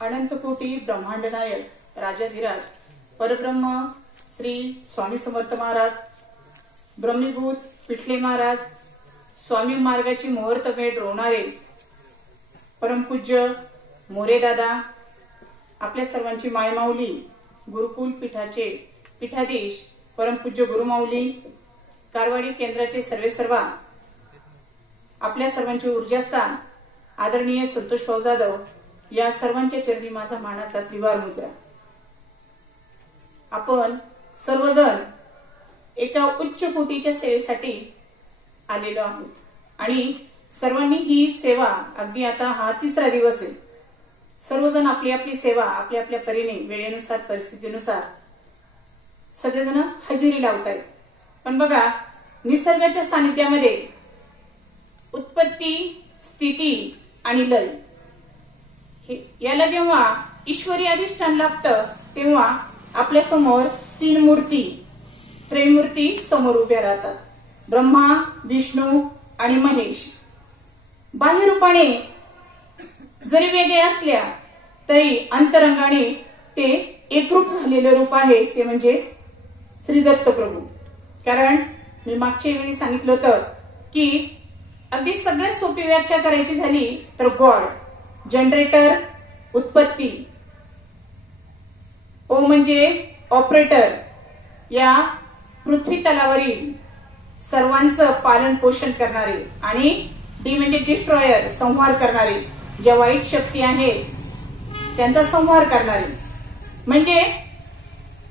अनंतकोटी ब्रह्मांड नायक राजाधिराज परब्रह्म श्री स्वामी समर्थ महाराज, ब्रह्मीभूत पिठले महाराज, स्वामी मार्गाची मुहूर्त भेट रोवणारे परमपूज्य मोरे दादा, आपल्या सर्वांची मायमाऊली, गुरुकुल पीठाचे पीठाधीश परमपूज्य गुरुमाऊली, कारवाडी केंद्राचे सर्वेसर्वा, आपल्या सर्वांचे ऊर्जास्थान आदरणीय संतोष भाऊ जाधव, या सर्वांच्या चरणी माझा मानाचा त्रिवार मुजरा। आपण सर्वजण एका उच्च कोटीच्या सेवेसाठी आलेलो आहोत आणि सर्वांनी ही सेवा, अगदी आता हा 3रा दिवस आहे, सर्वजण आपली आपली सेवा आपल्या आपल्या परीने वेळेनुसार परिस्थितीनुसार सगळेजण हजेरी लावतायत। पण बघा, निसर्गाच्या सानिध्यामध्ये उत्पत्ती, स्थिती आणि लय याला जेव्हा ईश्वरी अधिष्ठान लागतं तेव्हा आपल्या समोर 3 मूर्ती, त्रैमूर्ती समोर उभ्या राहतात, ब्रह्मा, विष्णू आणि महेश। बाह्य रूपाने जरी वेगळे असल्या तरी अंतरंगाने ते एकरूप झालेले रूप आहे, ते म्हणजे श्री दत्त प्रभू। कारण मी मागच्या वेळी सांगितलं होतं की अगदी सगळ्यात सोपी व्याख्या करायची झाली तर गॉड, जनरेटर, उत्पत्ती, ओ म्हणजे ऑपरेटर, या पृथ्वी तलावरील सर्वांचं पालन पोषण करणारे, आणि डी म्हणजे डिस्ट्रॉयर, संहार करणारे, ज्या वाईट शक्ती आहेत त्यांचा संहार करणारे। म्हणजे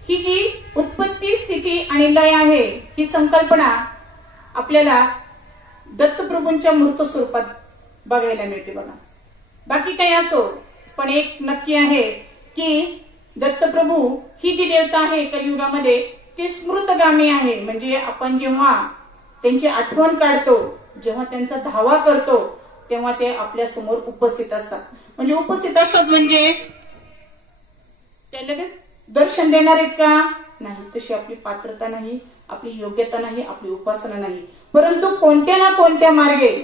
ही जी उत्पत्ती, स्थिती आणि लय आहे, ही संकल्पना आपल्याला दत्तप्रभूंच्या मूर्त स्वरूपात बघायला मिळते बघा। बाकी काही असो, पण एक नक्की आहे की दत्तप्रभू ही जी देवता आहे कलियुगामध्ये ती स्मृतगामी आहे। म्हणजे आपण जेव्हा त्यांची आठवण काढतो, जेव्हा त्यांचा धावा करतो, तेव्हा ते आपल्या समोर उपस्थित असतात। म्हणजे उपस्थित असतात म्हणजे ते लगेच दर्शन देणार आहेत का? नाही, तशी आपली पात्रता नाही, आपली योग्यता नाही, आपली उपासना नाही, परंतु कोणत्या ना कोणत्या मार्गे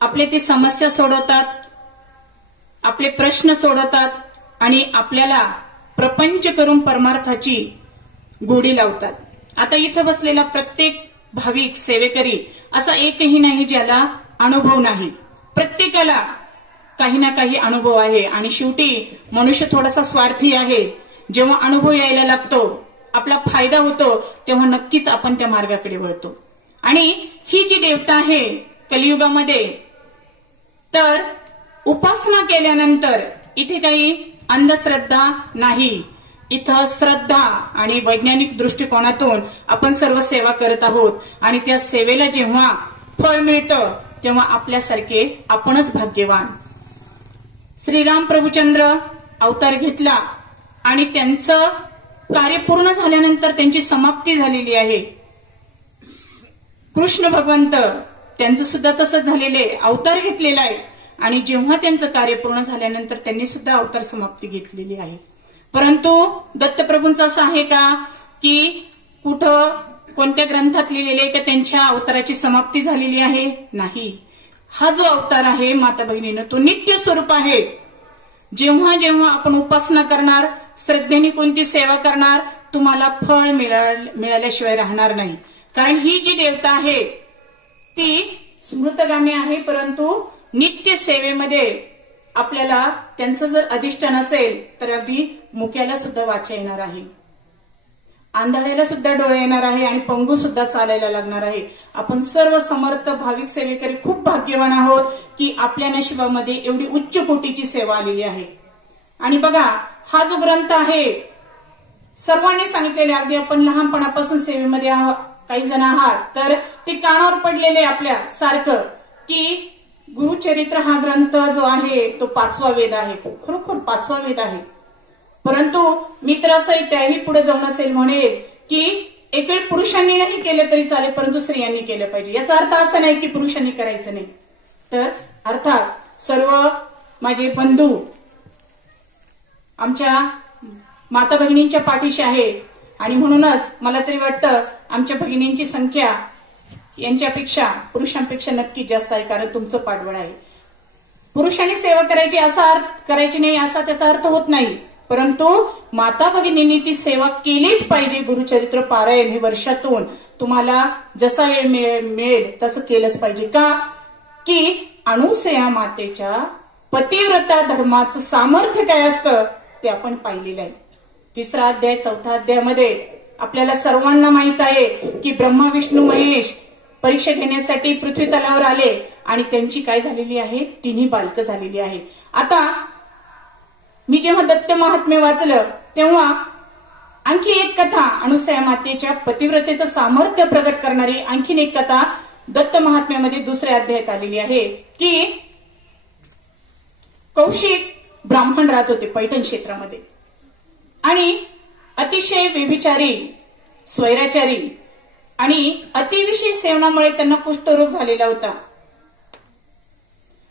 आपले ती समस्या सोडवतात, आपले प्रश्न सोडवतात आणि आपल्याला प्रपंच करून परमार्थाची गोडी लावतात। आता इथं बसलेला प्रत्येक भाविक सेवेकरी असा एकही नाही ज्याला अनुभव नाही, प्रत्येकाला काही ना काही अनुभव आहे। आणि शेवटी मनुष्य थोडासा स्वार्थी आहे, जेव्हा अनुभव यायला लागतो, आपला फायदा होतो, तेव्हा नक्कीच आपण त्या मार्गाकडे वळतो। आणि ही जी देवता आहे कलियुगामध्ये, तर उपासना केल्यानंतर इथे काही अंधश्रद्धा नाही, इथं श्रद्धा आणि वैज्ञानिक दृष्टिकोनातून आपण सर्व सेवा करत आहोत। आणि त्या सेवेला जेव्हा फळ मिळतं तेव्हा आपल्यासारखे आपणच भाग्यवान। श्रीराम प्रभुचंद्र अवतार घेतला आणि त्यांचं कार्य पूर्ण झाल्यानंतर त्यांची समाप्ती झालेली आहे। कृष्ण भगवंत त्यांचं सुद्धा तसंच झालेले, अवतार घेतलेला आहे आणि जेव्हा त्यांचं कार्य पूर्ण झाल्यानंतर त्यांनी सुद्धा अवतार समाप्ती घेतलेली आहे। परंतु दत्तप्रभूंचं असं आहे का की कुठं कोणत्या ग्रंथात लिहिलेले का त्यांच्या अवताराची समाप्ती झालेली आहे? नाही, हा जो अवतार आहे माता भगिनीनं, तो नित्य स्वरूप आहे। जेव्हा जेव्हा आपण उपासना करणार, श्रद्धेने कोणती सेवा करणार, तुम्हाला फळ मिळाल्याशिवाय राहणार नाही। कारण ही जी देवता आहे ती स्मृतगामी आहे, परंतु नित्य सेवेमध्ये आपल्याला त्यांचं जर अधिष्ठान असेल तर अगदी मुक्याला सुद्धा वाचा येणार आहे, आंधळ्याला सुद्धा डोळे येणार आहे आणि पंगू सुद्धा चालायला लागणार आहे। आपण सर्व समर्थ भाविक सेवेकरी खूप भाग्यवान आहोत की आपल्या नशिबामध्ये एवढी उच्च कोटीची सेवा आलेली आहे। आणि बघा, हा जो ग्रंथ आहे सर्वांनी सांगितलेले, अगदी आपण लहानपणापासून सेवेमध्ये काही जण आहात तर ते कानावर पडलेले आपल्या सारखं की गुरुचरित्र हा ग्रंथ जो आहे तो 5वा वेद आहे, खरोखर 5वा वेद आहे। परंतु मित्र असं त्याही पुढे जाऊन असेल म्हणेल की एक वेळ पुरुषांनी नाही केलं तरी चालेल, परंतु स्त्रियांनी केलं पाहिजे। याचा अर्थ असा नाही की पुरुषांनी करायचं नाही, तर अर्थात सर्व माझे बंधू आमच्या माता भगिनींच्या पाठीशी आहे। आणि म्हणूनच मला तरी वाटतं आमच्या भगिनींची संख्या यांच्यापेक्षा पुरुषांपेक्षा नक्की जास्त आहे, कारण तुमचं पाठबळ आहे। पुरुषांनी सेवा करायची असा अर्थ करायची नाही असा त्याचा अर्थ होत नाही, परंतु माता भगिनींनी ती सेवा केलीच पाहिजे. गुरुचरित्र पारायण हे वर्षातून तुम्हाला जसा वेळ मिळेल तसं केलंच पाहिजे. का की अनुसया मातेच्या पतिव्रता धर्माचं सामर्थ्य काय असतं ते आपण पाहिलेलं आहे. 3रा अध्याय 4था अध्यायामध्ये आपल्याला सर्वांना माहित आहे की ब्रह्मा विष्णू महेश परीक्षा घेण्यासाठी पृथ्वी तलावर आले आणि त्यांची काय झालेली आहे, तिन्ही बालकं झालेली आहे. आता मी जेव्हा दत्त महात्म्य वाचलं तेव्हा आणखी एक कथा अनुसया मातेच्या पतिव्रतेचं सामर्थ्य प्रकट करणारी आणखीन एक कथा दत्त महात्म्यामध्ये 2ऱ्या अध्यायात आलेली आहे की कौशिक ब्राह्मण राहत होते पैठण क्षेत्रामध्ये आणि अतिशय व्यभिचारी, स्वैराचारी आणि अतिविषयी सेवनामुळे त्यांना कुष्ठरोग झालेला होता.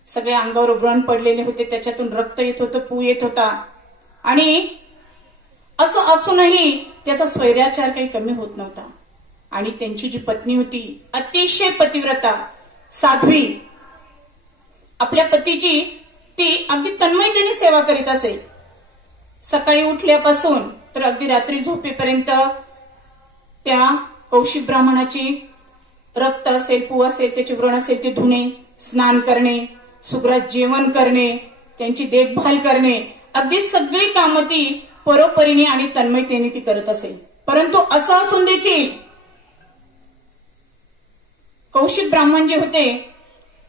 सगळे अंगावर व्रण पडलेले होते, त्याच्यातून रक्त येत होतं, पू येत होता आणि असं असूनही त्याचा स्वैराचार काही कमी होत नव्हता. आणि त्यांची जी पत्नी होती अतिशय पतिव्रता साध्वी, आपल्या पतीची ती अगदी तन्मयतेने सेवा करीत असे. सकाळी उठल्यापासून तर अगदी रात्री झोपेपर्यंत त्या कौशिक ब्राह्मणाची रक्त असेल, पू असेल, त्याचे व्रण असेल ते धुणे, स्नान करणे, सुग्रास जेवण करणे, त्यांची देखभाल करणे, अगदी सगळी कामं ती परोपरीने आणि तन्मयतेने ती करत असे. परंतु असं असून देखील कौशिक ब्राह्मण जे होते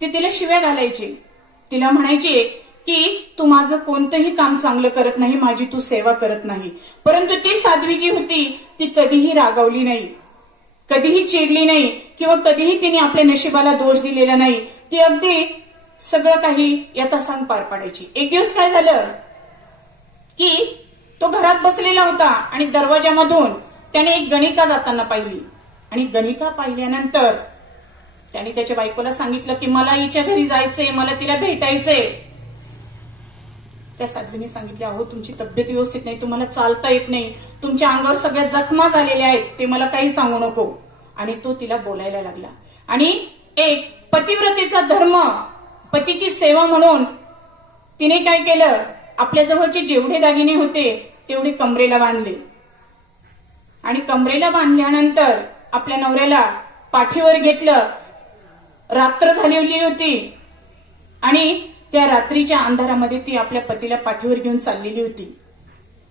ते तिला शिव्या घालायचे, तिला म्हणायचे की तू माझं कोणतंही काम चांगलं करत नाही, माझी तू सेवा करत नाही. परंतु ती साध्वी जी होती ती कधीही रागावली नाही, कधीही चिडली नाही किंवा कधीही तिने आपल्या नशिबाला दोष दिलेला नाही. ती अगदी सगळं काही यथासांग पार पाडायची. एक दिवस काय झालं की तो घरात बसलेला होता आणि दरवाजामधून त्याने एक गणिका जाताना पाहिली आणि गणिका पाहिल्यानंतर त्याने त्याच्या बायकोला सांगितलं की मला हिच्या घरी जायचंय, मला तिला भेटायचंय. त्या साध्वीने सांगितले, अहो तुमची तब्येत व्यवस्थित नाही, तुम्हाला चालता येत नाही, तुमच्या अंगावर सगळ्या जखमा झालेल्या आहेत, ते मला काही सांगू नको. आणि तो तिला बोलायला लागला आणि एक पतिव्रतेचा धर्म, पतीची सेवा म्हणून तिने काय केलं, आपल्या जवळचे जेवढे दागिने होते तेवढे कमरेला बांधले आणि कमरेला बांधल्यानंतर आपल्या नवऱ्याला पाठीवर घेतलं. रात्र झालेली होती आणि त्या रात्रीच्या अंधारामध्ये ती आपल्या पतीला पाठीवर घेऊन चाललेली होती.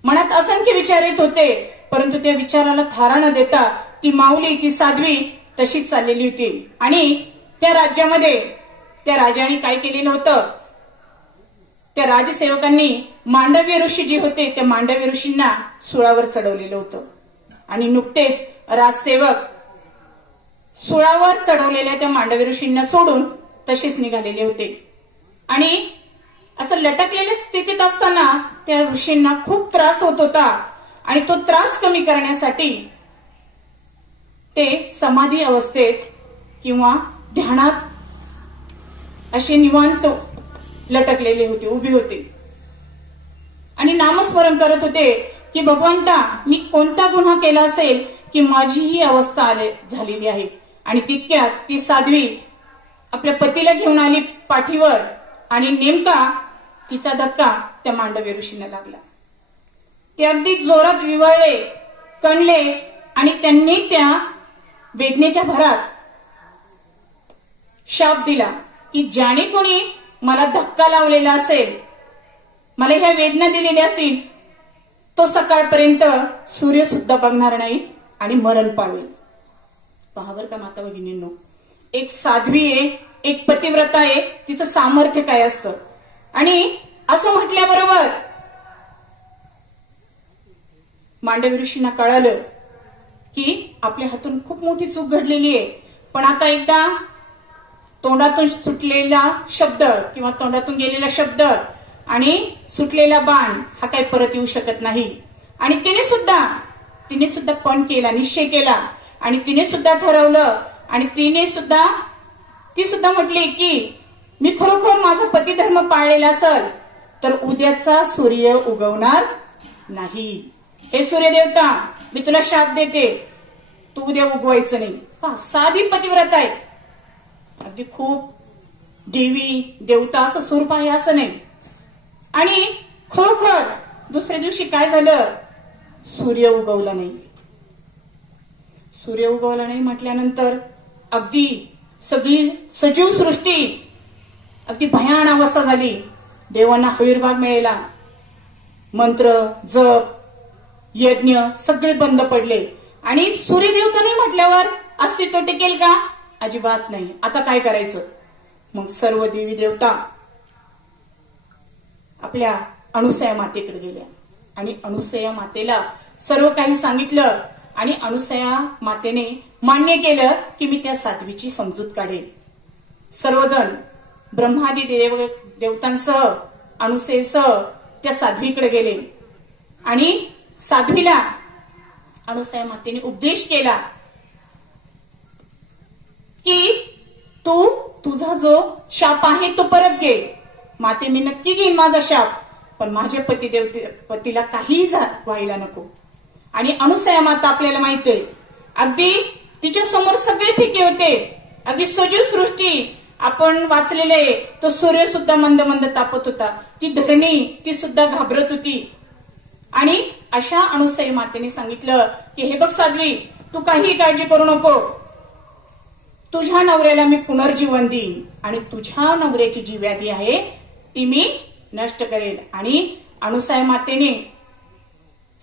मनात असंख्य विचार येत होते, परंतु त्या विचाराला थारा न देता ती माऊली, ती साध्वी तशीच चाललेली होती. आणि त्या राज्यामध्ये त्या राजाने काय केलेलं होतं, त्या राजसेवकांनी मांडव्य ऋषी जे होते त्या मांडव्य ऋषींना सुळावर चढवलेलं होतं आणि नुकतेच राजसेवक सुळावर चढवलेल्या त्या मांडव्य ऋषींना सोडून तसेच निघालेले होते. आणि असं लटकलेल्या स्थितीत असताना त्या ऋषींना खूप त्रास होत होता आणि तो त्रास कमी करण्यासाठी ते समाधी अवस्थेत किंवा ध्यानात असे निवांत लटकलेले होते, उभे होते आणि नामस्मरण करत होते की भगवंता मी कोणता गुन्हा केला असेल की माझी ही अवस्था झालेली आहे. आणि तितक्यात ती साध्वी आपल्या पतीला घेऊन आली पाठीवर आणि नेमका तिचा धक्का त्या मांडव्य ऋषींना लागला. ते अगदी जोरात विवळले, कणले आणि त्यांनी त्या वेदनेच्या भरात शाप दिला की ज्याने कोणी मला धक्का लावलेला असेल, मला ह्या वेदना दिलेल्या असतील, तो सकाळपर्यंत सूर्य सुद्धा बघणार नाही आणि मरण पावेल. पहा बरं का माता भगिनींनो, एक साध्वी आहे, एक पतिव्रता आहे, तिचं सामर्थ्य काय असतं. आणि असं म्हटल्याबरोबर मांडव्य ऋषींना कळालं की आपल्या हातून खूप मोठी चूक घडलेली आहे, पण आता एकदा तोंडातून सुटलेला शब्द किंवा तोंडातून गेलेला शब्द आणि सुटलेला बाण हा काही परत येऊ शकत नाही. आणि तिने सुद्धा पण केला, निश्चय केला आणि तिने सुद्धा ठरवलं आणि ती सुद्धा म्हटली की मी खरोखर माझा पतिधर्म पाळलेला असेल तर उद्याचा सूर्य उगवणार नाही. हे सूर्यदेवता मी तुला शाप देते, तू उद्या उगवायचं नाही. साधी पतिव्रता आहे, अगदी खूप देवी देवता असं स्वरूप आहे असं नाही. आणि खरोखर दुसऱ्या दिवशी काय झालं, सूर्य उगवला नाही. सूर्य उगवला नाही म्हटल्यानंतर अगदी सगळी सजीव सृष्टी अगदी भयान अवस्था झाली. देवांना हविर्भाग मिळाला, मंत्र जप यज्ञ सगळे बंद पडले. आणि सूर्यदेवता नाही म्हटल्यावर अस्तित्व टिकेल का? अजिबात नाही. आता काय करायचं? मग सर्व देवी देवता आपल्या अनुसया मातेकडे गेल्या आणि अनुसया मातेला सर्व काही सांगितलं. आणि अनुसया मातेने मान्य केलं की मी त्या साध्वीची समजूत काढेल. सर्वजण ब्रह्मादी देवतांसह अनुसयेसह त्या साध्वीकडे गेले आणि साध्वीला अनुसया मातेने उपदेश केला की तू तुझा जो शाप आहे तो परत घे. माते मी नक्की घेईन माझा शाप, पण माझ्या पतीला काहीही व्हायला नको. आणि अनुसया माता आपल्याला माहिती आहे, अगदी तिच्या समोर सगळे फिके होते. अगदी सजीव सृष्टी आपण वाचलेले, तो सूर्य सुद्धा मंद मंद तापत होता, ती धरणी ती सुद्धा घाबरत होती. आणि अशा अनुसया मातेने सांगितलं की हे बघ साध्वी, तू काही काळजी करू नको, तुझ्या नवऱ्याला मी पुनर्जीवन देईन आणि तुझ्या नवऱ्याची जी व्याधी आहे ती मी नष्ट करेल. आणि अनुसया मातेने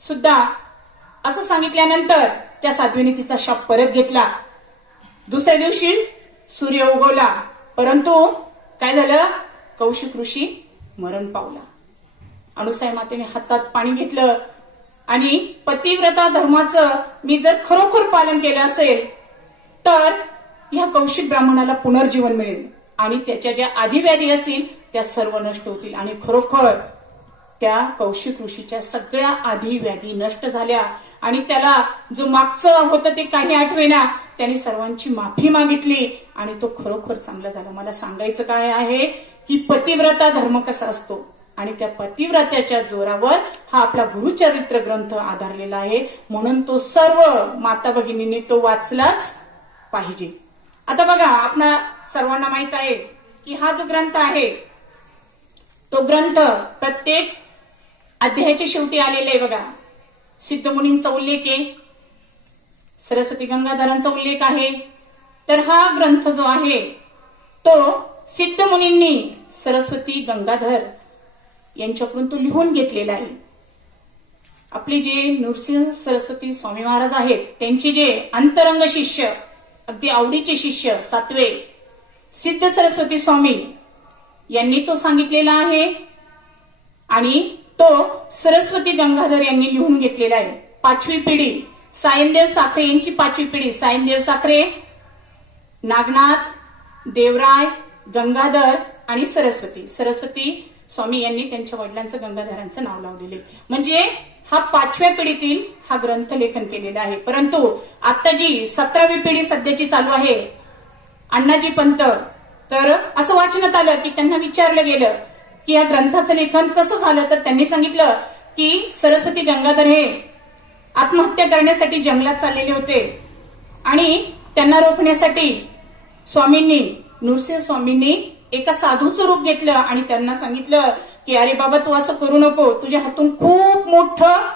सुद्धा असं सांगितल्यानंतर त्या साध्वीने तिचा शाप परत घेतला. दुसऱ्या दिवशी सूर्य उगवला, परंतु काय झालं, कौशिक ऋषी मरण पावला. अनुसया मातेने हातात पाणी घेतलं आणि पतिव्रता धर्माचं मी जर खरोखर पालन केलं असेल तर या कौशिक ब्राह्मणाला पुनर्जीवन मिळेल आणि त्याच्या ज्या आधिव्याधी असतील त्या सर्व नष्ट होतील. आणि खरोखर त्या कौशिक ऋषीच्या सगळ्या आधी व्याधी नष्ट झाल्या आणि त्याला जो मागचं होतं ते काही आठवेना, त्याने सर्वांची माफी मागितली आणि तो खरोखर चांगला झाला. मला सांगायचं काय आहे की पतिव्रता धर्म कसा असतो आणि त्या पतिव्रत्याच्या जोरावर हा आपला गुरुचरित्र ग्रंथ आधारलेला आहे. म्हणून तो सर्व माता भगिनींनी तो वाचलाच पाहिजे. आता बघा, आपणा सर्वांना माहित आहे की हा जो ग्रंथ आहे तो ग्रंथ प्रत्येक अध्यायाच्या शेवटी आलेला आहे. बघा, सिद्धमुनींचा उल्लेख आहे, सरस्वती गंगाधरांचा उल्लेख आहे. तर हा ग्रंथ जो आहे तो सिद्धमुनींनी सरस्वती गंगाधर यांच्याकडून तो लिहून घेतलेला आहे. आपले जे नृसिंह सरस्वती स्वामी महाराज आहेत त्यांचे जे अंतरंग शिष्य, अगदी आवडीचे शिष्य सातवे सिद्ध सरस्वती स्वामी यांनी तो सांगितलेला आहे आणि तो सरस्वती गंगाधर यांनी लिहून घेतलेला आहे. 5वी पिढी सायनदेव साखरे यांची 5वी पिढी, सायनदेव साखरे, नागनाथ, देवराय, गंगाधर आणि सरस्वती स्वामी यांनी त्यांच्या वडिलांचं गंगाधरांचं नाव लावलेले. म्हणजे हा 5व्या पिढीतील हा ग्रंथ लेखन केलेला आहे. परंतु आता जी 17वी पिढी सध्याची चालू आहे, अण्णाजी पंत, तर असं वाचनात आलं की त्यांना विचारलं गेलं की या ग्रंथाचं लेखन कसं झालं, तर त्यांनी सांगितलं की सरस्वती गंगाधर हे आत्महत्या करण्यासाठी जंगलात चाललेले होते आणि त्यांना रोखण्यासाठी स्वामींनी, नृसिंह स्वामींनी एका साधूचं रूप घेतलं आणि त्यांना सांगितलं की अरे बाबा, तू असं करू नको, तुझ्या हातून खूप मोठं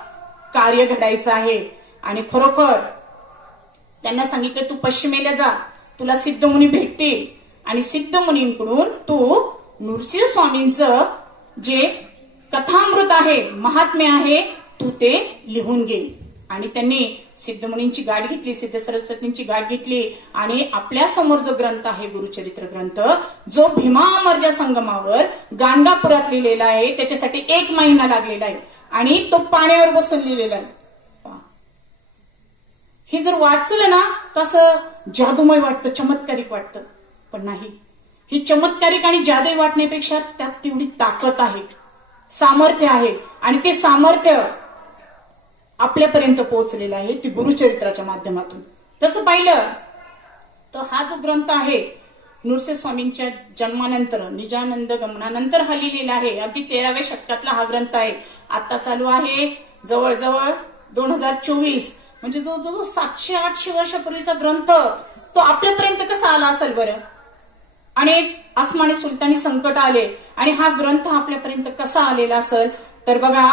कार्य घडायचं आहे. आणि खरोखर त्यांना सांगितलं तू पश्चिमेला जा, तुला सिद्धमुनी भेटतील आणि सिद्धमुनींकडून तू नृसिंह स्वामींचं जे कथामृत आहे, महात्म्य आहे, तू ते लिहून घे. आणि त्यांनी सिद्धमुनींची गाठ घेतली, सिद्ध सरस्वतींची गाठ घेतली आणि आपल्या समोर जो ग्रंथ आहे गुरुचरित्र ग्रंथ, जो भीमा अमरजा संगमावर गाणगापुरात लिहिलेला आहे, त्याच्यासाठी 1 महिना लागलेला आहे आणि तो पाण्यावर बसून लिहिलेला आहे. हे जर वाचलं ना कसं जादूमय वाटतं, चमत्कारिक वाटतं, पण नाही, ही चमत्कारिक आणि जादुई वाटण्यापेक्षा त्यात तेवढी ताकद आहे, सामर्थ्य आहे आणि ते सामर्थ्य आपल्यापर्यंत पोहोचलेलं आहे ती गुरुचरित्राच्या माध्यमातून. तसं पाहिलं तर हा जो ग्रंथ आहे नृसिंह स्वामींच्या जन्मानंतर, निजानंद गमनानंतर हा लिहिलेला आहे. अगदी 13व्या शतकातला हा ग्रंथ आहे. आता चालू आहे जवळजवळ 2024, म्हणजे जो 700-800 वर्षापूर्वीचा ग्रंथ तो आपल्यापर्यंत कसा आला असेल बरं. आणि आसमानी सुलतानी संकट आले आणि हा ग्रंथ आपल्यापर्यंत कसा आलेला असेल तर बघा,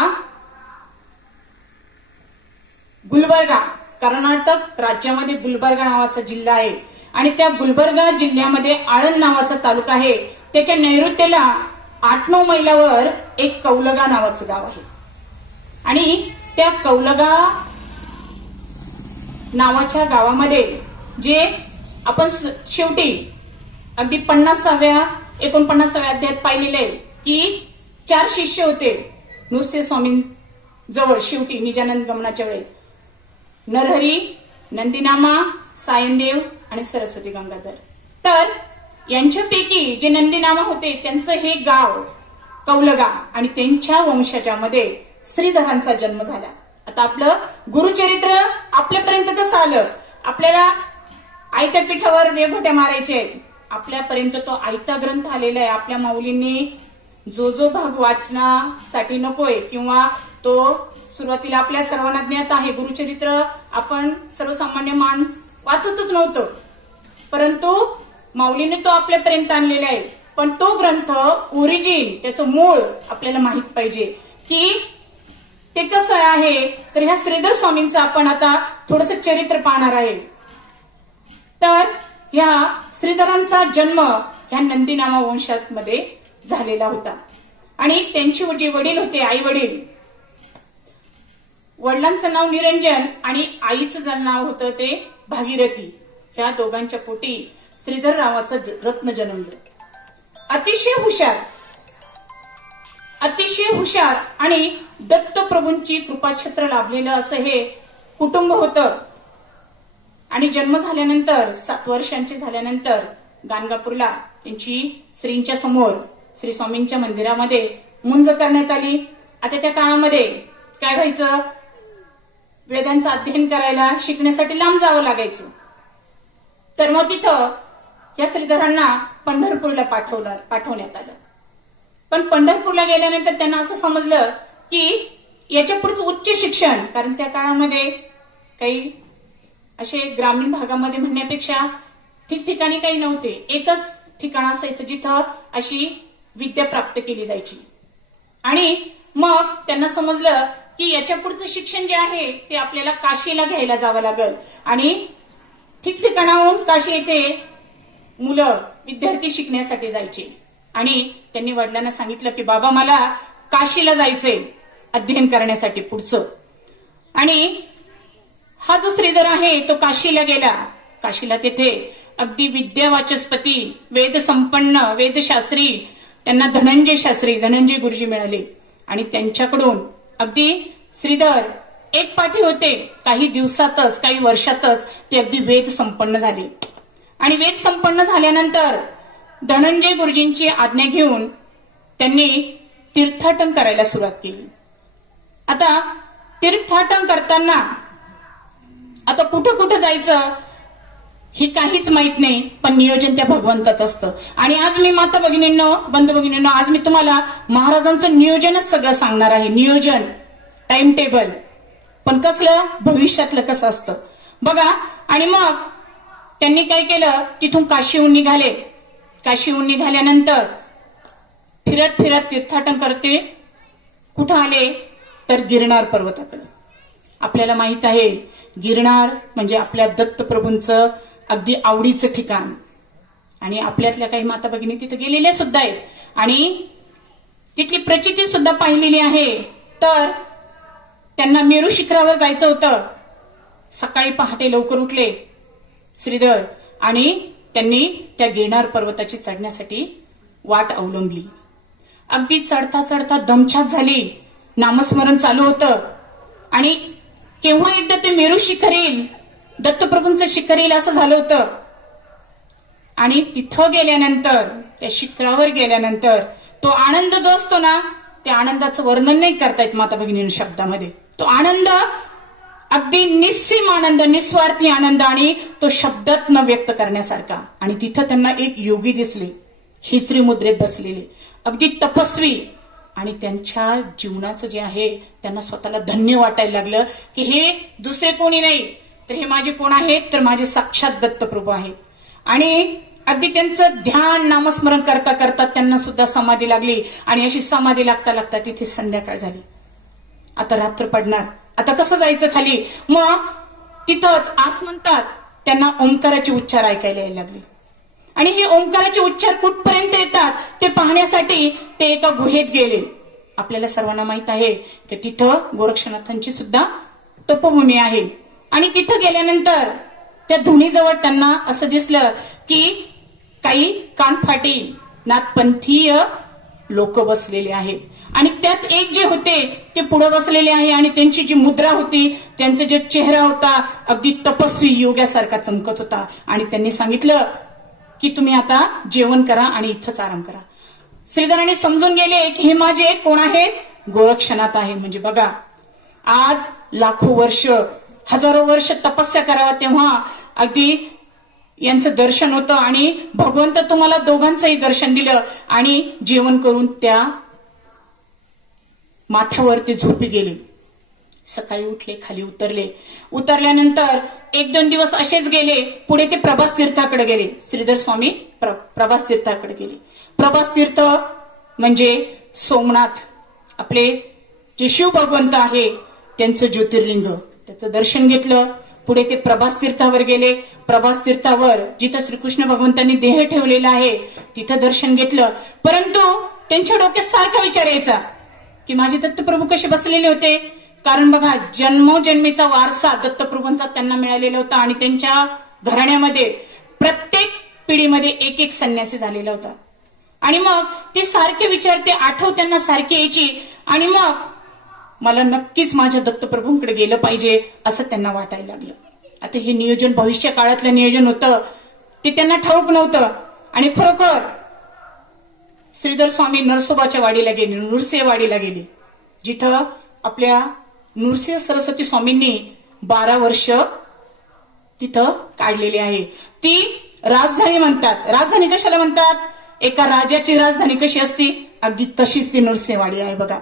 गुलबर्गा, कर्नाटक राज्यामध्ये गुलबर्गा नावाचा जिल्हा आहे आणि त्या गुलबर्गा जिल्ह्यामध्ये आळंद नावाचा तालुका आहे. त्याच्या नैऋत्येला 8-9 मैलावर एक कौलगा नावाचं गाव आहे आणि त्या कौलगा नावाच्या गावामध्ये जे आपण शेवटी अगदी 49व्या अध्यायात पाहिलेले आहे की 4 शिष्य होते नृसिंह स्वामी जवळ शेवटी निजानंद गमनाच्या वेळेस, नरहरी, नंदीनामा, सायनदेव आणि सरस्वती गंगाधर. तर यांच्यापैकी जे नंदीनामा होते त्यांचं हे गाव कौलगा आणि त्यांच्या वंशजामध्ये श्रीधरांचा जन्म झाला. आता आपलं गुरुचरित्र आपल्यापर्यंत कसं आलं? आपल्याला आयत्या पीठावर रेघोट्या मारायचे आहेत, आपल्यापर्यंत तो आयता ग्रंथ आलेला आहे. आपल्या माऊलींनी जो भाग वाचनासाठी नकोय किंवा तो सुरुवातीला आपल्या सर्वांना ज्ञात आहे, गुरुचरित्र आपण सर्वसामान्य माणूस वाचतच नव्हतं, परंतु माऊलीने तो आपल्यापर्यंत आणलेला आहे. पण तो ग्रंथ ओरिजिन, त्याचं मूळ आपल्याला माहित पाहिजे की ते कसं आहे. तर ह्या श्रीधर स्वामींचं आपण आता थोडस चरित्र पाहणार आहे. तर ह्या श्रीधरांचा जन्म ह्या नंदीनामा वंशामध्ये झालेला होता आणि त्यांची जे वडील होते, आई वडील, वडिलांचं नाव निरंजन आणि आईचं नाव होतं ते भागीरथी. ह्या दोघांच्या पोटी श्रीधर रावाचं रत्न जन्मलं. अतिशय हुशार आणि दत्तप्रभूंची कृपाछत्र लाभलेलं असं हे कुटुंब होतं. आणि जन्म झाल्यानंतर 7 वर्षांचे झाल्यानंतर गाणगापूरला त्यांची श्रींच्या समोर श्री स्वामींच्या मंदिरामध्ये मुंज करण्यात आली. आता त्या काळामध्ये काय व्हायचं, वेदांचं अध्ययन करायला शिकण्यासाठी लांब जावं लागायचं. तर मग तिथं या श्रीधरांना पंढरपूरला पाठवण्यात आलं. पण पंढरपूरला गेल्यानंतर त्यांना असं समजलं की याच्या पुढचं उच्च शिक्षण, कारण त्या काळामध्ये काही असे ग्रामीण भागामध्ये म्हणण्यापेक्षा ठिकठिकाणी काही नव्हते, एकच ठिकाण असायचं जिथं अशी विद्या प्राप्त केली जायची. आणि मग त्यांना समजलं की याच्या पुढचं शिक्षण जे आहे ते आपल्याला काशीला घ्यायला जावं लागेल. आणि ठिकठिकाणाहून काशी येथे मुलं विद्यार्थी शिकण्यासाठी जायचे आणि त्यांनी वडिलांना सांगितलं की बाबा मला काशीला जायचंय अध्ययन करण्यासाठी पुढचं. आणि हा जो श्रीधर आहे तो काशीला गेला. काशीला तेथे अगदी विद्यावाचस्पती, वेद संपन्न, वेदशास्त्री, त्यांना धनंजय गुरुजी मिळाले आणि त्यांच्याकडून अगदी श्रीधर एक पाठी होते. काही दिवसातच, काही वर्षातच ते अगदी वेद संपन्न झाले. आणि वेद संपन्न झाल्यानंतर धनंजय गुरुजींची आज्ञा घेऊन त्यांनी तीर्थाटन करायला सुरुवात केली. आता तीर्थाटन करताना आता कुठं कुठं जायचं हे काहीच माहित नाही, पण नियोजन त्या भगवंताचं असतं. आणि आज मी माता भगिनींनो, बंधू भगिनींनो, आज मी तुम्हाला महाराजांचं नियोजनच सगळं सांगणार आहे. नियोजन, टाइम टेबल, पण कसलं, भविष्यातलं कसं असतं बघा. आणि मग त्यांनी काय केलं, तिथून काशीहून निघाले. काशीहून निघाल्यानंतर फिरत फिरत तीर्थाटन करते. कुठं आले तर गिरनार पर्वताकडे. आपल्याला माहित आहे गिरनार म्हणजे आपल्या दत्तप्रभूंचं अगदी आवडीचं ठिकाण. आणि आपल्यातल्या काही माता भगिनी तिथे गेलेल्या सुद्धा आहेत आणि तिथली प्रचिती सुद्धा पाहिलेली आहे. तर त्यांना मेरू शिखरावर जायचं होतं. सकाळी पहाटे लवकर उठले श्रीधर आणि त्यांनी त्या गिरनार पर्वताची चढण्यासाठी वाट अवलंबली. अगदी चढता चढता दमछाक झाली. नामस्मरण चालू होतं आणि केव्हा एकदा ते मेरू शिखर येईल, दत्तप्रभूंचं शिखर येईल असं झालं होतं. आणि तिथं गेल्यानंतर, त्या शिखरावर गेल्यानंतर तो आनंद जो असतो ना, त्या आनंदाचं वर्णन नाही करता येत माता भगिनींनी शब्दामध्ये. तो आनंद अगदी निस्सीम आनंद, निस्वार्थी आनंद आणि तो शब्दात न व्यक्त करण्यासारखा. आणि तिथं त्यांना एक योगी दिसले, हिचरी मुद्रेत बसलेले, अगदी तपस्वी. आणि त्यांच्या जीवनाचं जे आहे त्यांना स्वतःला धन्य वाटायला लागलं की हे दुसरे कोणी नाही तर हे माझे कोण आहेत, तर माझे साक्षात दत्तप्रभू आहेत. आणि अगदी त्यांचं ध्यान नामस्मरण करता करता त्यांना सुद्धा समाधी लागली आणि अशी समाधी लागता लागता तिथे संध्याकाळ झाली. आता रात्र पडणार, आता कसं जायचं खाली? मग तिथंच आस म्हणतात त्यांना ओंकाराचे उच्चार ऐकायला यायला लागले आणि हे ओंकाराचे उच्चार कुठपर्यंत येतात ते पाहण्यासाठी ते एका गुहेत गेले. आपल्याला सर्वांना माहित आहे की तिथं गोरक्षनाथांची सुद्धा तपोभूमी आहे आणि तिथं गेल्यानंतर त्या धुनीजवळ त्यांना असं दिसलं की काही कानफाटी नाथपंथीय लोक बसलेले आहेत आणि त्यात एक जे होते ते पुढे बसलेले आहे आणि त्यांची जी मुद्रा होती, त्यांचा जो चेहरा होता अगदी तपस्वी योग्यासारखा चमकत होता आणि त्यांनी सांगितलं की तुम्ही आता जेवण करा आणि इथंच आराम करा. श्रीधरांनी समजून गेले की हे माझे कोण आहेत? गोरक्षनाथ आहे. म्हणजे बघा, आज लाखो वर्ष हजारो वर्ष तपस्या करावा तेव्हा अगदी यांचं दर्शन होतं आणि भगवंत तुम्हाला दोघांचंही दर्शन दिलं आणि जेवण करून त्या माथ्यावरती झोपी गेले. सकाळी उठले, खाली उतरल्यानंतर एक दोन दिवस असेच गेले. पुढे ते प्रभास तीर्थाकडे गेले. श्रीधर स्वामी प्रभास तीर्थाकडे गेले. प्रभास तीर्थ म्हणजे सोमनाथ, आपले जे शिव भगवंत आहे त्यांचं ज्योतिर्लिंग, त्याचं दर्शन घेतलं. पुढे ते प्रभास तीर्थावर गेले. प्रभास तीर्थावर जिथं श्रीकृष्ण भगवंतांनी देह ठेवलेला आहे तिथं दर्शन घेतलं. परंतु त्यांच्या डोक्यात सारखा विचार यायचा की माझे दत्तप्रभू कसे बसलेले होते. कारण बघा, जन्मोजन्मीचा वारसा दत्तप्रभूंचा त्यांना मिळालेला होता आणि त्यांच्या घराण्यामध्ये प्रत्येक पिढीमध्ये एक एक संन्यासी झालेला होता. आणि मग ते सारखे विचार, ते आठव त्यांना सारखी यायची आणि मग मला नक्कीच माझ्या दत्तप्रभूंकडे गेलं पाहिजे असं त्यांना वाटायला लागलं. आता हे नियोजन भविष्य काळातलं नियोजन होतं, ते त्यांना ठाऊक नव्हतं. आणि खरोखर श्रीधर स्वामी नरसोबाच्या वाडीला गेले, नृसिंहवाडीला गेले, जिथं आपल्या नृसिंह सरस्वती स्वामींनी 12 वर्ष तिथं काढलेली आहे. ती राजधानी म्हणतात. राजधानी कशाला म्हणतात? एका राजाची राजधानी कशी असती अगदी तशीच ती नृसिंहवाडी आहे बघा.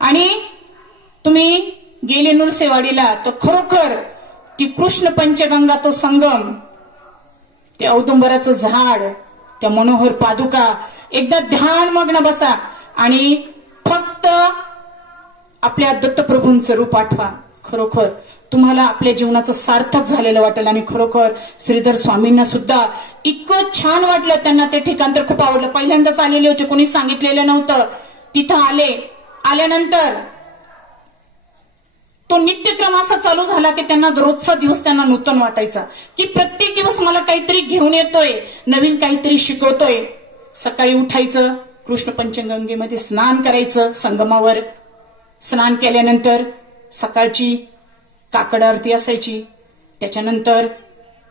आणि तुम्ही गेले नृसिंहवाडीला तर खरोखर ती कृष्ण पंचगंगा, तो संगम, ते औदुंबराचं झाड, त्या मनोहर पादुका, एकदा ध्यानमग्न बसा आणि फक्त आपल्या दत्तप्रभूंचं रूप आठवा. खरोखर तुम्हाला आपल्या जीवनाचं सार्थक झालेलं वाटेल. आणि खरोखर श्रीधर स्वामींना सुद्धा इतकं छान वाटलं. त्यांना ते ठिकाण तर खूप आवडलं. पहिल्यांदाच आलेले होते, कोणी सांगितलेलं नव्हतं. तिथं आल्यानंतर तो नित्यक्रम असा चालू झाला की त्यांना रोजचा दिवस त्यांना नूतन वाटायचा की प्रत्येक दिवस मला काहीतरी घेऊन येतोय, नवीन काहीतरी शिकवतोय. सकाळी उठायचं, कृष्ण पंचगंगेमध्ये स्नान करायचं, संगमावर स्नान केल्यानंतर सकाळची काकड आरती असायची. त्याच्यानंतर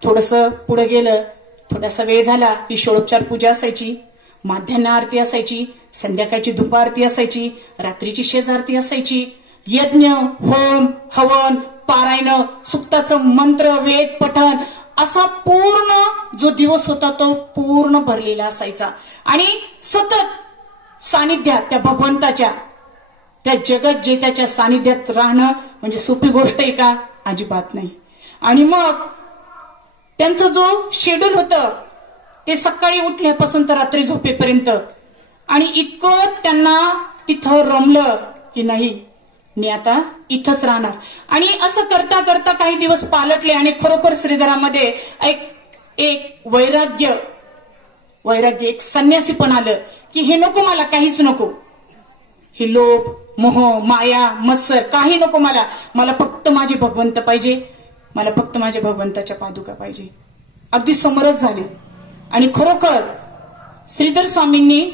थोडंसं पुढे गेलं, थोडासा वेळ झाला की षोडोपचार पूजा असायची, माध्यान्ह आरती असायची, संध्याकाळची धूप आरती असायची, रात्रीची शेज आरती असायची, यज्ञ, होम, हवन, पारायण, सुक्ताचं मंत्र, वेद पठण, असा पूर्ण जो दिवस होता तो पूर्ण भरलेला असायचा. आणि सतत सानिध्यात त्या भगवंताच्या, त्या जगत जे त्याच्या सानिध्यात राहणं म्हणजे सोपी गोष्ट आहे का? अजिबात नाही. आणि मग त्यांचं जो शेड्यूल होतं ते सकाळी उठल्यापासून तर रात्री झोपेपर्यंत, आणि इतकं त्यांना तिथं रमलं की नाही, मी आता इथंच राहणार. आणि असं करता करता काही दिवस पालटले आणि खरोखर श्रीधरामध्ये एक वैराग्य, एक संन्यासी पण आलं की हे नको मला, काहीच नको, हे लोभ, मोह, माया, मत्सर काही नको मला फक्त माझे भगवंत पाहिजे, मला फक्त माझ्या भगवंताच्या पादुका पाहिजे. अगदी समरस झाले. आणि खरोखर श्रीधर स्वामींनी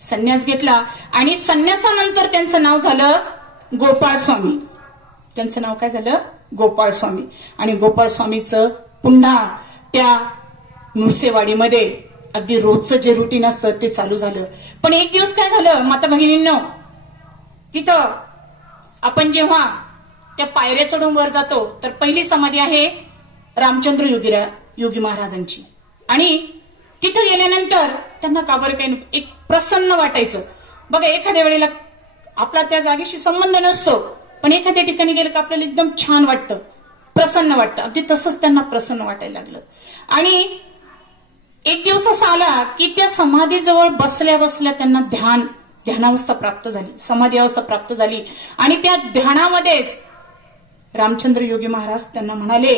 संन्यास घेतला आणि संन्यासानंतर त्यांचं नाव झालं गोपाळ स्वामी. त्यांचं नाव काय झालं? गोपाळ स्वामी. आणि गोपाळ स्वामीचं पुन्हा त्या नृसिंहवाडीमध्ये अगदी रोजचं जे रुटीन असतं ते चालू झालं. पण एक दिवस काय झालं माता भगिनींनो, तिथं आपण जेव्हा त्या पायऱ्या चढून वर जातो तर पहिली समाधी आहे रामचंद्र योगी महाराजांची. आणि तिथं गेल्यानंतर त्यांना का बरं काही एक प्रसन्न वाटायचं. बघा, एखाद्या वेळेला आपला त्या जागेशी संबंध नसतो पण एखाद्या ठिकाणी गेलं का आपल्याला एकदम छान वाटतं, प्रसन्न वाटतं. अगदी तसंच त्यांना प्रसन्न वाटायला लागलं. आणि एक दिवस असा आला की त्या समाधीजवळ बसल्या बसल्या त्यांना ध्यानावस्था प्राप्त झाली, समाधी अवस्था प्राप्त झाली. आणि त्या ध्यानामध्येच रामचंद्र योगी महाराज त्यांना म्हणाले,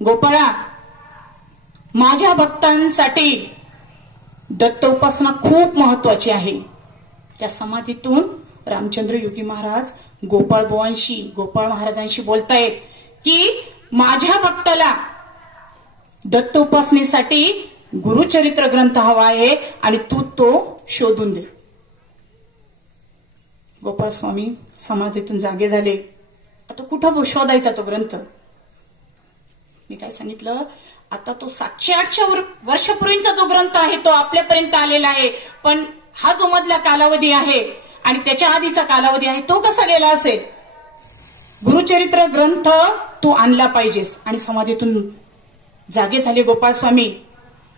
गोपाळा, माझ्या भक्तांसाठी दत्त उपासना खूप महत्वाची आहे. त्या समाधीतून रामचंद्र योगी महाराज गोपाळ महाराजांशी बोलतायत की माझ्या भक्ताला दत्त उपासनेसाठी गुरुचरित्र ग्रंथ हवा आहे आणि तू तो शोधून दे. गोपाळ स्वामी समाधीतून जागे झाले. आता कुठं शोधायचा तो ग्रंथ? मी काय सांगितलं, आता तो 700-800 वर्षापूर्वीचा जो ग्रंथ आहे तो आपल्यापर्यंत आलेला आहे. पण हा जो मधला कालावधी आहे आणि त्याच्या आधीचा कालावधी आहे तो कसा गेला असेल? गुरुचरित्र ग्रंथ तू आणला पाहिजेस. आणि समाधीतून जागे झाले गोपाळ स्वामी.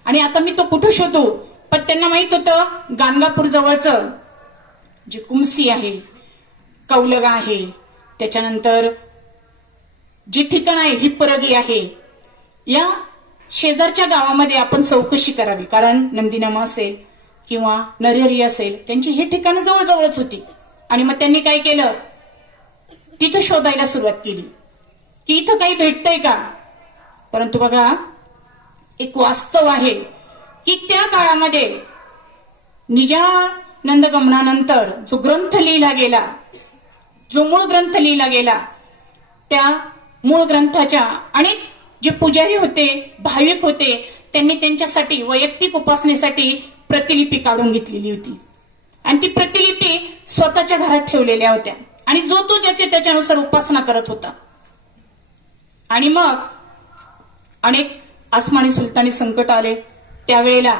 आणि आता मी तो कुठं शोधू? पण त्यांना माहित होतं गाणगापूर जवळचं जे कुमसी आहे, कौलगा आहे, त्याच्यानंतर जे ठिकाण आहे हिप्परगी आहे, या शेजारच्या गावामध्ये आपण चौकशी करावी. कारण नंदीनामा असेल किंवा नरहरी असेल, त्यांची ही ठिकाणं जवळजवळच होती. आणि मग त्यांनी काय केलं, तिथं शोधायला सुरुवात केली की इथं काही भेटतंय का. परंतु बघा, एक वास्तव आहे की त्या काळामध्ये निजानंद गमनानंतर जो ग्रंथ लिहिला गेला, जो मूळ ग्रंथ लिहिला गेला, त्या मूळ ग्रंथाच्या अनेक जे पुजारी होते, भाविक होते, त्यांनी त्यांच्यासाठी वैयक्तिक उपासनेसाठी प्रतिलिपी काढून घेतलेली होती. आणि ती प्रतिलिपी स्वतःच्या घरात ठेवलेल्या होत्या. आणि जो तो ज्याचे त्याच्यानुसार उपासना करत होता. आणि मग अनेक आसमानी सुलतानी संकट आले. त्यावेळेला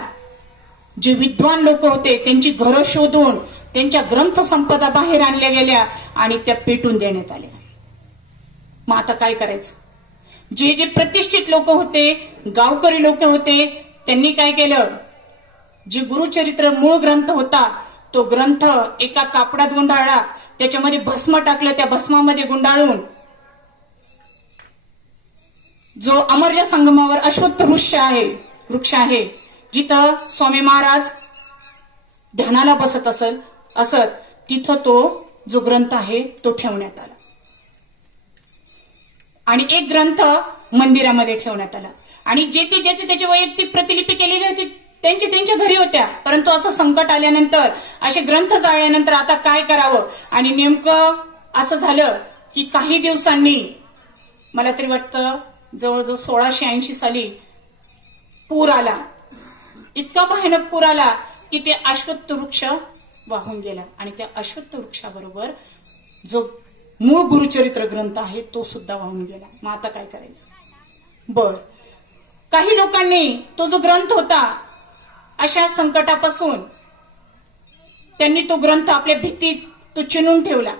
जे विद्वान लोक होते त्यांची घरं शोधून त्यांच्या ग्रंथ संपदा बाहेर आणल्या गेल्या आणि त्या पेटून देण्यात आल्या. मग आता काय करायचं? जे जे प्रतिष्ठित लोक होते, गावकरी लोक होते, त्यांनी काय केलं, जे गुरुचरित्र मूळ ग्रंथ होता तो ग्रंथ एका कापडात गुंडाळला, त्याच्यामध्ये भस्म टाकलं, त्या भस्मामध्ये गुंडाळून जो अमर्य संगमावर अश्वत्थ वृक्ष आहे जिथं स्वामी महाराज ध्यानाला बसत असत तिथं तो जो ग्रंथ आहे तो ठेवण्यात आला. आणि एक ग्रंथ मंदिरामध्ये ठेवण्यात आला. आणि जे ते ज्याचे त्याची वैयक्तिक प्रतिलिपी केलेली होती त्यांच्या घरी होत्या. परंतु असं संकट आल्यानंतर, असे ग्रंथ जाळल्यानंतर आता काय करावं? आणि नेमकं असं झालं की काही दिवसांनी, मला तरी वाटतं जवळजवळ 1680 साली पूर आला. इतका भयानक पूर आला की ते अश्वत्थ वृक्ष वाहून गेला. आणि त्या अश्वत्थ वृक्षाबरोबर जो मूळ गुरुचरित्र ग्रंथ आहे तो सुद्धा वाहून गेला. मग आता काय करायचं? बर, काही लोकांनी तो जो ग्रंथ होता, अशा संकटापासून त्यांनी तो ग्रंथ आपल्या भित्तीत तो चिनून ठेवला.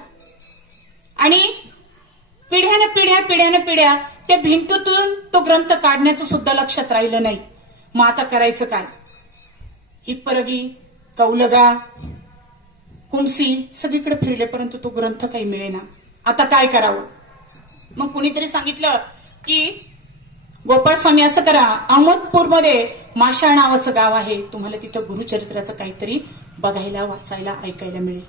आणि पिढ्याने पिढ्या त्या भिंतीतून तो ग्रंथ काढण्याचं सुद्धा लक्षात राहिलं नाही. मग आता करायचं काय? हिप्परगी, कौलगा, कुमसी सगळीकडे फिरले, परंतु तो ग्रंथ काही मिळेना. आता काय करावं? मग कुणीतरी सांगितलं की गोपाळ स्वामी असं करा, अहमदपूरमध्ये माशाळ नावाचं गाव आहे, तुम्हाला तिथं गुरुचरित्राचं काहीतरी बघायला, वाचायला, ऐकायला मिळेल.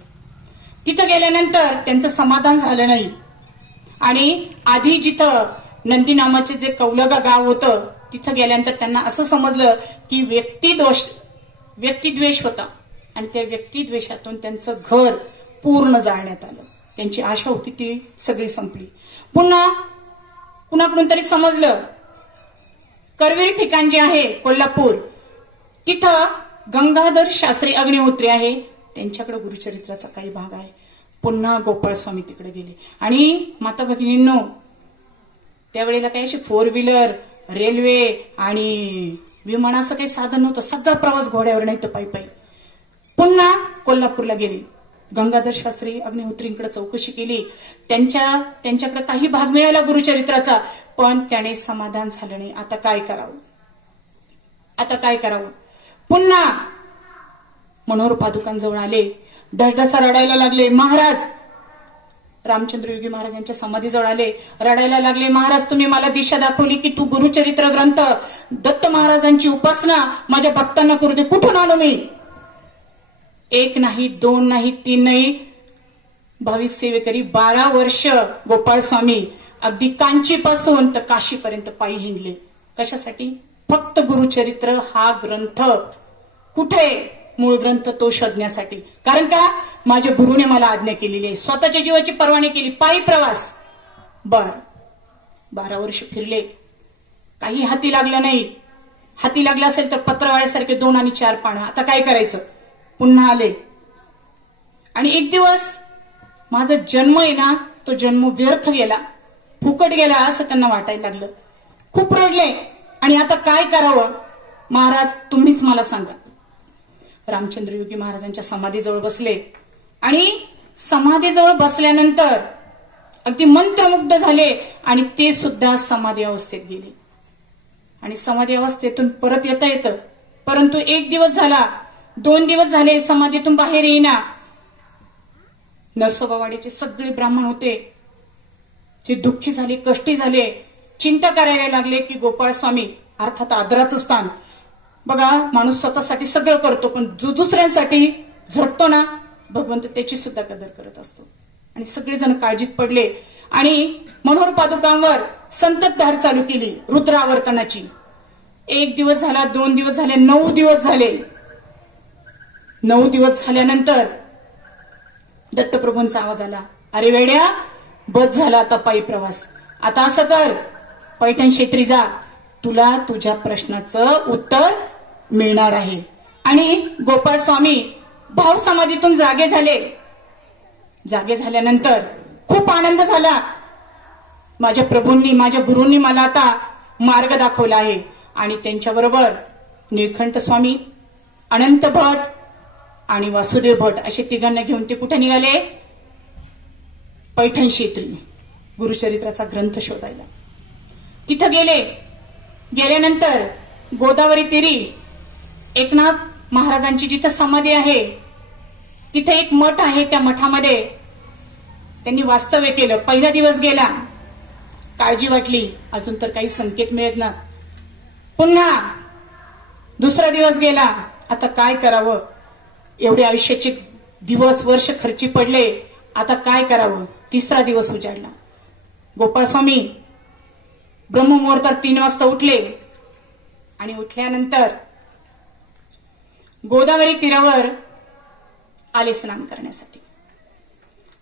तिथं गेल्यानंतर त्यांचं समाधान झालं नाही. आणि आधी जिथं नंदी नामाचे जे कौलगा गाव होतं तिथं गेल्यानंतर त्यांना असं समजलं की व्यक्तिद्वेष होता. आणि त्या व्यक्तिद्वेषातून त्यांचं घर पूर्ण जाळण्यात आलं. त्यांची आशा होती ती सगळी संपली. पुन्हा कुणाकडून तरी समजलं करवीर ठिकाण जे आहे कोल्हापूर, तिथं गंगाधर शास्त्री अग्निहोत्री आहे, त्यांच्याकडे गुरुचरित्राचा काही भाग आहे. पुन्हा गोपाळ स्वामी तिकडे गेले. आणि माता भगिनींनो, त्यावेळेला काही अशी 4 व्हीलर, रेल्वे आणि विमानाचं काही साधन नव्हतं. सगळा प्रवास घोड्यावर नाही तर पायी. पुन्हा कोल्हापूरला गेले. गंगाधर शास्त्री अग्निहोत्रींकडे चौकशी केली. त्यांच्याकडे काही भाग मिळाला गुरुचरित्राचा, पण त्याने समाधान झालं नाही. आता काय करावं? पुन्हा मनोहर पादुकांजवळ आले, ढसढसा रडायला लागले. महाराज, रामचंद्र योगी महाराजांच्या समाधीजवळ आले, रडायला लागले. महाराज, तुम्ही मला दिशा दाखवली की तू गुरुचरित्र ग्रंथ, दत्त महाराजांची उपासना माझ्या भक्तांना करू दे. कुठून आणू मी? एक नाही, दोन नाही, तीन नाही, भाविक सेवेकरी 12 वर्ष गोपाळ स्वामी अगदी कांचीपासून तर काशीपर्यंत पायी हिंडले. कशासाठी? फक्त गुरुचरित्र हा ग्रंथ कुठे, मूळ ग्रंथ तो शोधण्यासाठी. कारण का? माझ्या गुरुने मला आज्ञा केलेली आहे. स्वतःच्या जीवाची पर्वाणी केली. पायी प्रवास. 12 वर्ष फिरले, काही हाती लागलं नाही. हाती लागलं असेल तर पत्रवाळ्यासारखे 2 आणि 4 पानं. आता काय करायचं? पुन्हा आले. आणि एक दिवस माझा जन्म आहे ना, तो जन्म व्यर्थ गेला, फुकट गेला असं त्यांना वाटायला लागलं. खूप रडले. आणि आता काय करावं? महाराज, तुम्हीच मला सांगा. रामचंद्र योगी महाराजांच्या समाधीजवळ बसले. आणि समाधीजवळ बसल्यानंतर अगदी मंत्रमुग्ध झाले. आणि ते सुद्धा समाधी अवस्थेत गेले. आणि समाधी अवस्थेतून परत येता येतं, परंतु 1 दिवस झाला, 2 दिवस झाले, समाधीतून बाहेर येईना. नरसोबावाडीचे सगळे ब्राह्मण होते, ते दुःखी झाले, कष्टी झाले, चिंता करायला लागले की गोपाळ स्वामी, अर्थात आदराचं स्थान. बघा, माणूस स्वतःसाठी सगळं करतो, पण जो दुसऱ्यांसाठी झटतो ना, भगवंत त्याची सुद्धा कदर करत असतो. आणि सगळेजण काळजीत पडले. आणि मनोहर पादुकांवर संततधार चालू केली रुद्रावर्तनाची. 1 दिवस झाला, 2 दिवस झाले, 9 दिवस झाले. 9 दिवस झाल्यानंतर दत्तप्रभूंचा आवाज आला, अरे वेड्या, बस झाला आता पायी प्रवास. आता असं कर, पैठण क्षेत्री जा, तुला तुझ्या प्रश्नाचं उत्तर मिळणार आहे. आणि गोपाळ स्वामी भाव समाधीतून जागे झाले. जागे झाल्यानंतर खूप आनंद झाला. माझ्या प्रभूंनी, माझ्या गुरूंनी मला आता मार्ग दाखवला आहे. आणि त्यांच्याबरोबर निळकंठ स्वामी, अनंत भट आणि वासुदेव भट असे तिघांना घेऊन ते कुठे निघाले? पैठण क्षेत्री गुरुचरित्राचा ग्रंथ शोधायला. तिथं गेले. गेल्यानंतर गोदावरी तीरी एकनाथ महाराजांची जिथं समाधी आहे, तिथे एक मठ आहे. त्या मठामध्ये त्यांनी वास्तव्य केलं. पहिला दिवस गेला, काळजी वाटली, अजून तर काही संकेत मिळत ना. पुन्हा दुसरा दिवस गेला, आता काय करावं? एवढे आयुष्याचे दिवस, वर्ष खर्ची पडले, आता काय करावं? तिसरा दिवस उजाडला. गोपाळ स्वामी ब्रह्ममुहूर्तात 3 वाजता उठले. आणि उठल्यानंतर गोदावरी तीरावर आले स्नान करण्यासाठी.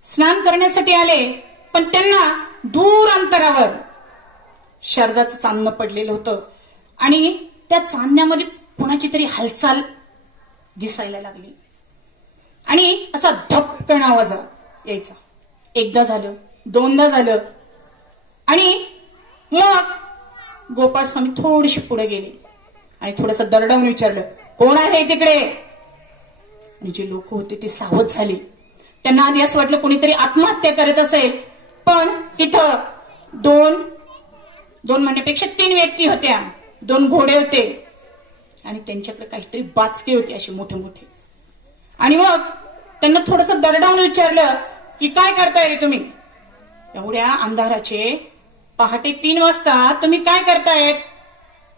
स्नान करण्यासाठी आले, पण त्यांना दूर अंतरावर शारदाचं चांदणं पडलेलं होतं. आणि त्या चांदण्यामध्ये कोणाची तरी हालचाल दिसायला लागली. आणि असा धपकन आवाज यायचा. एकदा झालं, 2दा झालं. आणि मग गोपाळ स्वामी थोडीशी पुढे गेले आणि थोडंसं दरडावून विचारलं, कोण आहे तिकडे? आणि जे लोक होते ते सावध झाले. त्यांना आधी असं वाटलं कोणीतरी आत्महत्या करत असेल. पण तिथं 2 म्हणण्यापेक्षा 3 व्यक्ती होत्या. 2 घोडे होते आणि त्यांच्याकडे काहीतरी बाचके होते असे मोठे मोठे. आणि मग त्यांना थोडंसं दरडावून विचारलं की काय करताय रे तुम्ही? एवढ्या अंधाराचे पहाटे 3 वाजता तुम्ही काय करतायत?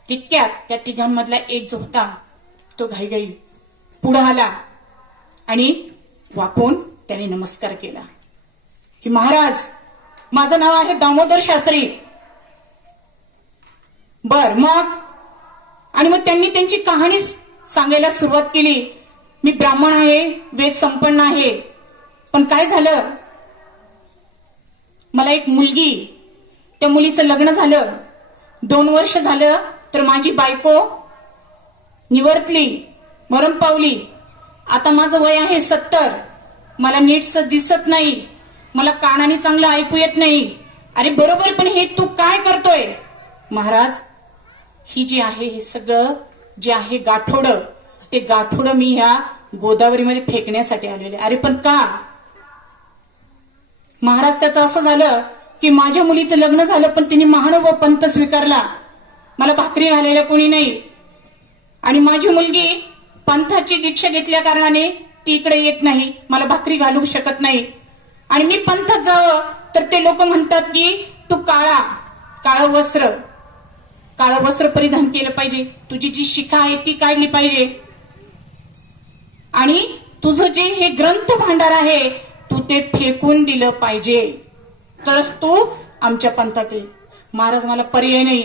तितक्यात त्या तिघांमधला एक जो होता तो घाईघाई पुढे आला आणि वाकून त्याने नमस्कार केला की महाराज, माझं नाव आहे दामोदर शास्त्री. बर, मग? आणि मग त्यांनी त्यांची कहाणी सांगायला सुरुवात केली. मी ब्राह्मण आहे, वेद संपन्न आहे, पण काय झालं, मला एक मुलगी, त्या मुलीचं लग्न झालं, 2 वर्ष झालं तर माझी बायको निवर्तली, मरण पावली. आता माझं वय आहे 70, मला नीटसं दिसत नाही, मला कानाने चांगलं ऐकू येत नाही. अरे बरोबर, पण हे तू काय करतोय? महाराज, ही जी आहे, हे सगळं जे आहे गाठोडं, ते गाठोडं मी ह्या गोदावरीमध्ये फेकण्यासाठी आलेले. अरे पण का? महाराज, त्याचं असं झालं की माझ्या मुलीचं लग्न झालं, पण तिने महानुभाव पंथ स्वीकारला, मला भाकरी घालायला कोणी नाही. आणि माझी मुलगी पंथाची दीक्षा घेतल्या कारणाने ती इकडे येत नाही, मला भाकरी घालू शकत नाही. आणि मी पंथात जावं तर ते लोक म्हणतात की तू काळं वस्त्र परिधान केलं पाहिजे, तुझी जी शिखा आहे ती काढली पाहिजे, आणि तुझं जे हे ग्रंथ भांडार आहे तू ते फेकून दिलं पाहिजे, तरच तू आमच्या पंथात आहे. महाराज मला पर्याय नाही,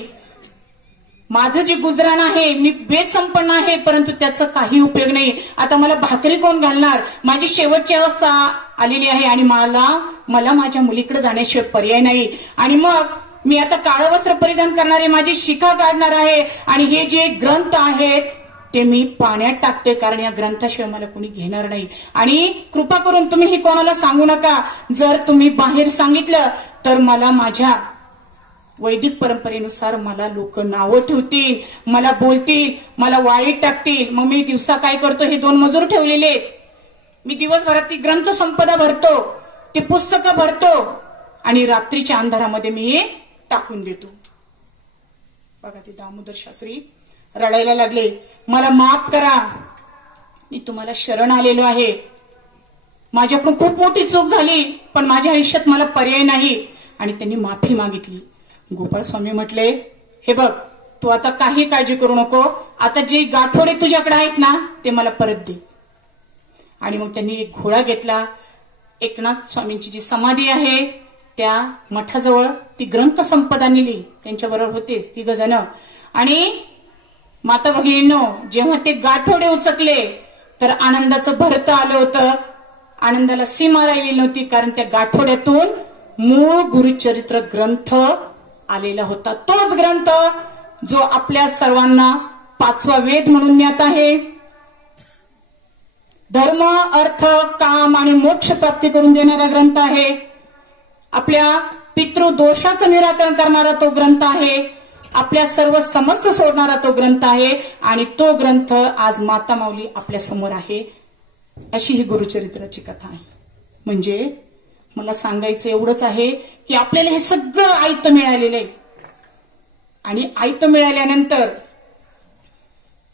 माझं जे गुजराण आहे, मी वेद संपन्न आहे, परंतु त्याचा काही उपयोग नाही. आता मला भाकरी कोण घालणार, माझी शेवटची अवस्था आलेली आहे आणि मला माझ्या मुलीकडे जाण्याशिवाय पर्याय नाही. आणि मग मी आता काळं वस्त्र परिधान करणारे, माझी शिखा काढणार आहे आणि हे जे ग्रंथ आहेत ते मी पाण्यात टाकते, कारण या ग्रंथाशिवाय मला कोणी घेणार नाही. आणि कृपा करून तुम्ही हे कोणाला सांगू नका. जर तुम्ही बाहेर सांगितलं तर मला माझ्या वैदिक परंपरेनुसार मला लोक नावं ठेवतील, मला बोलतील, मला वाईट टाकतील. मग मी दिवसा काय करतो, हे 2 मजूर ठेवलेले, मी दिवसभरात ती ग्रंथ संपदा भरतो, ती पुस्तकं भरतो आणि रात्रीच्या अंधारामध्ये मी हे टाकून देतो. बघा ते दामोदर शास्त्री रडायला लागले, मला माफ करा, मी तुम्हाला शरण आलेलो आहे, माझ्याकडून खूप मोठी चूक झाली, पण माझ्या आयुष्यात मला पर्याय नाही. आणि त्यांनी माफी मागितली. गोपाळ स्वामी म्हटले, हे बघ, तू आता काही काळजी करू नको, आता जे गाठोडे तुझ्याकडे आहेत ना ते मला परत दे. आणि मग त्यांनी एक घोडा घेतला, एकनाथ स्वामींची जी समाधी आहे त्या मठाजवळ ती ग्रंथ संपदा नेली, त्यांच्याबरोबर होतेच 3 जण. आणि माता भगिनींनो, जेव्हा ते गाठोडे उचकले तर आनंदाचं भरत आलं होतं, आनंदाला सीमा राहिली नव्हती, कारण त्या गाठोड्यातून मूळ गुरुचरित्र ग्रंथ आलेला होता. तोच ग्रंथ जो आपल्या सर्वांना 5वा वेद म्हणून ज्ञात आहे, धर्म, अर्थ, काम आणि मोक्ष प्राप्ती करून देणारा ग्रंथ आहे, आपल्या पितृदोषाचं निराकरण करणारा तो ग्रंथ आहे, आपल्या सर्व समस्या सोडणारा तो ग्रंथ आहे. आणि तो ग्रंथ आज माता माऊली आपल्या समोर आहे. अशी ही गुरुचरित्राची कथा आहे. म्हणजे मला सांगायचं एवढंच आहे की आपल्याला हे सगळं आयतं मिळालेलं आहे, आणि आयतं मिळाल्यानंतर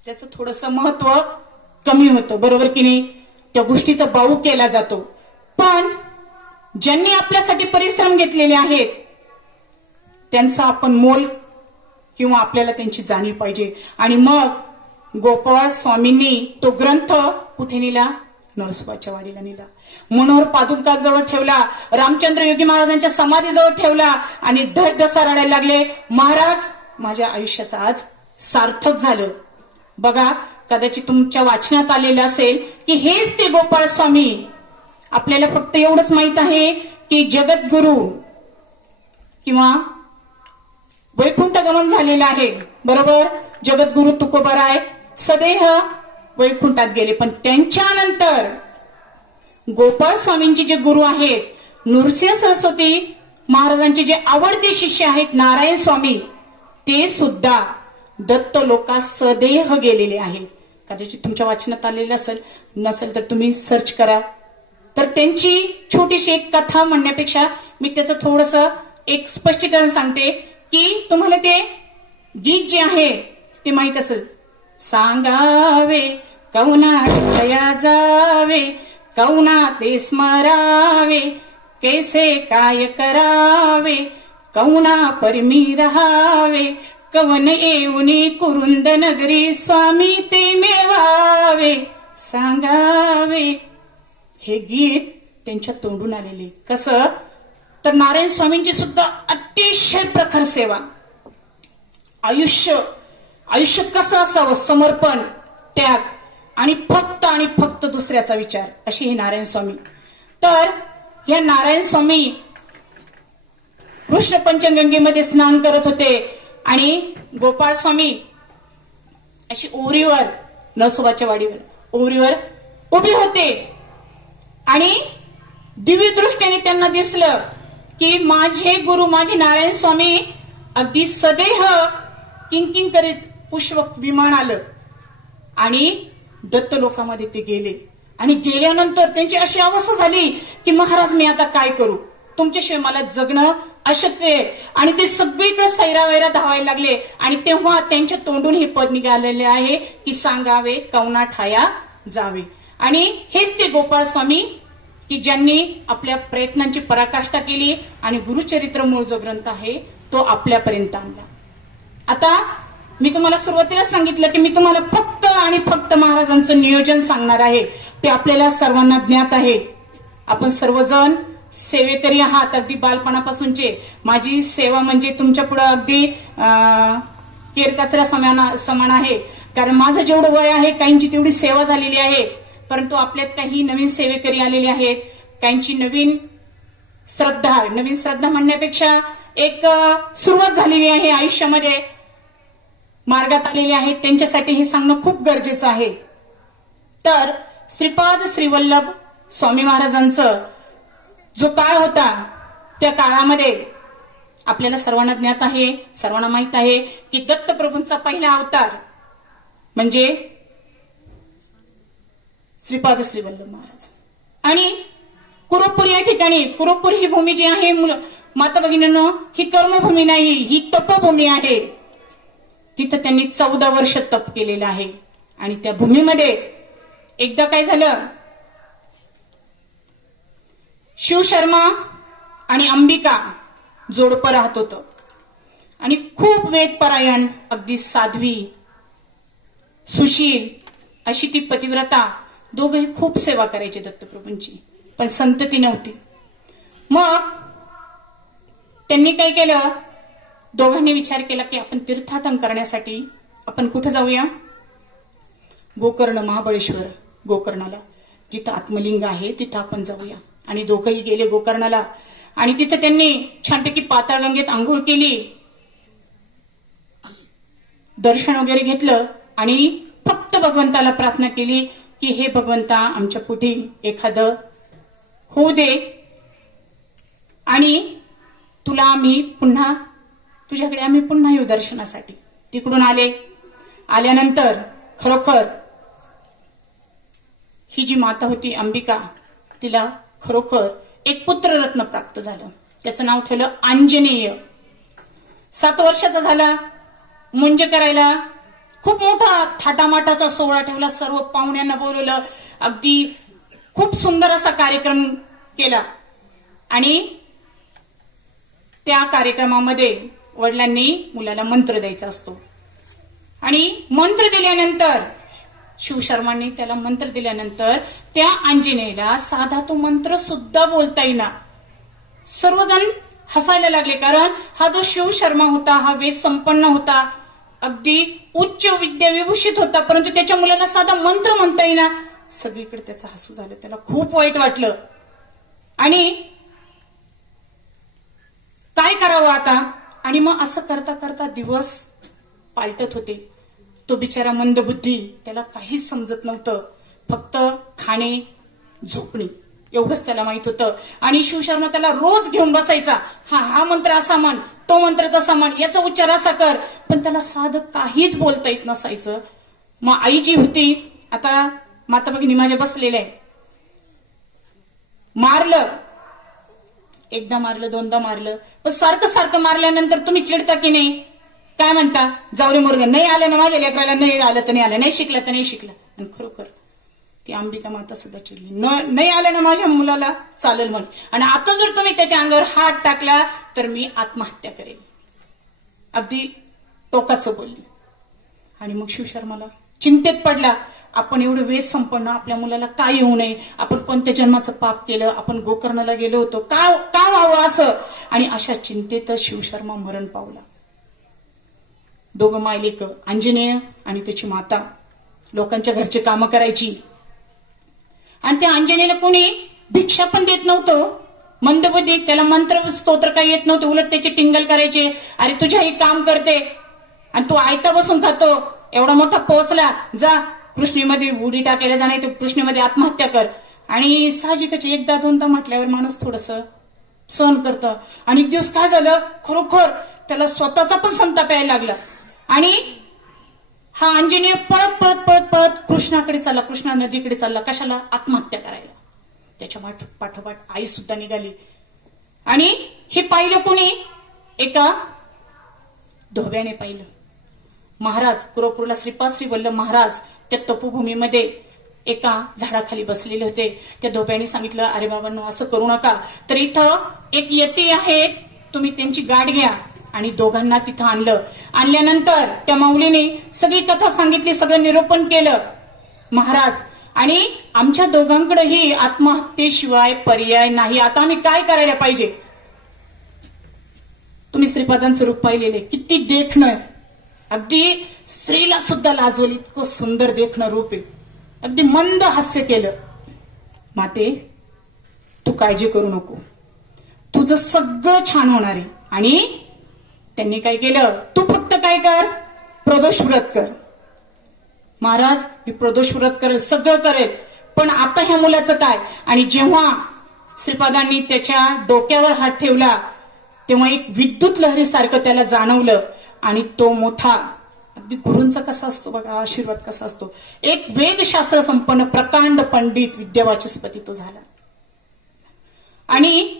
त्याचं थोडंसं महत्व कमी होतं, बरोबर की नाही? त्या गोष्टीचा बाऊ केला जातो. पण ज्यांनी आपल्यासाठी परिश्रम घेतलेले आहेत त्यांचं आपण मोल किंवा आपल्याला त्यांची जाणीव पाहिजे. आणि मग गोपाळ स्वामींनी तो ग्रंथ कुठे नेला? नरसोबाच्या वाडीला नेला, मनोहर पादुकाजवळ ठेवला, रामचंद्र योगी महाराजांच्या समाधीजवळ ठेवला आणि धडधसा रडायला लागले, महाराज माझ्या आयुष्याचं आज सार्थक झालं. बघा, कदाचित तुमच्या वाचनात आलेलं असेल की हेच ते गोपाळ स्वामी. आपल्याला फक्त एवढंच माहित आहे की जगद्गुरु किंवा वैकुंठ गमन झालेलं आहे, बरोबर? जगद्गुरु तुकोबाराय सदेह वैकुंठात गेले. पण त्यांच्यानंतर गोपाळ स्वामींचे जे गुरु आहेत, नृसिंह सरस्वती महाराजांचे जे आवडते शिष्य आहेत नारायण स्वामी, ते सुद्धा दत्त लोकात सदेह गेलेले आहेत. कदाचित तुमच्या वाचनात आलेलं असेल, नसेल तर तुम्ही सर्च करा. तर त्यांची छोटीशी एक कथा म्हणण्यापेक्षा मी त्याचं थोडंसं एक स्पष्टीकरण सांगते की तुम्हाला ते गीत जे आहे ते माहित असेल. सांगावे कौना दया जावे, कौना ते स्मरावे, कैसे काय करावे, कौना परमी रहावे, कवन येऊनी कुरुंद नगरी स्वामी ते मिळवावे. सांगावे, हे गीत त्यांच्या तोंडून आलेले. कसं तर नारायण स्वामींची सुद्धा अतिशय प्रखर सेवा, आयुष्य कसं असावं, समर्पण, त्याग आणि फक्त दुसऱ्याचा विचार, अशी ही नारायण स्वामी. तर या नारायण स्वामी कृष्ण पंचगंगेमध्ये स्नान करत होते आणि गोपाळ स्वामी अशी ओरीवर, नरसोबाच्या वाडीवर ओरीवर उभे होते आणि दिव्य दृष्टीने त्यांना दिसलं की माझे गुरु, माझे नारायण स्वामी अगदी सदेह किंकिंग करीत पुष्पक विमान आलं आणि दत्त लोकांमध्ये ते गेले. आणि गेल्यानंतर त्यांची अशी अवस्था झाली की महाराज मी आता काय करू, तुमच्याशिवाय मला जगणं अशक्य आहे. आणि ते सगळीकडे सैरावैरा धावायला लागले. आणि तेव्हा त्यांच्या तोंडून हे पद निघालेले आहे की सांगावे कौना ठाया जावे. आणि हेच ते गोपाळ स्वामी की ज्यांनी आपल्या प्रयत्नांची पराकाष्ठा केली आणि गुरुचरित्र मूळ जो ग्रंथ आहे तो आपल्यापर्यंत आणला. आता मी तुम्हाला सुरुवातीलाच सांगितलं की मी तुम्हाला फक्त आणि फक्त महाराजांचं नियोजन सांगणार आहे. ते आपल्याला सर्वांना ज्ञात आहे. आपण सर्वजण सेवेकरी आहात, अगदी बालपणापासूनचे. माझी सेवा म्हणजे तुमच्या पुढे अगदी केरकचऱ्या समान आहे. कारण माझं जेवढं वय आहे, काहींची तेवढी सेवा झालेली आहे. परंतु आपल्यात काही नवीन सेवेकरी आलेले आहेत, काहींची नवीन श्रद्धा म्हणण्यापेक्षा एक सुरुवात झालेली आहे आयुष्यामध्ये, मार्गात आलेले आहेत. त्यांच्यासाठी हे सांगणं खूप गरजेचं आहे. तर श्रीपाद श्रीवल्लभ स्वामी महाराजांचं जो काळ होता, त्या काळामध्ये आपल्याला सर्वांना ज्ञात आहे, सर्वांना माहित आहे की दत्तप्रभूंचा पहिला अवतार म्हणजे श्रीपाद श्रीवल्लभ महाराज. आणि कुरुपूर या ठिकाणी, कुरुपूर ही भूमी जी आहे माता भगिनींनो, ही कर्मभूमी नाही, ही तपभूमी आहे. तिथं त्यांनी 14 वर्ष तप केलेलं आहे. आणि त्या भूमीमध्ये एकदा काय झालं, शिवशर्मा आणि अंबिका जोडपं राहत होतं. आणि खूप वेदपरायण, अगदी साध्वी, सुशील अशी ती पतिव्रता. दोघेही खूप सेवा करायचे दत्तप्रभूंची, पण संतती नव्हती. मग त्यांनी काय केलं, दोघांनी विचार केला की आपण तीर्थाटन करण्यासाठी आपण कुठे जाऊया, गोकर्ण, महाबळेश्वर गोकर्णाला, जिथं आत्मलिंग आहे तिथं आपण जाऊया. आणि दोघंही गेले गोकर्णाला. आणि तिथे त्यांनी छानपैकी पाताळगंगेत आंघोळ केली, दर्शन वगैरे घेतलं आणि फक्त भगवंताला प्रार्थना केली की हे भगवंता, आमच्या पुढे एखादं होऊ दे आणि तुझ्याकडे आम्ही पुन्हा येऊ दर्शनासाठी. तिकडून आल्यानंतर खरोखर ही जी माता होती अंबिका, तिला खरोखर एक पुत्ररत्न प्राप्त झालं. त्याचं नाव ठेवलं आंजनेय. 7 वर्षाचा झाला. मुंज करायला खूप मोठा थाटामाटाचा सोहळा ठेवला, सर्व पाहुण्यांना बोलवलं, अगदी खूप सुंदर असा कार्यक्रम केला. आणि त्या कार्यक्रमामध्ये वडिलांनी मुलाला मंत्र द्यायचा असतो. आणि मंत्र दिल्यानंतर, शिवशर्मांनी त्याला मंत्र दिल्यानंतर त्या आंजनेयला साधा तो मंत्र सुद्धा बोलता येईना. सर्वजण हसायला लागले, कारण हा जो शिवशर्मा होता हा वेद संपन्न होता, अगदी उच्च विद्या विभूषित होता, परंतु त्याच्या मुलाला साधा मंत्र म्हणता येईना. सगळीकडे त्याचं हसू झालं, त्याला खूप वाईट वाटलं. आणि काय करावं आता. आणि मग असं करता करता दिवस पालटत होते. तो बिचारा मंदबुद्धी, त्याला काहीच समजत नव्हतं, फक्त खाणे झोपणे एवढंच त्याला माहित होतं. आणि शिवशर्मा त्याला रोज घेऊन बसायचा, हा मंत्र असा म्हण, तो मंत्र तसा म्हण, याचा उच्चार असा कर, पण त्याला साधं काहीच बोलता येत नसायचं. मग आई जी होती, आता माता भगिनी माझ्या बसलेल्या आहे, मारलं, एकदा मारलं, दोनदा मारलं, पण सारखं मारल्यानंतर तुम्ही चिडता की नाही, काय म्हणता, जाऊ रे मुर्गा, नाही आलं ना माझ्या लेकराला, नाही आलं तर नाही आलं, नाही शिकलं तर नाही शिकलं. आणि खरोखर ती अंबिका माता सुद्धा चिडली, नाही आलं ना माझ्या मुलाला, चालेल म्हणे, आणि आता जर तुम्ही त्याच्या अंगावर हात टाकला तर मी आत्महत्या करेन. अगदी टोकाचं बोलली. आणि मग शिवशर्माला चिंतेत पडला, आपण एवढं वेद संपन्न, आपल्या मुलाला काय येऊ नये, आपण कोणत्या जन्माचं पाप केलं, आपण गोकर्णाला गेलो होतो, का व्हावं असं. आणि अशा चिंतेत शिवशर्मा मरण पावला. दोघं मायलेक, आंजनेय आणि त्याची माता, लोकांच्या घरचे कामं करायची. आणि त्या आंजनेयला कोणी भिक्षा पण देत नव्हतं, मंदबुद्धी, त्याला मंत्र स्तोत्र काही येत नव्हते, उलट त्याचे टिंगल करायचे, अरे तुझ्या हे काम करते आणि तू आयता बसून खातो, एवढा मोठा पोहोचला, जा कृष्णेमध्ये उडी टाकायला जा, नाही तर कृष्णेमध्ये आत्महत्या कर. आणि साहजिकच एकदा दोनदा म्हटल्यावर माणूस थोडस सहन करतं. आणि एक दिवस काय झालं, खरोखर त्याला स्वतःचा पण संताप यायला लागला. आणि हा आंजनेय पळत पळत पळत पळत कृष्णाकडे चालला, कृष्णा नदीकडे चालला, कशाला, आत्महत्या करायला. त्याच्या पाठोपाठ आई सुद्धा निघाली. आणि हे पाहिलं कोणी, एका धोब्याने पाहिलं. महाराज कुरुपूरला श्रीपाद श्रीवल्लभ महाराज त्या तपोभूमीमध्ये एका झाडाखाली बसलेले होते. त्या धोब्याने सांगितलं, अरे बाबांनो असं करू नका. तर इथं एक यती आहे, तुम्ही त्यांची गाठ घ्या. आणि दोघांना तिथं आणलं. आणल्यानंतर त्या माऊलीने सगळी कथा सांगितली, सगळं निरूपण केलं. महाराज, आणि आमच्या दोघांकडेही आत्महत्येशिवाय पर्याय नाही, आता आम्ही काय करायला पाहिजे? तुम्ही श्रीपादांचं रूप पाहिलेले, किती देखणं, अगदी स्त्रीला सुद्धा लाजवल इतकं सुंदर देखणं रूप आहे. अगदी मंद हास्य केलं. माते, तू काळजी करू नको, तुझं सगळं छान होणार आहे. आणि त्यांनी काय केलं, तू फक्त काय कर, प्रदोष व्रत कर. महाराज, मी प्रदोष व्रत करेल, सगळं करेल, पण आता ह्या मुलाचं काय? आणि जेव्हा श्रीपादांनी त्याच्या डोक्यावर हात ठेवला तेव्हा एक विद्युत लहरीसारखं त्याला जाणवलं. आणि तो मोठा, अगदी गुरूंचा कसा असतो बघा आशीर्वाद कसा असतो, एक वेदशास्त्र संपन्न प्रकांड पंडित विद्यावाचस्पती तो झाला. आणि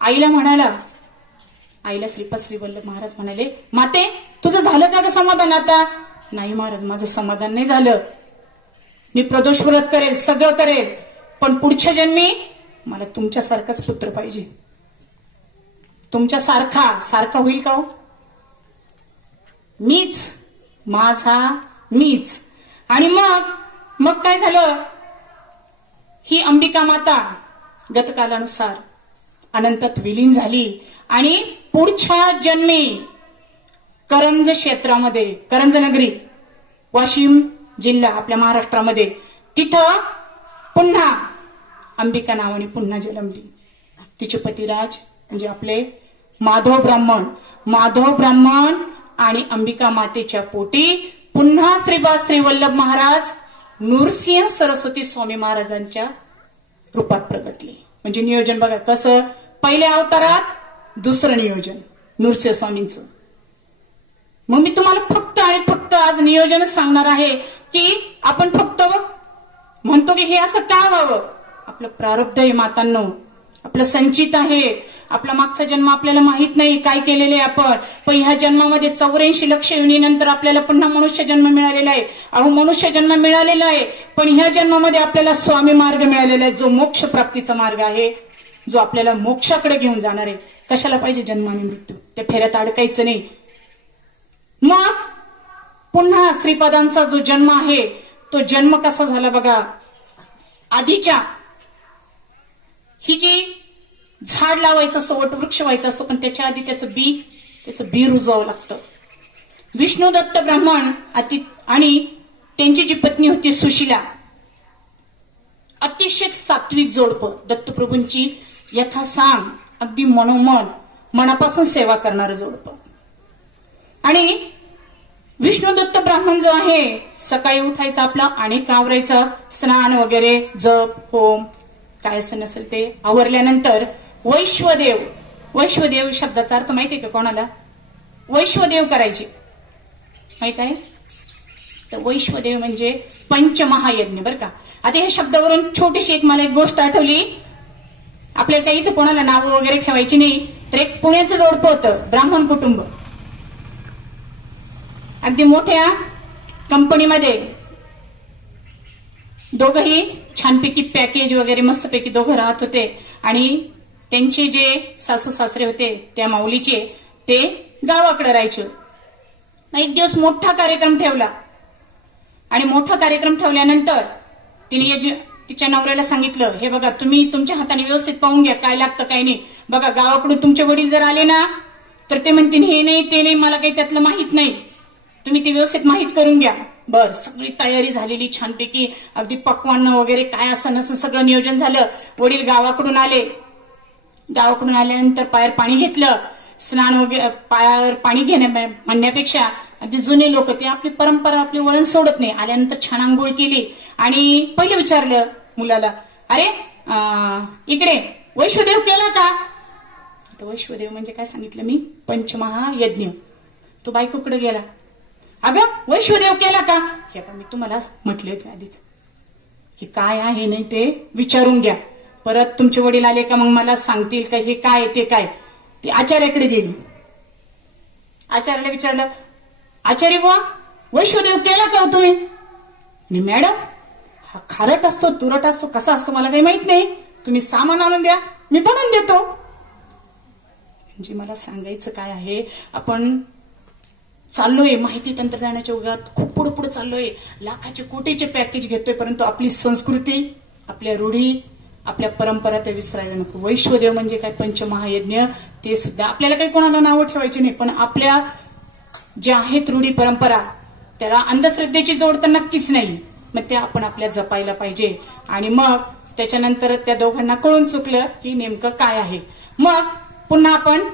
आईला म्हणाला, आईला श्रीपाद श्री वल्लभ महाराज म्हणाले, माते तुझं झालं का ग समाधान? आता नाही महाराज, माझं समाधान नाही झालं. मी प्रदोष व्रत करेल, सगळं करेल, पण पुढच्या जन्मी मला तुमच्यासारखाच पुत्र पाहिजे. तुमच्या सारखा होईल का हो? मीच, माझा मीच. आणि मग काय झालं, ही अंबिका माता गतकालानुसार अनंतात विलीन झाली. आणि पुढच्या जन्मी करंज क्षेत्रामध्ये, करंज नगरी, वाशिम जिल्हा आपल्या महाराष्ट्रामध्ये, तिथं पुन्हा अंबिका नावाने पुन्हा जन्मली. तिचे पतिराज म्हणजे आपले माधव ब्राह्मण आणि अंबिका मातेच्या पोटी पुन्हा श्रीपाद श्री वल्लभ महाराज नृसिंह सरस्वती स्वामी महाराजांच्या रूपात प्रगटले. म्हणजे नियोजन बघा कसं, पहिल्या अवतारात दुसरं नियोजन नृसिंह स्वामींचं. मग मी तुम्हाला फक्त आज नियोजनच सांगणार आहे की आपण फक्त म्हणतो की हे असं का व्हावं. आपलं प्रारब्ध आहे मातांनो, आपलं संचित आहे. आपला मागचा जन्म आपल्याला माहित नाही काय केलेले आपण, पण ह्या जन्मामध्ये 84 लक्ष योनीनंतर आपल्याला पुन्हा मनुष्य जन्म मिळालेला आहे. अहो मनुष्य जन्म मिळालेला आहे, पण ह्या जन्मामध्ये आपल्याला स्वामी मार्ग मिळालेला आहे, जो मोक्ष प्राप्तीचा मार्ग आहे, जो आपल्याला मोक्षाकडे घेऊन जाणार आहे. कशाला पाहिजे जन्म आणि मृत्यू, त्या फेऱ्यात अडकायचं नाही. मग पुन्हा श्रीपादांचा जो जन्म आहे तो जन्म कसा झाला बघा. आधीच्या ही जी झाड लावायचं असतं, वटवृक्ष व्हायचा असतो, पण त्याच्या आधी त्याचं बी रुजवावं लागतं. विष्णुदत्त ब्राह्मण आणि त्यांची जी पत्नी होती सुशिला, अतिशय सात्विक जोडपं, दत्तप्रभूंची यथासांग अगदी मनोमन मनापासून सेवा करणारं जोडपं. आणि विष्णुदत्त ब्राह्मण जो आहे सकाळी उठायचा, आपला अनेक आवरायचं, स्नान वगैरे, जप होम काय असं नसेल ते आवरल्यानंतर वैश्वदेव शब्दाचा अर्थ माहितीये का कोणाला? वैश्वदेव करायचे माहित आहे? तर वैश्वदेव म्हणजे पंचमहायज्ञ बरं का. आता या शब्दावरून छोटीशी मला एक गोष्ट आठवली. आपल्याला काही इथं कोणाला नाव वगैरे ठेवायची नाही, तर एक पुण्याचं जोडपं होतं, ब्राह्मण कुटुंब, अगदी मोठ्या कंपनीमध्ये, दोघंही छानपैकी पॅकेज वगैरे मस्तपैकी दोघं राहत होते. आणि त्यांचे जे सासू सासरे होते त्या माऊलीचे, ते गावाकडे राहायचे. एक दिवस मोठा कार्यक्रम ठेवला. आणि मोठा कार्यक्रम ठेवल्यानंतर तिने तिच्या नवऱ्याला सांगितलं, हे बघा तुम्ही तुमच्या हाताने व्यवस्थित पाहून घ्या काय लागतं काय नाही. बघा गावाकडून तुमचे वडील जर आले ना तर ते म्हणतील हे नाही ते नाही, मला काही त्यातलं माहित नाही, तुम्ही ते व्यवस्थित माहित करून घ्या. बर, सगळी तयारी झालेली छानपैकी, अगदी पक्वान वगैरे काय असं नसं सगळं नियोजन झालं. वडील गावाकडून आले. गावाकडून आल्यानंतर पायावर पाणी घेतलं. स्नान वगैरे पायावर पाणी घेण्या म्हणण्यापेक्षा अगदी जुने लोक ते आपली परंपरा आपली वळण सोडत नाही. आल्यानंतर छान आंघोळ केली आणि पहिलं विचारलं मुलाला, अरे इकडे वैश्वदेव केला का? वैश्वदेव म्हणजे काय सांगितलं मी, पंचमहायज्ञ. तो बायकोकडे गेला, अगं वैश्वदेव केला का? हे का मी तुम्हाला म्हटले होते आधीच की काय आहे नाही ते विचारून घ्या. परत तुमचे वडील आले का मग मला सांगतील का हे काय ते काय. ती आचार्याकडे गेली. आचार्याला विचारलं, आचार्य बुवा वैश्वदेव केला का हो तुम्ही? मॅडम हा खारट असतो, तुरट असतो, कसा असतो मला काही माहित नाही, तुम्ही सामान आणून द्या, मी बनवून देतो. म्हणजे मला सांगायचं काय आहे, आपण चाललोय माहिती तंत्रज्ञानाच्या युगात, खूप पुढे पुढे चाललोय, लाखाचे कोटीचे पॅकेज घेतोय, परंतु आपली संस्कृती, आपल्या रूढी, आपल्या परंपरा ते विसरायला नको. वैश्वदेव म्हणजे काय, पंचमहायज्ञ, ते सुद्धा आपल्याला काही कोणाला नावं ठेवायची नाही, पण आपल्या ज्या आहेत रूढी परंपरा, त्याला अंधश्रद्धेची जोड तर नक्कीच नाही, मग ते आपण आपल्या जपायला पाहिजे. आणि मग त्याच्यानंतर त्या दोघांना कळून चुकलं की नेमकं काय आहे. मग पुन्हा आपण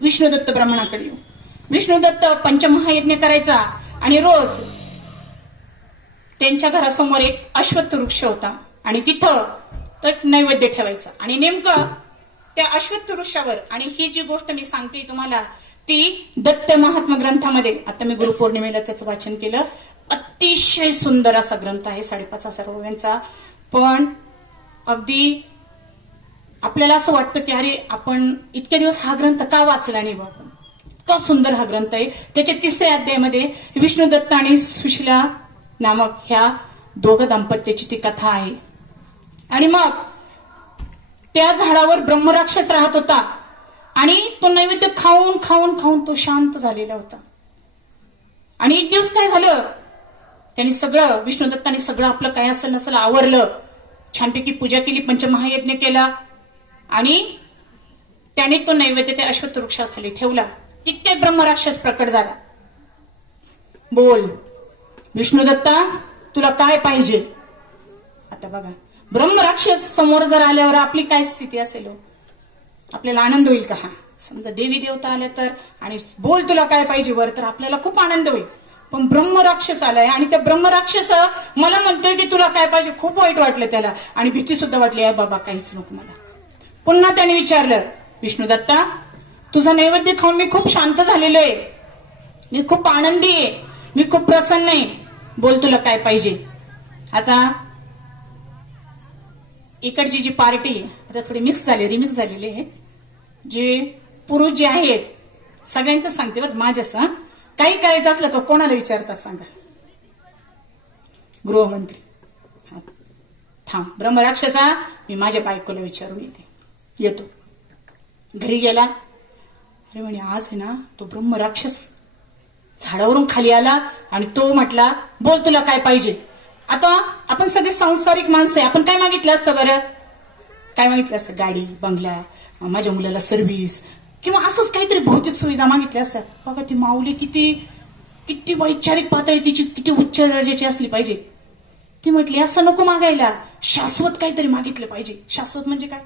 विष्णुदत्त ब्राह्मणाकडे येऊ. विष्णुदत्त पंचमहायज्ञ करायचा आणि रोज त्यांच्या घरासमोर एक अश्वत्थ वृक्ष होता आणि तिथं तो एक नैवेद्य ठेवायचा. आणि नेमकं त्या अश्वत्थ वृक्षावर, आणि ही जी गोष्ट मी सांगते तुम्हाला ती दत्त महात्मा ग्रंथामध्ये, आता मी गुरुपौर्णिमेला त्याचं वाचन केलं, अतिशय सुंदर असा ग्रंथ आहे, 5,500 ओव्यांचा. पण अगदी आपल्याला असं वाटतं की अरे आपण इतके दिवस हा ग्रंथ का वाचला नाही बाबा, इतका सुंदर हा ग्रंथ आहे. त्याच्या 3ऱ्या अध्यायामध्ये विष्णुदत्त आणि सुशिला नामक ह्या दोघं दाम्पत्याची ती कथा आहे. आणि मग त्या झाडावर ब्रह्मराक्षस राहत होता आणि तो नैवेद्य खाऊन खाऊन खाऊन तो शांत झालेला होता. आणि एक दिवस काय झालं, त्यांनी सगळं, विष्णुदत्ताने सगळं आपलं काय असेल नसेल आवरलं, छानपैकी पूजा केली, पंचमहायज्ञ केला आणि त्याने तो नैवेद्य त्या अश्वत्थ वृक्षाखाली ठेवला. तितके ब्रह्मराक्षस प्रकट झाला. बोल विष्णुदत्ता, तुला काय पाहिजे? आता बघा, ब्रह्मराक्षस समोर जर आल्यावर आपली काय स्थिती असेल, आपल्याला आनंद होईल का? समजा देवी देवता आल्या तर, आणि बोल तुला काय पाहिजे वर, तर आपल्याला खूप आनंद होईल. पण ब्रह्मराक्षस आलाय आणि त्या ब्रह्मराक्षस मला म्हणतोय की तुला काय पाहिजे, खूप वाईट वाटलं त्याला आणि भीती सुद्धा वाटली, आहे बाबा काहीच नको मला. पुन्हा त्याने विचारलं, विष्णुदत्ता तुझा नैवेद्य खाऊन मी खूप शांत झालेलो आहे, मी खूप आनंदी आहे, मी खूप प्रसन्न आहे, बोल तुला काय पाहिजे? आता इकडची जी पार्टी आता थोडी मिक्स झाली, रिमिक्स झालेली आहे, जे पुरुष जे आहेत सगळ्यांचं सांगते बरं, माझ्याच काही करायचं असलं का कोणाला विचारतात सांगा? गृहमंत्री. थांब ब्रह्मराक्षसा, मी माझ्या बायकोला विचारून येतो. घरी गेला, अरे म्हणे आज आहे ना तो ब्रह्मराक्षस झाडावरून खाली आला आणि तो म्हटला बोल तुला काय पाहिजे? आता आपण सगळे सांसारिक माणसं आहे, आपण काय मागितलं असतं बरं? काय मागितलं असतं? गाडी, बंगला, माझ्या मुलाला सर्व्हिस, किंवा असंच काहीतरी भौतिक सुविधा मागितल्या असतात. बघा ती माऊली किती किती वैचारिक पातळी तिची किती उच्च दर्जाची असली पाहिजे. ती म्हटली असं नको मागायला, शाश्वत काहीतरी मागितलं पाहिजे. शाश्वत म्हणजे काय?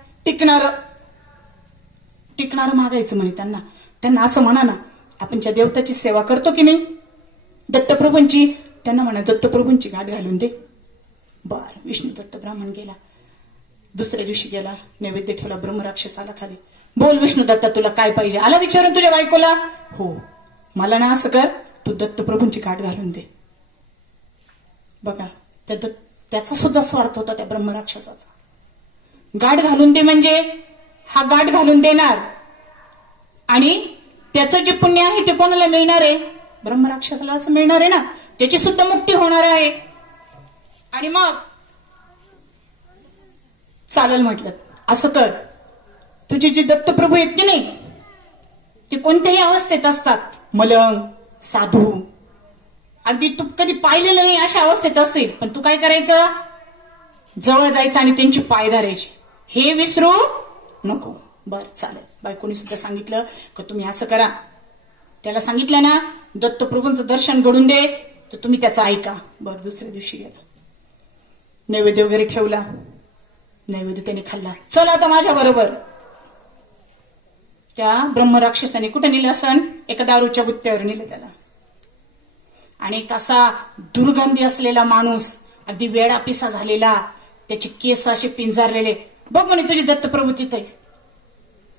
टिकणार मागायचं म्हणे. त्यांना असं म्हणा ना, आपण ज्या देवताची सेवा करतो की नाही, दत्तप्रभूंची, त्यांना म्हणा दत्तप्रभूंची गाठ घालून दे. बर विष्णू दत्त ब्राह्मण गेला. दुसऱ्या दिवशी गेला, नैवेद्य ठेवला, ब्रह्मराक्षस आला खाली. बोल विष्णू दत्ता तुला काय पाहिजे? आला विचारून तुझ्या बायकोला? हो. मला ना असं कर, तू दत्तप्रभूंची गाठ घालून दे. बघा त्याचा सुद्धा स्वार्थ होता त्या ब्रह्मराक्षसाचा. गाठ घालून दे म्हणजे हा गाठ घालून देणार आणि त्याचं जे पुण्य आहे ते कोणाला मिळणार आहे? ब्रह्मराक्षसाला असं मिळणार आहे ना, त्याची सुद्धा मुक्ती होणार आहे. आणि मग चालेल म्हटलं, असं कर, तुझे जे दत्तप्रभू आहेत की नाही ते कोणत्याही अवस्थेत असतात, मलंग, साधू, अगदी तू कधी पाहिलेलं नाही अशा अवस्थेत असतील, पण तू काय करायचं? जवळ जायचं आणि त्यांची पाय धरायची. हे विसरू नको. बर चालेल. बायकोनी सुद्धा सांगितलं की तुम्ही असं करा. त्याला सांगितलं ना दत्तप्रभूंचं दर्शन घडून दे, तर तुम्ही त्याचं ऐका. बर दुसऱ्या दिवशी गेला, नैवेद्य वगैरे ठेवला, नैवेद्य त्याने खाल्ला. चल आता माझ्या बरोबर. त्या ब्रह्मराक्षसाने कुठे नेलं असन? एका दारूच्या गुत्त्यावर नेलं त्याला. आणि कसा दुर्गंधी असलेला माणूस, अगदी वेडापिसा झालेला, त्याचे केस असे पिंजारलेले. बघ म्हणे तुझे दत्तप्रभू तिथे.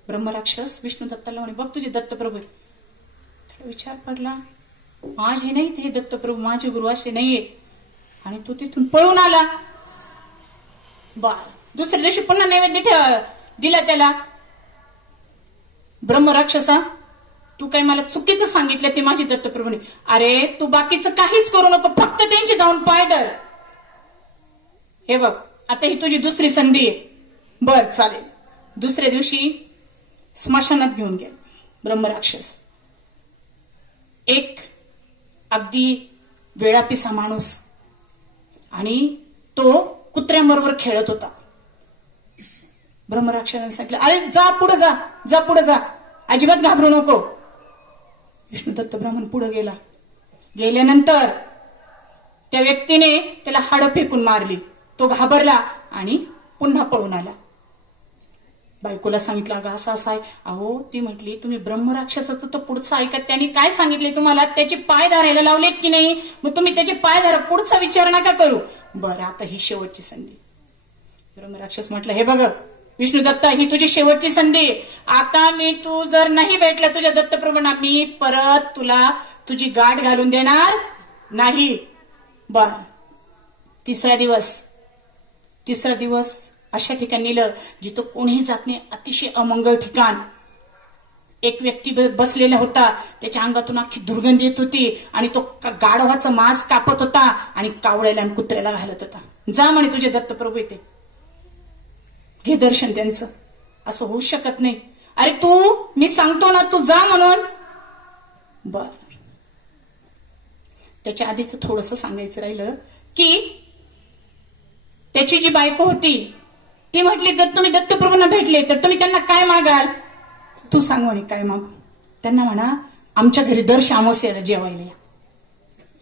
ब्रह्मराक्षस विष्णू दत्ताला म्हणे बघ तुझे दत्तप्रभू. त्याला विचार पडला, माझे नाही ते दत्तप्रभू, माझे गुरु असे नाहीये. आणि तो तिथून पळून आला. बर दुसऱ्या दिवशी पुन्हा नैवेद्य दिला त्याला. ब्रह्मराक्षसा तू काय मला चुकीचं सांगितलं ते माझी दत्तप्रभूने. अरे तू बाकीचं काहीच करू नको, फक्त त्यांचे जाऊन पाय धर. हे बघ आता ही तुझी दुसरी संधी आहे. बर चालेल. दुसऱ्या दिवशी स्मशानात घेऊन गेला ब्रह्मराक्षस. एक अगदी वेळापिसा माणूस आणि तो कुत्र्यांबरोबर खेळत होता. ब्रह्मराक्षसाने सांगितलं, अरे जा पुढे जा, जा पुढे जा, अजिबात घाबरू नको. विष्णुदत्त ब्राह्मण पुढे गेला. गेल्यानंतर त्या व्यक्तीने त्याला हाडं फेकून मारली. तो घाबरला आणि पुन्हा पळून आला. बायकोला सांगितलं, अगं असं असं आहे. अहो ती म्हटली, तुम्ही ब्रह्मराक्षसाचं तर पुढचं ऐकत, त्यांनी काय सांगितले तुम्हाला, त्याचे पाय धरायला लावलेत की नाही, मग तुम्ही त्याचे पाय धरा, पुढचा विचार नका करू. बरं आता ही शेवटची संधी. ब्रह्मराक्षस म्हटलं, हे बघ विष्णुदत्त, ही तुझी शेवटची संधी. आता मी तू जर नाही भेटला तुझ्या दत्तप्रभूंना, मी परत तुला तुझी गाठ घालून देणार नाही. बर तिसरा दिवस अशा ठिकाणी नेलं जिथं कोणीही जात नाही, अतिशय अमंगळ ठिकाण. एक व्यक्ती बसलेला होता, त्याच्या अंगातून अख्खी दुर्गंधी येत होती आणि तो गाढवाचं मांस कापत होता आणि कावळ्याला आणि कुत्र्याला घालत होता. जा म्हणे तुझे दत्तप्रभू येते, घे दर्शन त्यांचं. असं होऊ शकत नाही. अरे तू, मी सांगतो ना, तू जा म्हणून. बर त्याच्या आधीच थोडस सांगायचं राहिलं की त्याची जी बायको होती ती म्हटली, जर तुम्ही दत्तप्रभूंना भेटले तर तुम्ही त्यांना काय मागाल. तू सांग म्हणे काय मागू. त्यांना म्हणा, आमच्या घरी दर अमावस्येला जेवायला या,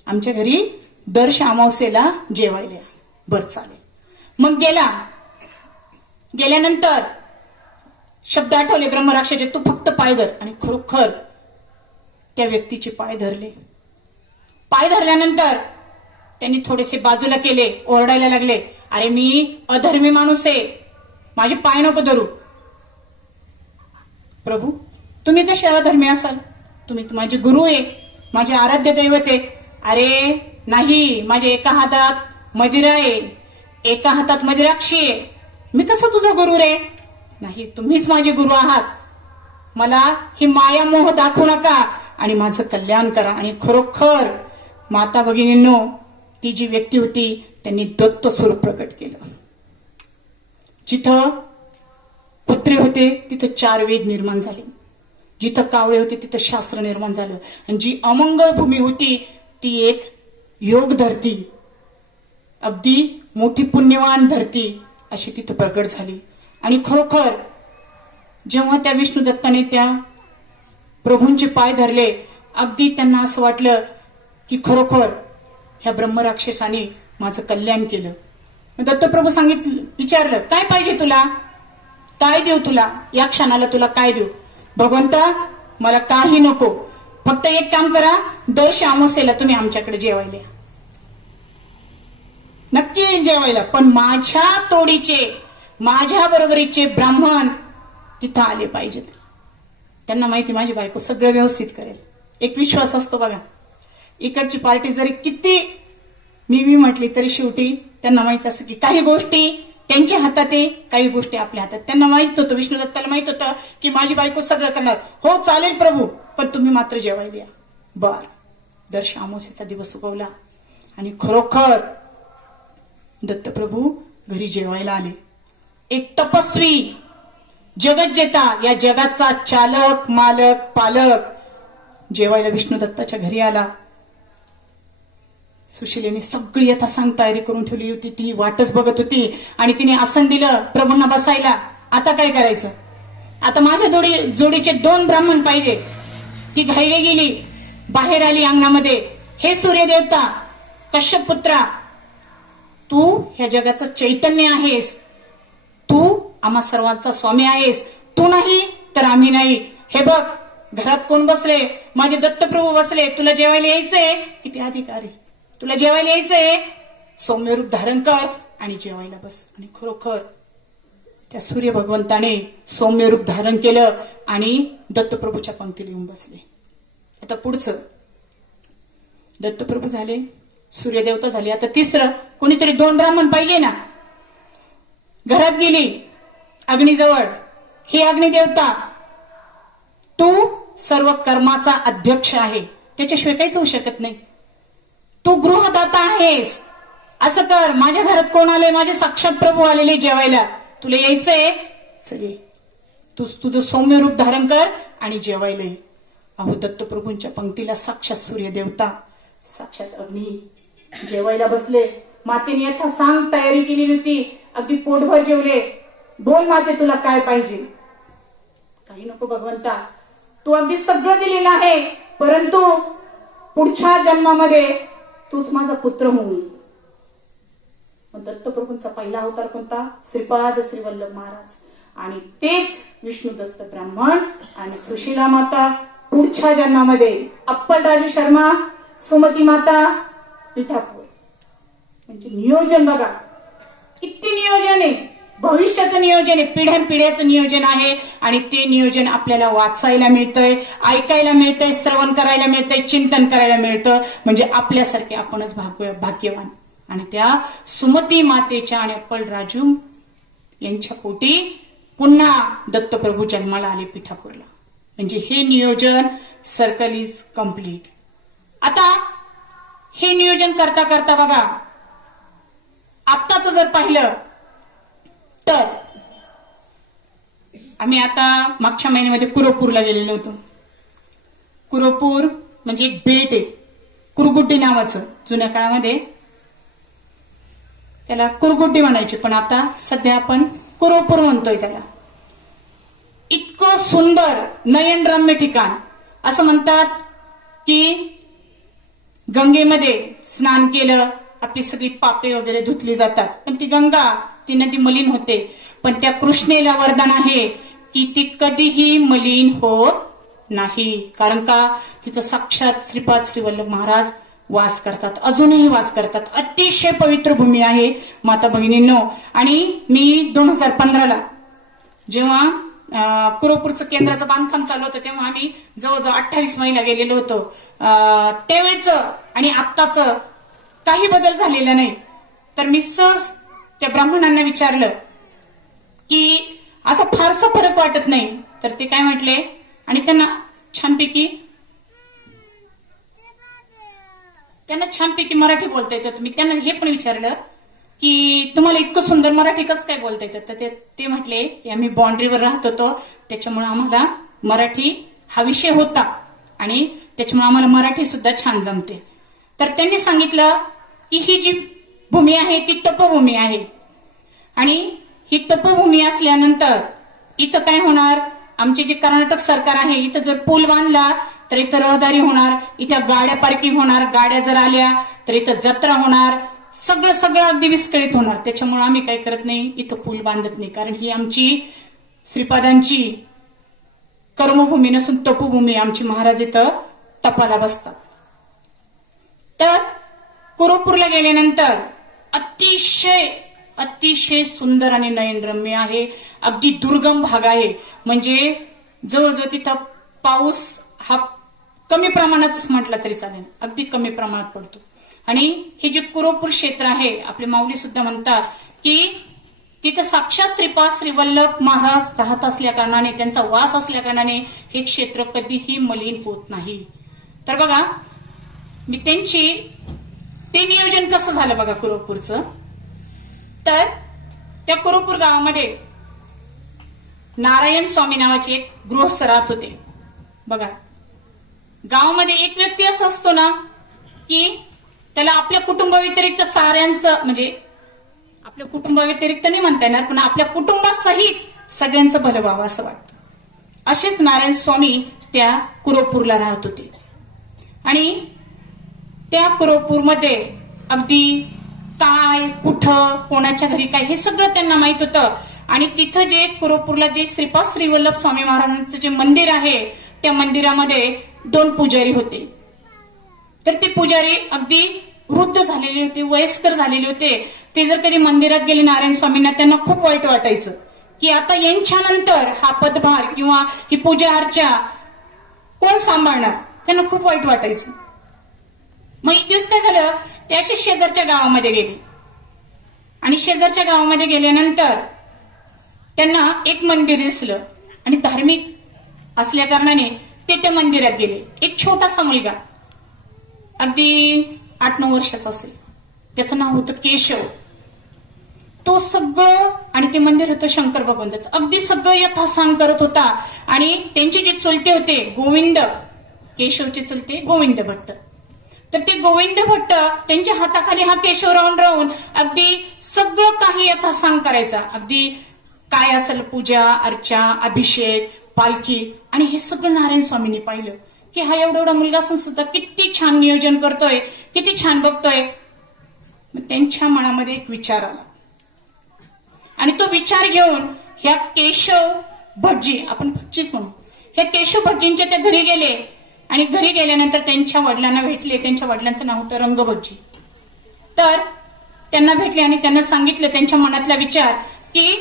आमच्या घरी दर अमावस्येला जेवायला या. बरं चालेल. मग गेल्यानंतर शब्द आठवले ब्रह्मराक्षाचे, तू फक्त पाय धर. आणि खरोखर त्या व्यक्तीचे पाय धरले. पाय धरल्यानंतर त्यांनी थोडेसे बाजूला केले, ओरडायला लागले, अरे मी अधर्मी माणूस आहे, माझे पाय नको धरू. प्रभू तुम्ही कसे अधर्मी असाल, तुम्ही माझे गुरु आहे, माझे आराध्य दैवत आहे. अरे नाही, माझ्या एका हातात मदिरा आहे, एका हातात मदिराक्षी आहे, मी कसं तुझा गुरु रे. नाही, तुम्हीच माझे गुरु आहात. मला ही माया मोह दाखवू नका आणि माझं कल्याण करा. आणि खरोखर माता भगिनींनो, ती जी व्यक्ती होती त्यांनी दत्त स्वरूप प्रकट केलं. जिथं कुत्रे होते तिथं 4 वेद निर्माण झाले, जिथं कावळे होते तिथं शास्त्र निर्माण झालं. आणि जी अमंगळ भूमी होती ती एक योग धरती, अगदी मोठी पुण्यवान धरती अशी तिथं प्रकट झाली. आणि खरोखर जेव्हा त्या विष्णुदत्ताने त्या प्रभूंचे पाय धरले, अगदी त्यांना असं वाटलं की खरोखर ह्या ब्रह्मराक्षसाने माझं कल्याण केलं. दत्तप्रभू विचारलं, काय पाहिजे तुला, काय देऊ तुला, या क्षणाला तुला काय देऊ. भगवंता मला काही नको, फक्त एक काम करा, दर अमावस्येला तुम्ही आमच्याकडे जेवायला, नक्की जेवायला, पण माझ्या तोडीचे, माझ्या बरोबरीचे ब्राह्मण तिथं आले पाहिजेत. त्यांना माहिती माझी बायको सगळं व्यवस्थित करेल. एक विश्वास असतो बघा. इकडची पार्टी जरी किती मी म्हटली तरी शेवटी त्यांना माहित असं की काही गोष्टी त्यांच्या हातात आहे, काही गोष्टी आपल्या हातात. त्यांना माहित होतं, विष्णुदत्ताला माहित होतं की माझी बायको सगळं करणार. हो चालेल प्रभू, पण तुम्ही मात्र जेवायला या. बर दर अमावस्येचा दिवस उगवला आणि खरोखर दत्तप्रभू घरी जेवायला आले. एक तपस्वी, जगज्जेता, या जगाचा चालक, मालक, पालक जेवायला विष्णुदत्ताच्या घरी आला. सुशिलेने सगळी यथासांग तयारी करून ठेवली होती. तिने वाटच बघत होती आणि तिने आसन दिलं प्रभूंना बसायला. आता काय करायचं, आता माझ्या जोडीचे 2 ब्राह्मण पाहिजे. ती घाईने गेली, बाहेर आली अंगणामध्ये. हे सूर्यदेवता, कश्यप पुत्रा, तू ह्या जगाचं चैतन्य आहेस, तू आम्हा सर्वांचा स्वामी आहेस, तू नाही तर आम्ही नाही. हे बघ घरात कोण बसले, माझे दत्तप्रभू बसले, तुला जेवायला यायचंय, किती अधिकारी, तुला जेवायला यायचंय, सौम्य रूप धारण कर आणि जेवायला बस. आणि खरोखर त्या सूर्य भगवंताने सौम्य रूप धारण केलं आणि दत्तप्रभूच्या पंक्तीला येऊन बसले. आता पुढचं दत्तप्रभू झाले, सूर्यदेवता झाली, आता तिसरं कोणीतरी 2 ब्राह्मण पाहिजे ना. घरात गेली अग्नीजवळ, ही अग्निदेवता, तू सर्व कर्माचा अध्यक्ष आहे, त्याच्याशिवाय काहीच होऊ शकत नाही. तू गृहदाता आहेस, असं कर, माझ्या घरात कोण आलंय, माझे साक्षात प्रभू आलेले जेवायला, तुला यायचंय, चल ये, तू तुझं सौम्य रूप धारण कर आणि जेवायला ये. अहो दत्तप्रभूंच्या पंक्तीला साक्षात सूर्य देवता, साक्षात अग्नी जेवायला बसले. मातेने यथा सांग तयारी केली होती, अगदी पोटभर जेवले. बोल माते, तुला काय पाहिजे? काही नको भगवंता, तू अगदी सगळं दिलेलं आहे, परंतु पुढच्या जन्मामध्ये तूच माझा पुत्र होईल. दत्तप्रभूंचा पहिला अवतार कोणता? श्रीपाद श्रीवल्लभ महाराज, आणि तेच विष्णू दत्त ब्राह्मण आणि सुशीला माता पुढच्या जन्मामध्ये अप्पलराजू शर्मा, सुमती माता, पिठापूर. म्हणजे नियोजन बघा, किती नियोजन आहे, भविष्याचं नियोजन आहे, पिढ्यानपिढ्याचं नियोजन आहे. आणि ते नियोजन आपल्याला वाचायला मिळतंय, ऐकायला मिळतंय, श्रवण करायला मिळतंय, चिंतन करायला मिळतं. म्हणजे आपल्यासारखे आपणच भाग्यवान. आणि त्या सुमती मातेच्या आणि अप्पलराजू यांच्या पोटी पुन्हा दत्तप्रभू जन्माला आले पिठापूरला. म्हणजे हे नियोजन सर्कल इज कम्प्लीट. आता हे नियोजन करता करता बघा, आत्ताच जर पाहिलं तर आम्ही आता मागच्या महिन्यामध्ये कुरोपूरला गेलेलो होतो. कुरोपूर म्हणजे एक बेट आहे, कुरगुड्डी नावाचं. जुन्या काळामध्ये त्याला कुरगुड्डी म्हणायचे, पण आता सध्या आपण कुरोपूर म्हणतोय त्याला. इतकं सुंदर नयनरम्य ठिकाण. असं म्हणतात की गंगेमध्ये स्नान केलं, आपली सगळी पापे वगैरे धुतली जातात, पण ती गंगा, ती नदी मलिन होते. पण त्या कृष्णेला वरदान आहे की ती कधीही मलिन होत नाही. कारण का? तिथं साक्षात श्रीपाद श्रीवल्लभ महाराज वास करतात, अजूनही वास करतात. अतिशय पवित्र भूमी आहे माता भगिनींनो. आणि मी 2015ला जेव्हा कुरोपूरचं केंद्राचं बांधकाम चालू होतं, तेव्हा आम्ही जवळजवळ 28 महिला गेलेलो होतो. त्यावेळेचं आणि आत्ताचं काही बदल झालेला नाही. तर मी सहज त्या ब्राह्मणांना विचारलं की असं फारसा फरक वाटत नाही. तर ते काय म्हटले, आणि त्यांना छानपैकी मराठी बोलता येतं. मी त्यांना हे पण विचारलं की तुम्हाला इतकं सुंदर मराठी कसं काय बोलता येतं? तर ते म्हटले की आम्ही बाउंड्रीवर राहत होतो, त्याच्यामुळे आम्हाला मराठी हा विषय होता आणि त्याच्यामुळे आम्हाला मराठी सुद्धा छान जमते. तर त्यांनी सांगितलं की ही जी भूमी आहे ती तपोभूमी आहे, आणि ही तपोभूमी असल्यानंतर इथं काय होणार, आमचे जे कर्नाटक सरकार आहे, इथं जर पूल बांधला तर इथं रहदारी होणार, इथं गाड्या पार्किंग होणार, गाड्या जर आल्या तर इथं जत्रा होणार, सगळं अगदी विस्कळीत होणार. त्याच्यामुळे आम्ही काय करत नाही, इथं पूल बांधत नाही. कारण ही आमची श्रीपादांची कर्मभूमी नसून तपोभूमी. आमची महाराज इथं तपाला बसतात. तर कुरोपूरला गेल्यानंतर अतिशय सुंदर आणि नयनरम्य आहे. अगदी दुर्गम भाग आहे. म्हणजे जवळजवळ तिथं पाऊस हा कमी प्रमाणातच म्हटला तरी चालेल, अगदी कमी प्रमाणात पडतो. आणि हे जे कुरोपूर क्षेत्र आहे, आपले माऊली सुद्धा म्हणतात की तिथं साक्षात श्रीपाद श्रीवल्लभ महाराज राहत असल्या कारणाने, त्यांचा वास असल्या कारणाने हे क्षेत्र कधीही मलिन होत नाही. तर बघा, मी ते नियोजन कसं झालं बघा कुरोपूरचं. तर त्या कुरोपूर गावामध्ये नारायण स्वामी नावाचे एक गृहस्थ राहत होते. बघा, गावामध्ये एक व्यक्ती असा असतो ना की त्याला आपल्या कुटुंबाव्यतिरिक्त साऱ्यांचं, म्हणजे आपल्या कुटुंबाव्यतिरिक्त नाही म्हणता येणार, पण आपल्या कुटुंबासहित सगळ्यांचं भलं व्हावं असं वाटतं. असेच नारायण स्वामी त्या कुरोपूरला राहत होते. आणि त्या कुरोपूरमध्ये अगदी काय, कुठं, कोणाच्या घरी काय, हे सगळं त्यांना माहित होतं. आणि तिथं जे कुरोपूरला जे श्रीपाद श्रीवल्लभ स्वामी महाराजांचं जे मंदिर आहे, त्या मंदिरामध्ये 2 पुजारी होते. तर ते पुजारी अगदी वृद्ध झालेले होते, वयस्कर झालेले होते. ते जर कधी मंदिरात गेले नारायण स्वामींना, त्यांना खूप वाईट वाटायचं की आता यांच्यानंतर हा पदभार किंवा ही पूजा अर्चा कोण सांभाळणार. त्यांना खूप वाईट वाटायचं. मग एक दिवस काय झालं, ते असे शेजारच्या गावामध्ये गेले. आणि शेजारच्या गावामध्ये गेल्यानंतर त्यांना एक मंदिर दिसलं, आणि धार्मिक असल्या कारणाने ते त्या मंदिरात गेले. एक छोटासा मुलगा, अगदी 8-9 वर्षाचा असेल, त्याचं नाव होतं केशव. तो सगळं, आणि ते मंदिर होतं शंकर भगवंताचं, अगदी सगळं यथासांग करत होता. आणि त्यांचे जे चुलते होते गोविंद, केशवचे चुलते गोविंद भट्ट, तर ते गोविंद भट्ट त्यांच्या हाताखाली हा केशव राहून राहून अगदी सगळं काही यथासांग करायचा. अगदी काय असेल पूजा अर्चा अभिषेक पालखी, आणि हे सगळं नारायण स्वामींनी पाहिलं की हा एवढा मुलगा असून सुद्धा किती छान नियोजन करतोय, किती छान बघतोय. त्यांच्या मनामध्ये एक विचार आला, आणि तो विचार घेऊन ह्या केशव भटजी, आपण भटजीच म्हणू, ह्या केशव भटजींच्या त्या घरी गेले. आणि घरी गेल्यानंतर त्यांच्या वडिलांना भेटले. त्यांच्या वडिलांचं नाव होतं रंग भटजी. तर त्यांना भेटले आणि त्यांना सांगितलं त्यांच्या मनातला विचार की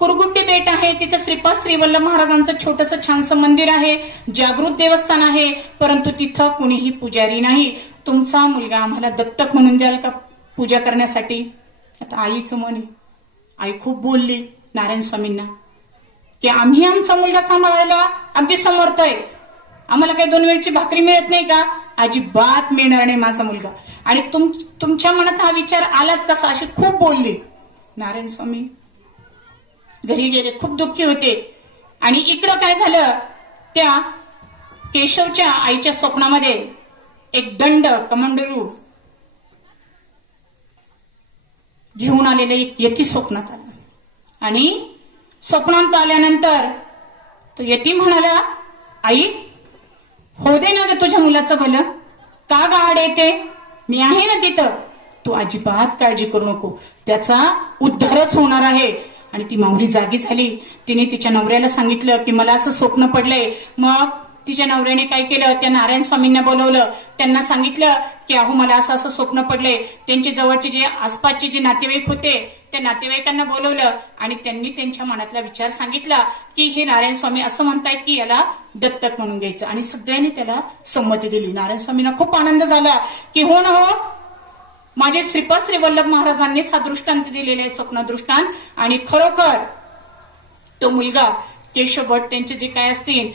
कुरगुट्टी बेट आहे, तिथं श्रीपाद श्रीवल्लभ महाराजांचं छोटंसं छानसं मंदिर आहे, जागृत देवस्थान आहे, परंतु तिथं कुणीही पुजारी नाही. तुमचा मुलगा आम्हाला दत्तक म्हणून द्याल का पूजा करण्यासाठी? आता आईचं मन आहे. आई खूप बोलली नारायण स्वामींना की आम्ही आमचा मुलगा सांभाळायला अगदी समर्थ आहे, आम्हाला काही 2 वेळची भाकरी मिळत नाही का? अजिबात मिळणार नाही माझा मुलगा. आणि तुमच्या मनात हा विचार आलाच कसा, अशी खूप बोलली. नारायण स्वामी घरी गेले, खूप दुःखी होते. आणि इकडं काय झालं, त्या केशवच्या आईच्या स्वप्नामध्ये एक दंड कमंडलू घेऊन आलेलं एक यती स्वप्नात आलं. आणि स्वप्नात आल्यानंतर तो यती म्हणाला, आई हो दे ना ग तुझ्या मुलाचं भलं, का गाड येते, मी आहे ना तिथं, तू अजिबात काळजी करू नको, त्याचा उद्धारच होणार आहे. आणि ती माऊली जागी झाली. तिने तिच्या नवऱ्याला सांगितलं की मला असं स्वप्न पडलंय. मग तिच्या नवऱ्याने काय केलं, त्या नारायण स्वामींना बोलवलं. त्यांना सांगितलं की अहो मला असं असं स्वप्न पडलंय. त्यांचे जवळचे जे आसपासचे जे नातेवाईक होते त्या नातेवाईकांना बोलवलं आणि त्यांनी त्यांच्या मनातला विचार सांगितला की हे नारायण स्वामी असं म्हणतायत की याला दत्तक म्हणून घ्यायचं. आणि सगळ्यांनी त्याला संमती दिली. नारायण स्वामींना खूप आनंद झाला की हो ना हो, माझे श्रीपाद श्रीवल्लभ महाराजांनीच हा दृष्टांत दिलेला आहे, स्वप्न दृष्टांत. आणि खरोखर तो मुलगा केशव भट त्यांचे जे काय असतील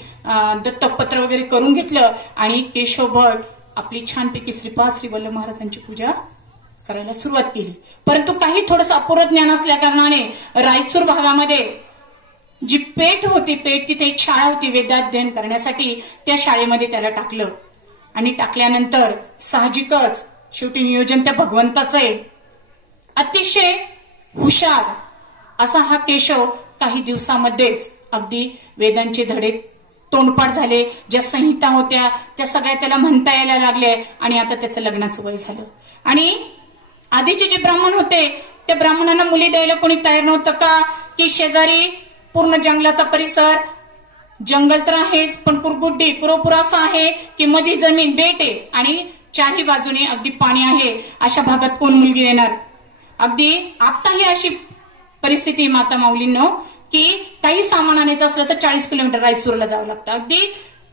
दत्तकपत्र वगैरे करून घेतलं आणि केशव भट आपली छानपैकी श्रीपाद श्रीवल्लभ महाराजांची पूजा करायला सुरुवात केली. परंतु काही थोडंसं अपूर्ण ज्ञान असल्या कारणाने रायचूर भागामध्ये जी पेठ होती, पेठ तिथे एक शाळा होती वेदाध्ययन करण्यासाठी, त्या शाळेमध्ये त्याला टाकलं. आणि टाकल्यानंतर साहजिकच शेवटी नियोजन त्या भगवंताचं आहे. अतिशय हुशार असा हा केशव काही दिवसामध्येच अगदी वेदांचे धडे तोंडपाठ झाले. ज्या संहिता होत्या त्या सगळ्या त्याला म्हणता यायला लागल्या. आणि आता त्याचं लग्नाचं वय झालं. आणि आधीचे जे ब्राह्मण होते त्या ब्राह्मणांना मुली द्यायला कोणी तयार नव्हतं का, की शेजारी पूर्ण जंगलाचा परिसर, जंगल तर आहेच पण कुरगुड्डी पुरोपुर असं आहे की मध्ये जमीन बेट आहे आणि चारही बाजूने अगदी पाणी आहे, अशा भागात कोण मुलगी देणार. अगदी आताही अशी परिस्थिती माता माऊलींनो की काही सामान आणायचं असलं तर 40 किलोमीटर रायचूरला जावं लागतं. अगदी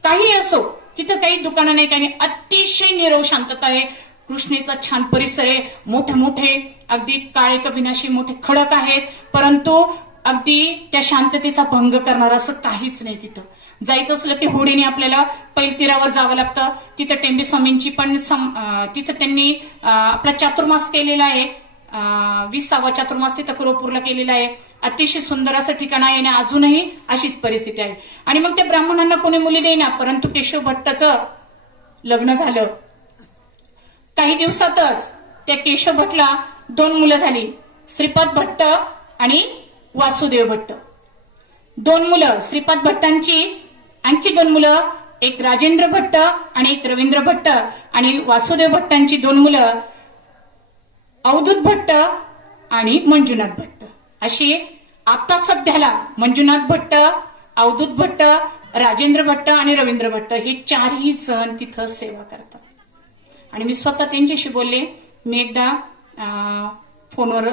काही असो, तिथं काही दुकानं नाही, काही अतिशय निरव शांतता आहे. कृष्णेचा छान परिसर आहे, मोठे मोठे अगदी काळे कबिनाशी मोठे खडक आहेत, परंतु अगदी त्या शांततेचा भंग करणार असं काहीच नाही. तिथं जायचं असलं की होडीने आपल्याला पैलतीरावर जावं लागतं. तिथं टेंबे स्वामींची पण तिथं त्यांनी आपला चातुर्मास केलेला आहे, 20वा चातुर्मास तिथं कुरोपूरला केलेला आहे. अतिशय सुंदर असं ठिकाण आहे आणि अजूनही अशीच परिस्थिती आहे. आणि मग त्या ब्राह्मणांना कोणी मुली देईना, परंतु केशव भट्टाचं लग्न झालं. काही दिवसातच त्या केशव भट्टला 2 मुलं झाली, श्रीपाद भट्ट आणि वासुदेव भट्ट. 2 मुलं. श्रीपाद भट्टांची आणखी 2 मुलं, एक राजेंद्र भट्ट आणि एक रवींद्र भट्ट. आणि वासुदेव भट्टांची 2 मुलं अवधूत भट्ट आणि मंजुनाथ भट्ट. अशी आता सध्याला मंजुनाथ भट्ट, अवधूत भट्ट, राजेंद्र भट्ट आणि रवींद्र भट्ट हे 4ही जण तिथं सेवा करतात. आणि मी स्वतः त्यांच्याशी बोलले. मी एकदा फोनवर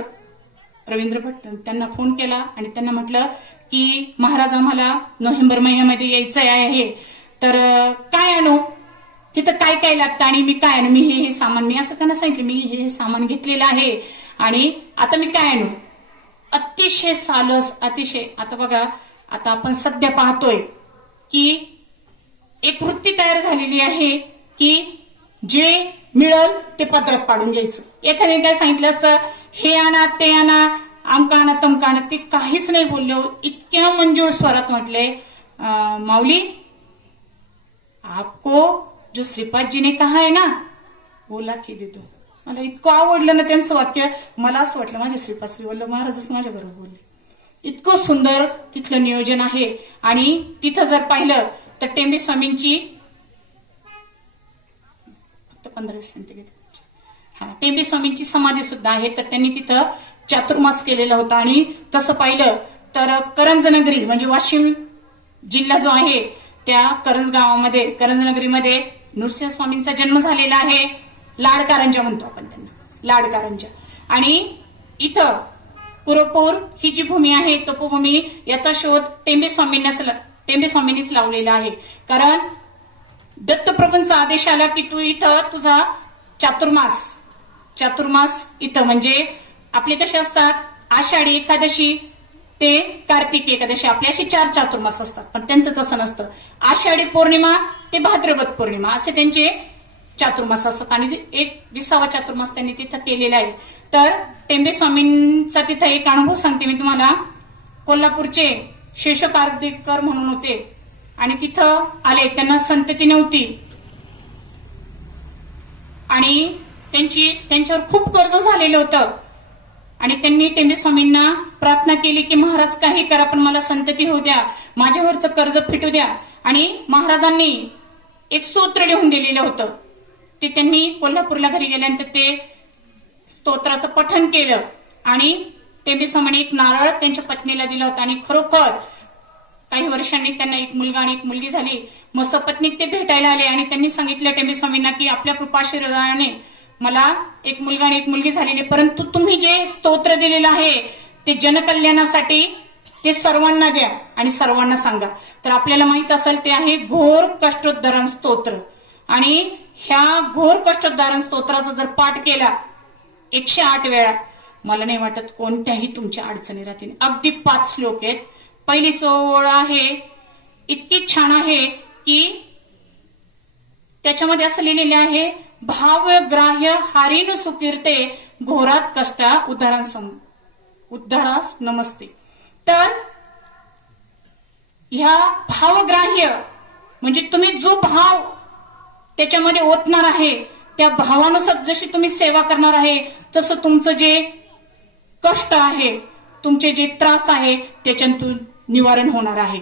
रवींद्र भट्ट त्यांना फोन केला आणि त्यांना म्हटलं की महाराज आम्हाला नोव्हेंबर महिन्यामध्ये यायचं आहे, तर काय आणू, तिथं काय काय लागतं आणि मी काय आणू, मी हे सामान, मी असं त्यांना सांगितलं मी हे सामान घेतलेलं आहे आणि आता मी काय आणू. अतिशय सालस, अतिशय. आता बघा, आता आपण सध्या पाहतोय की एक वृत्ती तयार झालेली आहे की जे मिळल ते पदरात पाडून घ्यायचं. एखाद्याने काय सांगितलं असतं, हे आणा ते आणा आमका आणा तमका आणा, ते काहीच नाही बोलले. इतक्या मंजूळ स्वरात म्हटले, माऊली आपको जो श्रीपाद जी ने कहा है ना वो ला के दे दो. मला इतकं आवडलं ना त्यांचं वाक्य. मला असं वाटलं माझे श्रीपाद श्री वल्लभ महाराजच माझ्या बरोबर बोलले. इतकं सुंदर तिथलं नियोजन आहे. आणि तिथं जर पाहिलं तर टेंबे स्वामींची 15-20 मिनिटं घेते. टेंबे स्वामींची समाधी सुद्धा आहे. तर त्यांनी तिथं चातुर्मास केलेला होता. आणि तसं पाहिलं तर करंजनगरी म्हणजे वाशिम जिल्हा जो आहे त्या करंज गावामध्ये, करंजनगरीमध्ये नृसिंह स्वामींचा जन्म झालेला आहे. लाडकारंजा म्हणतो आपण त्यांना, लाडकारंजा. आणि इथं कुरपूर ही जी भूमी आहे, तपोभूमी, याचा शोध टेंबे स्वामींनीच लावलेला आहे. कारण दत्तप्रभूंचा आदेश आला की तू इथं तुझा चातुर्मास इथं, म्हणजे आपले कसे असतात आषाढी एकादशी ते कार्तिक एकादशी, आपले असे 4 चातुर्मास असतात. पण त्यांचं तसं नसतं. आषाढी पौर्णिमा ते भाद्रपद पौर्णिमा असे त्यांचे चातुर्मास असतात. आणि एक 20वा चातुर्मास त्यांनी तिथं केलेला आहे. तर टेंबे स्वामींचा तिथं एक अनुभव सांगते मी तुम्हाला. कोल्हापूरचे शेषकार्दीकर म्हणून होते आणि तिथं आले. त्यांना संतती नव्हती आणि त्यांच्यावर खूप कर्ज झालेलं होतं. आणि त्यांनी टेंबे स्वामींना प्रार्थना केली की महाराज काही करा पण मला संतती होऊ द्या, माझ्यावरचं कर्ज फिटू द्या. आणि महाराजांनी एक स्तोत्र लिहून दिलेलं होतं. ते त्यांनी कोल्हापूरला घरी गेल्यानंतर ते स्तोत्राचं पठण केलं. आणि टेंबे स्वामींनी एक नारळ त्यांच्या पत्नीला दिला होता. आणि खरोखर काही वर्षांनी त्यांना एक मुलगा आणि एक मुलगी झाली. मग सपत्नीक ते भेटायला आले आणि त्यांनी सांगितलं टेंबे स्वामींना की आपल्या कृपाशीर्वादाने मला एक मुलगा आणि एक मुलगी झालेली, परंतु तुम्ही जे स्तोत्र दिलेलं आहे ते जनकल्याणासाठी ते सर्वांना द्या आणि सर्वांना सांगा. तर आपल्याला माहित असेल ते आहे घोर कष्टोद्धारण स्तोत्र. आणि ह्या घोर कष्टोद्धारण स्तोत्राचा जर पाठ केला 108 वेळा, मला नाही वाटत कोणत्याही तुमच्या अडचणी राहतील. अगदी 5 श्लोक आहेत. पहिली ओळ आहे इतकी छान आहे की त्याच्यामध्ये असं लिहिलेले आहे, भावग्राह्य हारीनु सुकीर्ते घोरात कष्टा उद्धारास नमस्ते. तर ह्या भावग्राह्य म्हणजे तुम्ही जो भाव त्याच्यामध्ये ओतणार आहे त्या भावानुसार जशी तुम्ही सेवा करणार आहे तसं तुमचं जे कष्ट आहे, तुमचे जे त्रास आहे त्याच्यातून निवारण होणार आहे.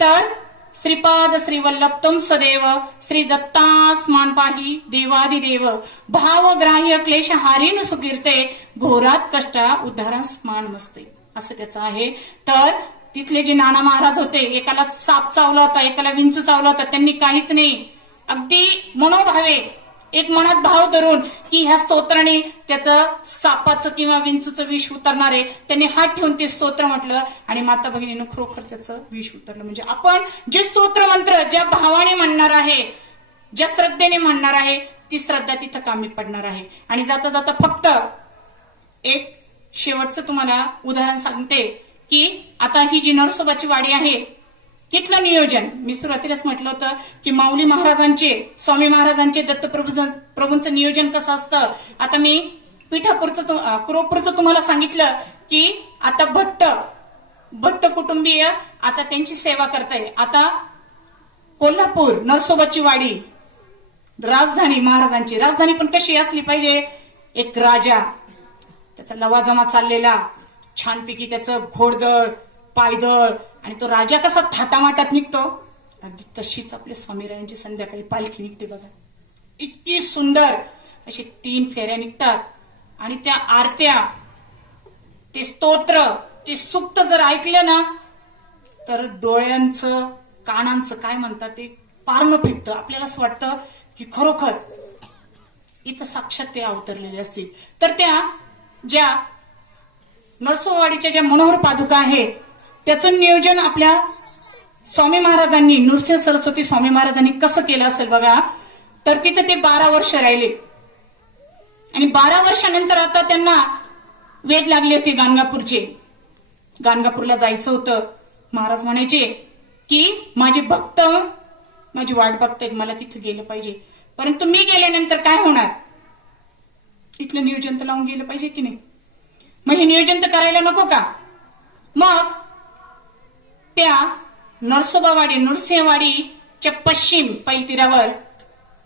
तर श्रीपाद श्री वल्लभ तुम सदैव श्री दत्तास्मान पाही देवादिदेव भावग्राह्य क्लेश हारीनु सुकीर्ते घोरात कष्टा उद्धारास मान मस्ते असं त्याचं आहे. तर तिथले जे नाना महाराज होते, एकाला साप चावला होता, एकाला विंचू चावला होता, त्यांनी काहीच नाही, अगदी मनोभावे एक मनात भाव धरून की ह्या स्तोत्राने त्याचं सापाचं किंवा विंचूचं विष उतरणार आहे, त्यांनी हात ठेवून ते स्तोत्र म्हटलं आणि माता भगिनीनं खरोखर त्याचं विष उतरलं. म्हणजे आपण जे स्तोत्र मंत्र ज्या भावाने म्हणणार आहे, ज्या श्रद्धेने म्हणणार आहे, ती श्रद्धा तिथं कामी पडणार आहे. आणि जाता जाता फक्त एक शेवटचं तुम्हाला उदाहरण सांगते की आता ही जी नरसोबाची वाडी आहे तिथलं नियोजन मी सुरुवातीलाच म्हटलं होतं की माऊली महाराजांचे, स्वामी महाराजांचे, दत्तप्रभूंचं नियोजन कसं असतं. आता मी कुरपूरचं तुम्हाला सांगितलं की आता भट्ट कुटुंबीय आता त्यांची सेवा करताय. आता कोल्हापूर नरसोबाची वाडी राजधानी महाराजांची, राजधानी पण कशी असली पाहिजे, एक राजा, त्याचा लवाजमा चाललेला, छानपैकी त्याचं घोडदळ पायदळ, आणि तो राजा कसा थाटामाटात निघतो अगदी तशीच आपल्या स्वामीरायांची संध्याकाळी पालखी निघते बघा. इतकी सुंदर अशी 3 फेऱ्या निघतात आणि त्या आरत्या, ते स्तोत्र, ते सुप्त जर ऐकलं ना तर डोळ्यांचं कानांचं काय म्हणतात ते पारणं फिटतं. आपल्याला असं वाटतं की खरोखर इथं साक्षात ते अवतरलेले असतील. तर त्या ज्या नरसोबावाडीच्या ज्या मनोहर पादुका आहे त्याचं नियोजन आपल्या स्वामी महाराजांनी, नृसिंह सरस्वती स्वामी महाराजांनी कसं केलं असेल बघा. तर तिथं ते 12 वर्ष राहिले आणि 12 वर्षानंतर आता त्यांना वेध लागले होते गाणगापूरचे. गाणगापूरला जायचं होतं. महाराज म्हणायचे की माझे भक्त माझी वाट बघतायत, मला तिथं गेलं पाहिजे. परंतु मी गेल्यानंतर काय होणार? इथलं नियोजन तर लावून गेलं पाहिजे की नाही? मग हे नियोजन तर करायला नको का? मग त्या नरसोबावाडी नृसिंहवाडीच्या पश्चिम पैलतीरावर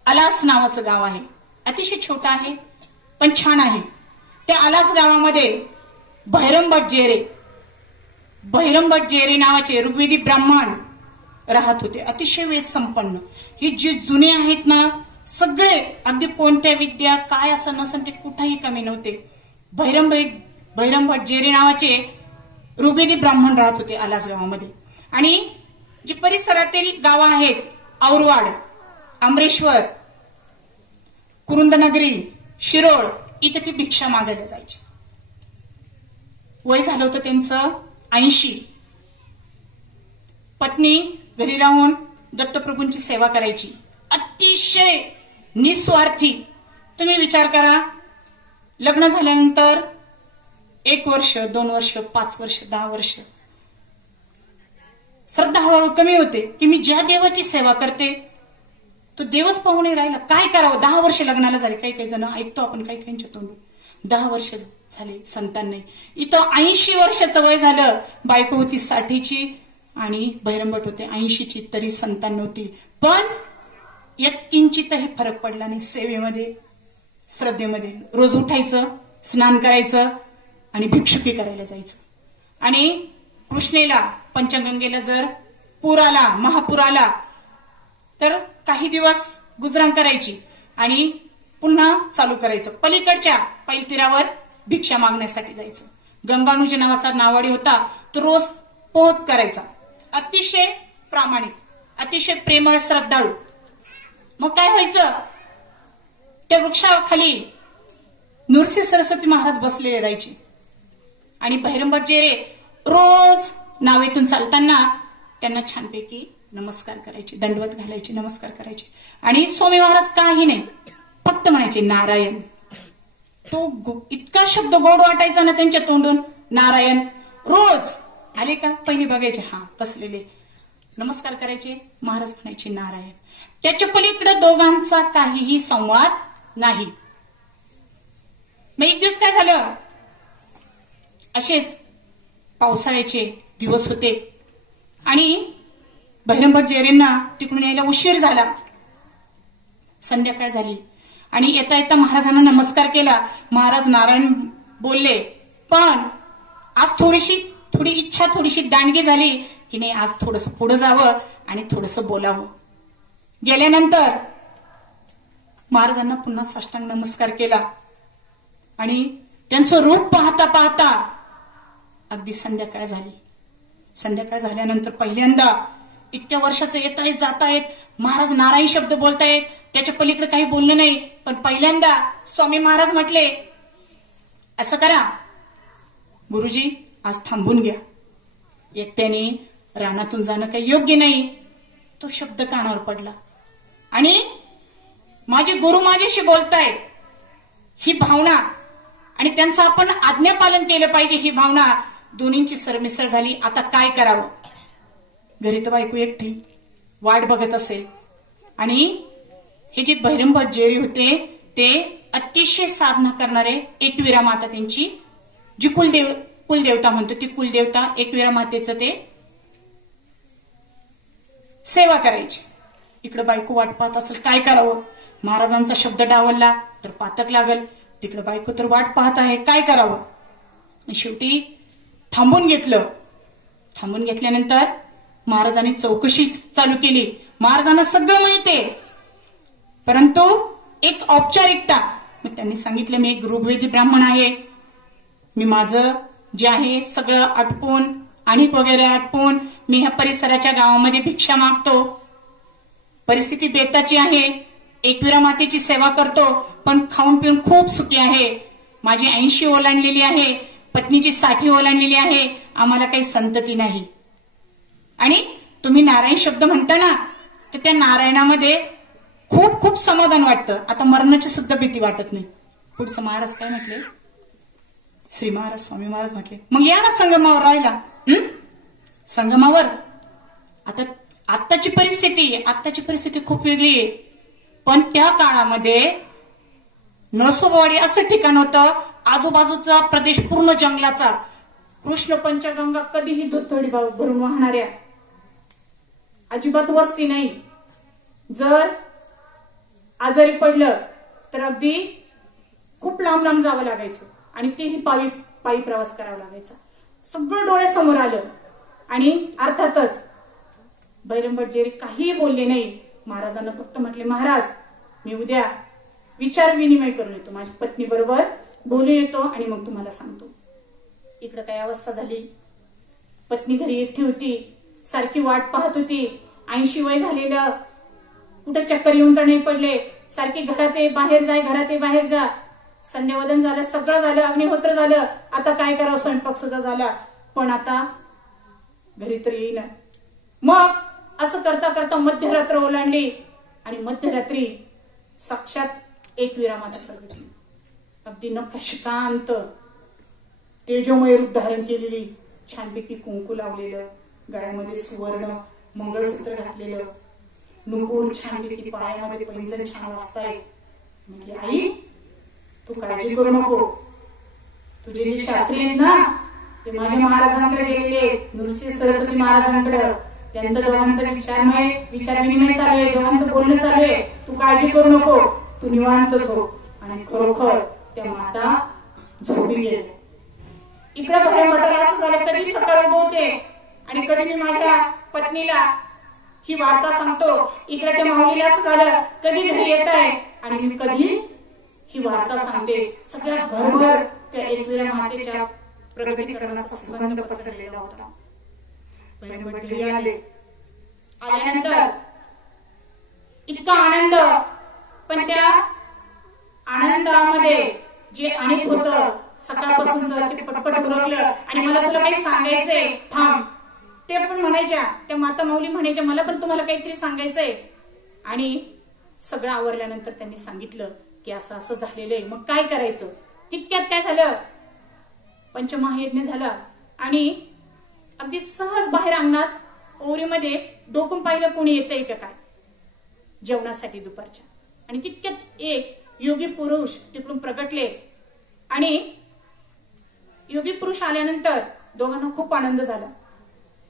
आलास नावाचं गाव आहे. अतिशय छोटं आहे पण छान आहे. त्या आलास गावामध्ये भैरमभट जेरे नावाचे ऋग्वेदी ब्राह्मण राहत होते. अतिशय वेद संपन्न. हे जे जुने आहेत ना, सगळे अगदी कोणत्या विद्या काय असं नसन ते कुठेही कमी नव्हते. भैरमभट जेरे नावाचे ऋग्वेदी ब्राह्मण राहत होते आलास गावामध्ये. आणि जी परिसरातील गावं आहेत, औरवाड, अमरेश्वर, कुरुंदनगरी, शिरोळ, इथे ती भिक्षा मागायला जायची. वय झालं होतं त्यांचं 80. पत्नी घरी राहून दत्तप्रभूंची सेवा करायची. अतिशय निस्वार्थी. तुम्ही विचार करा, लग्न झाल्यानंतर 1 वर्ष, 2 वर्ष, 5 वर्ष, 10 वर्ष श्रद्धा हळूहळू कमी होते की मी ज्या देवाची सेवा करते तो देवच पाहू नाही राहिला. काय करावं? 10 वर्ष लग्नाला झाले. काही काही जण ऐकतो आपण काही काहींच्या तोंडून 10 वर्ष झाले संतान नाही. इथं 80 वर्षाचं वय झालं. बायको होती 60ची आणि भैरमभट होते 80ची, तरी संतान नव्हती. पण यत्किंचितही फरक पडला नाही सेवेमध्ये, श्रद्धेमध्ये. रोज उठायचं, स्नान करायचं आणि भिक्षुकी करायला जायचं. आणि कृष्णेला, पंचगंगेला जर पूर आला, महापूर आला तर काही दिवस गुजराण करायची आणि पुन्हा चालू करायचं. पलीकडच्या पैलतीरावर भिक्षा मागण्यासाठी जायचं. गंगानुज नावाचा नावाडी होता, तो रोज पोहोच करायचा. अतिशय प्रामाणिक, अतिशय प्रेमळ, श्रद्धाळू. मग काय व्हायचं? त्या वृक्षाखाली नृसिंह सरस्वती महाराज बसलेले राहायचे आणि भैरमभट जेरे रोज नावेतून चालताना त्यांना छानपैकी नमस्कार करायचे, दंडवत घालायचे, नमस्कार करायचे. आणि स्वामी महाराज काही नाही, फक्त म्हणायचे नारायण. तो इतका शब्द गोड वाटायचा ना त्यांच्या तोंडून, नारायण. रोज आले का पहिली बघायचे, हा बसलेले, नमस्कार करायचे, महाराज म्हणायचे नारायण. त्याच्या पलीकडे दोघांचा काहीही संवाद नाही. मग एक दिवस काय झालं, असेच पावसाळ्याचे दिवस होते आणि भैरमभट जेरेंना तिकडून यायला उशीर झाला. संध्याकाळ झाली आणि येता येता महाराजांना नमस्कार केला. महाराज नारायण बोलले, पण आज थोडी इच्छा, थोडीशी दांडगी झाली की नाही, आज थोडंसं पुढे जावं आणि थोडंसं बोलावं. गेल्यानंतर महाराजांना पुन्हा साष्टांग नमस्कार केला आणि त्यांचं रूप पाहता पाहता अगदी संध्याकाळ झाली. संध्याकाळ झाल्यानंतर पहिल्यांदा इतक्या वर्षाचं येत आहेत, जात आहेत, महाराज नारायण शब्द बोलतायत, त्याच्या पलीकडे काही बोलणं नाही. पण पहिल्यांदा स्वामी महाराज म्हटले, असं करा गुरुजी, आज थांबून घ्या, एकट्याने रानातून जाणं काही योग्य नाही. तो शब्द कानावर पडला आणि माझे गुरु माझ्याशी बोलताय ही भावना आणि त्यांचं आपण आज्ञापालन केलं पाहिजे ही भावना दोन्हींची सरमिसळ झाली. आता काय करावं? घरी तर बायको एकटी वाट बघत असेल आणि हे जे भैरमभट जेरी होते ते अतिशय साधना करणारे, एकविरा माता त्यांची जी कुलदेवता म्हणतो ती कुलदेवता एकविरा मातेचं ते सेवा करायची. इकडे बायको वाट पाहत असेल, काय करावं? महाराजांचा शब्द डावलला तर पातक लागल, तिकडे बायको तर वाट पाहत आहे, काय करावं? शेवटी थांबून घेतलं. थांबून घेतल्यानंतर महाराजांनी चौकशी चालू केली. महाराजांना सगळं माहितीये, परंतु एक औपचारिकता. मग त्यांनी सांगितलं, मी एक ऋग्वेदी ब्राह्मण आहे, मी माझं जे आहे सगळं आटपून आणि वगैरे आटपून मी ह्या परिसराच्या गावामध्ये भिक्षा मागतो. परिस्थिती बेताची आहे, एकविरा मातेची सेवा करतो, पण खाऊन पिऊन खूप सुखी आहे. माझी 80 ओलांडलेली आहे, पत्नीची 60 ओलांडलेली आहे, आम्हाला काही संतती नाही. आणि तुम्ही नारायण शब्द म्हणता ना, तर त्या नारायणामध्ये खूप खूप समाधान वाटतं. आता मरणाची सुद्धा भीती वाटत नाही. पुढचं महाराज काय म्हटले? श्री महाराज स्वामी महाराज म्हटले, मग या ना संगमावर राहिला. संगमावर आता आत्ताची परिस्थिती खूप वेगळी आहे. पण त्या काळामध्ये नरसोबावाडी असं ठिकाण होतं, आजूबाजूचा प्रदेश पूर्ण जंगलाचा, कृष्ण पंचगंगा कधीही दुथडी भरून वाहणाऱ्या, अजिबात वस्ती नाही. जर आजारी पडलं तर अगदी खूप लांब लांब जावं लागायचं आणि तेही पायी प्रवास करावा लागायचा. सगळं डोळ्यासमोर आलं. आणि अर्थातच बैरंबटजेरी काहीही बोलले नाही. महाराजांना फक्त म्हटले, महाराज मी उद्या विचार विनिमय करून येतो, माझ्या पत्नी बरोबर बोलून येतो आणि मग तुम्हाला सांगतो. इकडं काय अवस्था झाली, पत्नी घरी एकटी होती, सारखी वाट पाहत होती. 80 वय झालेलं, कुठं चक्कर येऊन तर नाही पडले, सारखी घरात ये बाहेर जाय, घरात ये बाहेर जा. संध्यावदन झालं, सगळं झालं, अग्निहोत्र झालं, आता काय करावं, स्वयंपाक सुद्धा झाला, पण आता घरी तर येईना. मग असं करता करता मध्यरात्र ओलांडली आणि मध्यरात्री साक्षात एकविरा माता प्रगटली. अगदी नखशिकांत तेजोमय रूप धारण केलेली, छानपैकी कुंकू लावलेलं, गळ्यामध्ये सुवर्ण मंगळसूत्र घातलेलं, नुपूर छानपैकी, पायामध्ये पैंजण छान वाजताय. म्हणजे आई तू काळजी करू नको, तुझे जे शास्त्री आहेत ना ते माझ्या महाराजांकडे गेलेले, नृसिंह सरस्वती महाराजांकडे. त्यांचं दोघांचं विचार विनिमय चालू आहे, दोघांचं बोलणं चालू आहे. तू काळजी करू नको, तू निवांतच हो. आणि खरोखर त्या माता झोपी गेल्या. इकडे भैरंबटाला असं झालं, कधी सकाळ उगवते आणि कधी मी माझ्या पत्नीला ही वार्ता सांगतो. इकडे त्या माऊलीला असं झालं, कधी घरी येत आहे आणि मी कधी ही वार्ता सांगते. सगळ्या घरभर त्या एकविरा मातेच्या प्रगटीकरणाचा सुगंध पसरलेला होता. बैरंबट घरी आले. आल्यानंतर इतका आनंद, पण त्या आनंदामध्ये जे अनेक होतं सकाळपासूनच ते पटपट उरकलं. आणि मला तुला काही सांगायचंय, थांब. ते पण म्हणायच्या, त्या माता माऊली म्हणायच्या, मला पण तुम्हाला काहीतरी सांगायचंय. आणि सगळं आवरल्यानंतर त्यांनी सांगितलं की असं असं झालेलं आहे, मग काय करायचं. तितक्यात काय झालं, पंचमहायज्ञ झाला आणि अगदी सहज बाहेर अंगणात ओरीमध्ये डोकून पाहिलं कोणी येतंय का काय जेवणासाठी दुपारच्या. आणि तितक्यात एक योगी पुरुष तिकडून प्रगटले. आणि योगी पुरुष आल्यानंतर दोघांना खूप आनंद झाला.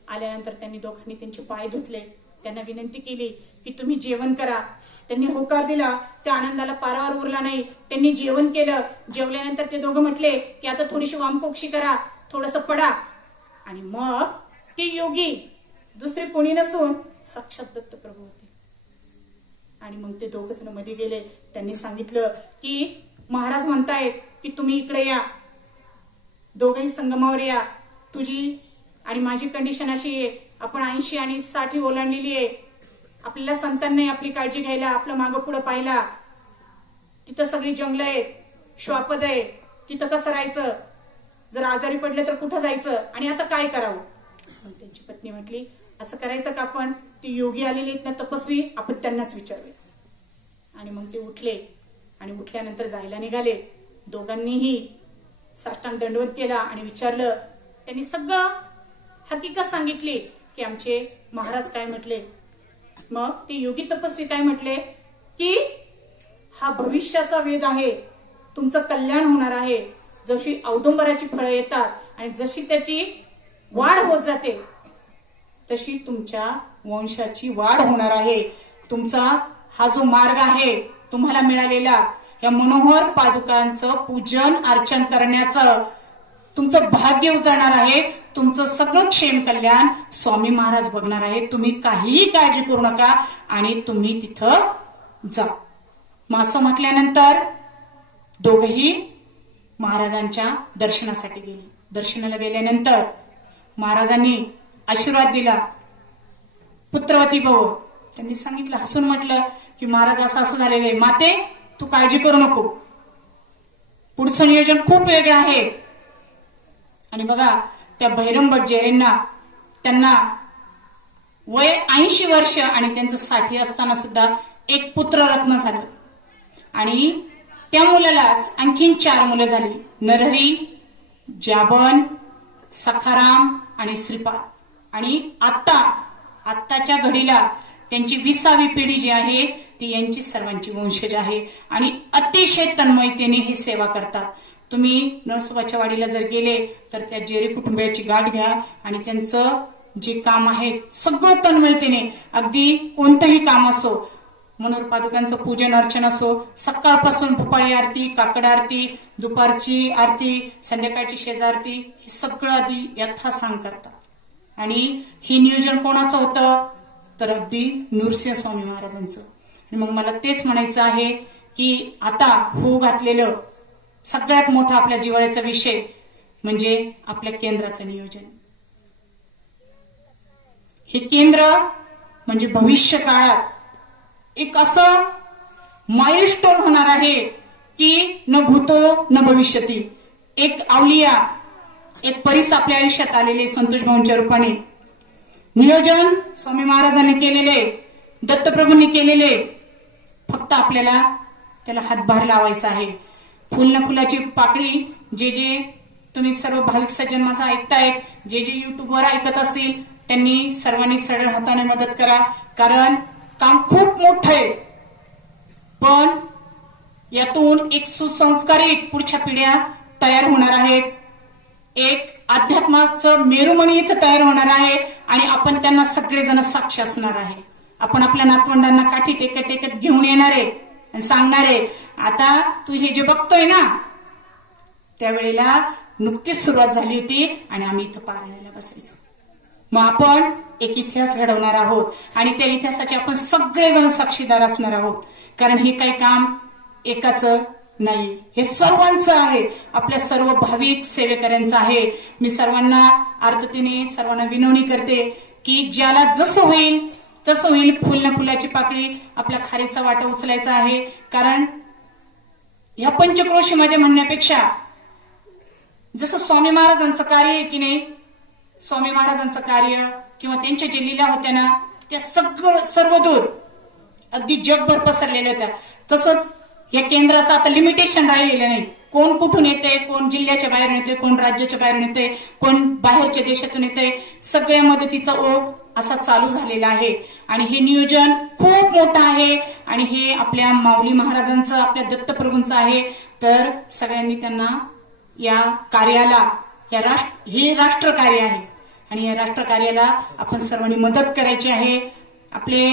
आल्यानंतर त्यांनी दोघांनी त्यांचे पाय धुतले, त्यांना विनंती केली की तुम्ही जेवण करा. त्यांनी होकार दिला. त्या आनंदाला पारावार उरला नाही. त्यांनी जेवण केलं. जेवल्यानंतर ते दोघं म्हटले की आता थोडीशी वामकुक्षी करा, थोडस पडा. आणि मग ते योगी दुसरे कोणी नसून साक्षात दत्तप्रभू होते. आणि मग ते दोघ जण मध्ये गेले. त्यांनी सांगितलं की महाराज म्हणतायत की तुम्ही इकडे या, दोघही संगमावर या. तुझी आणि माझी कंडिशन अशी आहे, आपण 80 आणि 60 ओलांडलेली आहे. आपल्याला संतान नाही आपली काळजी घ्यायला, आपलं मागं पुढं पाहिला. तिथं सगळी जंगल आहे, श्वापद आहे, तिथं कसं राहायचं, जर आजारी पडले तर कुठं जायचं, आणि आता काय करावं. मग त्यांची पत्नी म्हटली, असं करायचं का आपण, ती योगी आलेली आहेत ना तपस्वी, आपण त्यांनाच विचारूया. आणि मग ते उठले आणि उठल्यानंतर जायला निघाले. दोघांनीही साष्टांग दंडवत केला आणि विचारलं. त्यांनी सगळं हकीकत सांगितली की आमचे महाराज काय म्हटले. मग ते योगी तपस्वी काय म्हटले की हा भविष्याचा वेद आहे, तुमचं कल्याण होणार आहे. जशी औदुंबराची फळं येतात आणि जशी त्याची वाढ होत जाते तशी तुमच्या वंशाची वाढ होणार आहे. तुमचा हा जो मार्ग आहे तुम्हाला मिळालेला, या मनोहर पादुकांचं पूजन अर्चन करण्याचं तुमचं भाग्य उजळणार आहे. तुमचं सगळं क्षेम कल्याण स्वामी महाराज बघणार आहे. तुम्ही काहीही काळजी करू नका आणि तुम्ही तिथं जा. मग असं म्हटल्यानंतर दोघही महाराजांच्या दर्शनासाठी गेले. दर्शनाला गेल्यानंतर महाराजांनी आशीर्वाद दिला, पुत्रवती भव. त्यांनी सांगितलं, हसून म्हटलं की महाराज असं असं झालेलं आहे, माते तू काळजी करू नको, पुढचं नियोजन खूप वेगळं आहे. आणि बघा त्या बैरंबटजेरींना, त्यांना वय 80 वर्ष आणि त्यांचं 60 असताना सुद्धा एक पुत्र रत्न झालं. आणि त्या मुलालाच आणखीन 4 मुलं झाली, नरहरी, जाबन, सखाराम आणि श्रीपाद. आणि आत्ताच्या घडीला त्यांची 20वी पिढी जी आहे ती यांची सर्वांची वंशज आहे आणि अतिशय तन्मयतेने ही सेवा करतात. तुम्ही नरसोबाच्या वाडीला जर गेले तर त्या जेरी कुटुंबियाची गाठ घ्या आणि त्यांचं जे काम आहे सगळं तन्मयतेने, अगदी कोणतंही काम असो, मनोहर पादुकांचं पूजन अर्चन असो, सकाळपासून भुपाळी आरती, काकड आरती, दुपारची आरती, संध्याकाळची शेजारती, हे सगळं आधी यथासांग करतात. आणि हे नियोजन कोणाचं होतं तर अगदी नृसिंह स्वामी महाराजांचं. आणि मग मला तेच म्हणायचं आहे की आता होऊ घातलेलं सगळ्यात मोठा आपल्या जिव्हाळ्याचा विषय म्हणजे आपल्या केंद्राचं नियोजन. हे केंद्र म्हणजे भविष्य काळात एक असं माइलस्टोन होणार आहे की न भूतो न भविष्यती. एक अवलिया, एक परिस आपल्या आयुष्यात आलेले संतोष भाऊंच्या रूपाने नियोजन स्वामी महाराजांनी केलेले, दत्तप्रभूंनी केलेले, फक्त आपल्याला त्याला हातभार लावायचा आहे. फुल न फुलाची पाकळी जे जे तुम्ही सर्व भाविक सज्जन माझा ऐकतायत, जे जे युट्यूबवर ऐकत असतील त्यांनी सर्वांनी सरळ हाताने मदत करा, कारण काम खूप मोठं आहे. पण यातून एक सुसंस्कारित पुढच्या पिढ्या तयार होणार आहेत. एक अध्यात्माचं मेरुमणी इथं तयार होणार आहे आणि आपण त्यांना सगळेजण साक्ष असणार आहे. आपण आपल्या नातवंडांना काठी टेकत टेकत घेऊन येणार आहे आणि सांगणार आहे, आता तू हे जे बघतोय ना, त्यावेळेला नुकतीच सुरुवात झाली होती आणि आम्ही इथं पारायणाला बसायचो. मग आपण एक इतिहास घडवणार आहोत आणि त्या इतिहासाचे आपण सगळेजण साक्षीदार असणार आहोत. कारण हे काही काम एकाचं नाही, हे सर्वांचं आहे, आपल्या सर्व भाविक सेवेकऱ्यांचं आहे. मी सर्वांना आर्ततेने सर्वांना विनवणी करते की ज्याला जसं होईल तसं होईल, फुल न फुलाची पाकळी आपल्या खारीचा वाटा उचलायचा आहे. कारण या पंचक्रोशीमध्ये म्हणण्यापेक्षा जसं स्वामी महाराजांचं कार्य आहे की नाही, स्वामी महाराजांचं कार्य किंवा त्यांच्या जे लीला होत्या ना, त्या सर्वदूर अगदी जगभर पसरलेल्या होत्या. तसंच या केंद्राचं आता लिमिटेशन राहिलेलं नाही. कोण कुठून येते, कोण जिल्ह्याच्या बाहेर येते, कोण राज्याच्या बाहेर येते, कोण बाहेरच्या देशातून येते, सगळ्या मदतीचा ओघ असा चालू झालेला आहे. आणि हे नियोजन खूप मोठं आहे आणि हे आपल्या माऊली महाराजांचं, आपल्या दत्तप्रभूंचं आहे. तर सगळ्यांनी त्यांना या कार्याला, हे राष्ट्र कार्य आहे आणि या राष्ट्र कार्याला आपण सर्वांनी मदत करायची आहे. आपले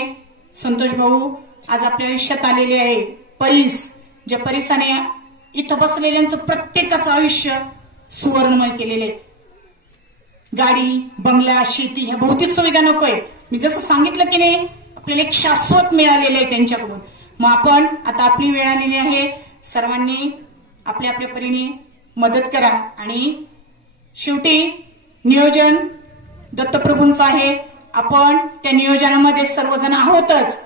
संतोष भाऊ आज आपल्या आयुष्यात आलेले आहे. परिस, ज्या परिसाने इथं बसलेल्यांचं प्रत्येकाचं आयुष्य सुवर्णमय केलेले. गाडी, बंगला, शेती ह्या भौतिक सुविधा नकोय. मी जसं सांगितलं की नाही, आपल्याला एक शाश्वत मिळालेलं आहे त्यांच्याकडून. मग आपण आता आपली वेळ आलेली आहे, सर्वांनी आपल्या आपल्या परीने मदत करा. आणि शेवटी नियोजन दत्तप्रभूंचं आहे. आपण त्या नियोजनामध्ये सर्वजण आहोतच,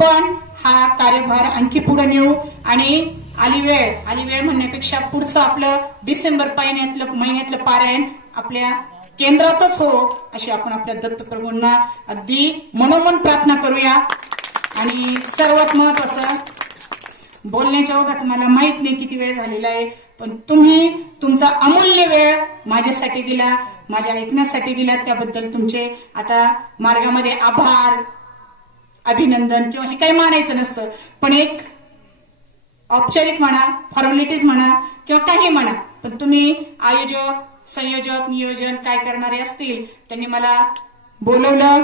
पण हा कार्यभार आणखी पुढे नेऊ. आणि आली वेळ म्हणण्यापेक्षा पुढचं आपलं डिसेंबर महिन्यातलं पारायण आपल्या केंद्रातच हो, अशी आपण आपल्या दत्तप्रभूंना अगदी मनोमन प्रार्थना करूया. आणि सर्वात महत्वाचं, बोलण्याच्या ओघात मला माहित नाही किती वेळ झालेला आहे, पण तुम्ही तुमचा अमूल्य वेळ माझ्यासाठी दिला, माझ्या ऐकण्यासाठी दिला, त्याबद्दल तुमचे आता मार्गामध्ये आभार, अभिनंदन किंवा हे काही मानायचं नसतं, पण एक औपचारिक म्हणा, फॉर्मॅलिटीज म्हणा किंवा काही म्हणा, पण तुम्ही आयोजक, संयोजक, नियोजन काय करणारे असतील त्यांनी मला बोलवलं,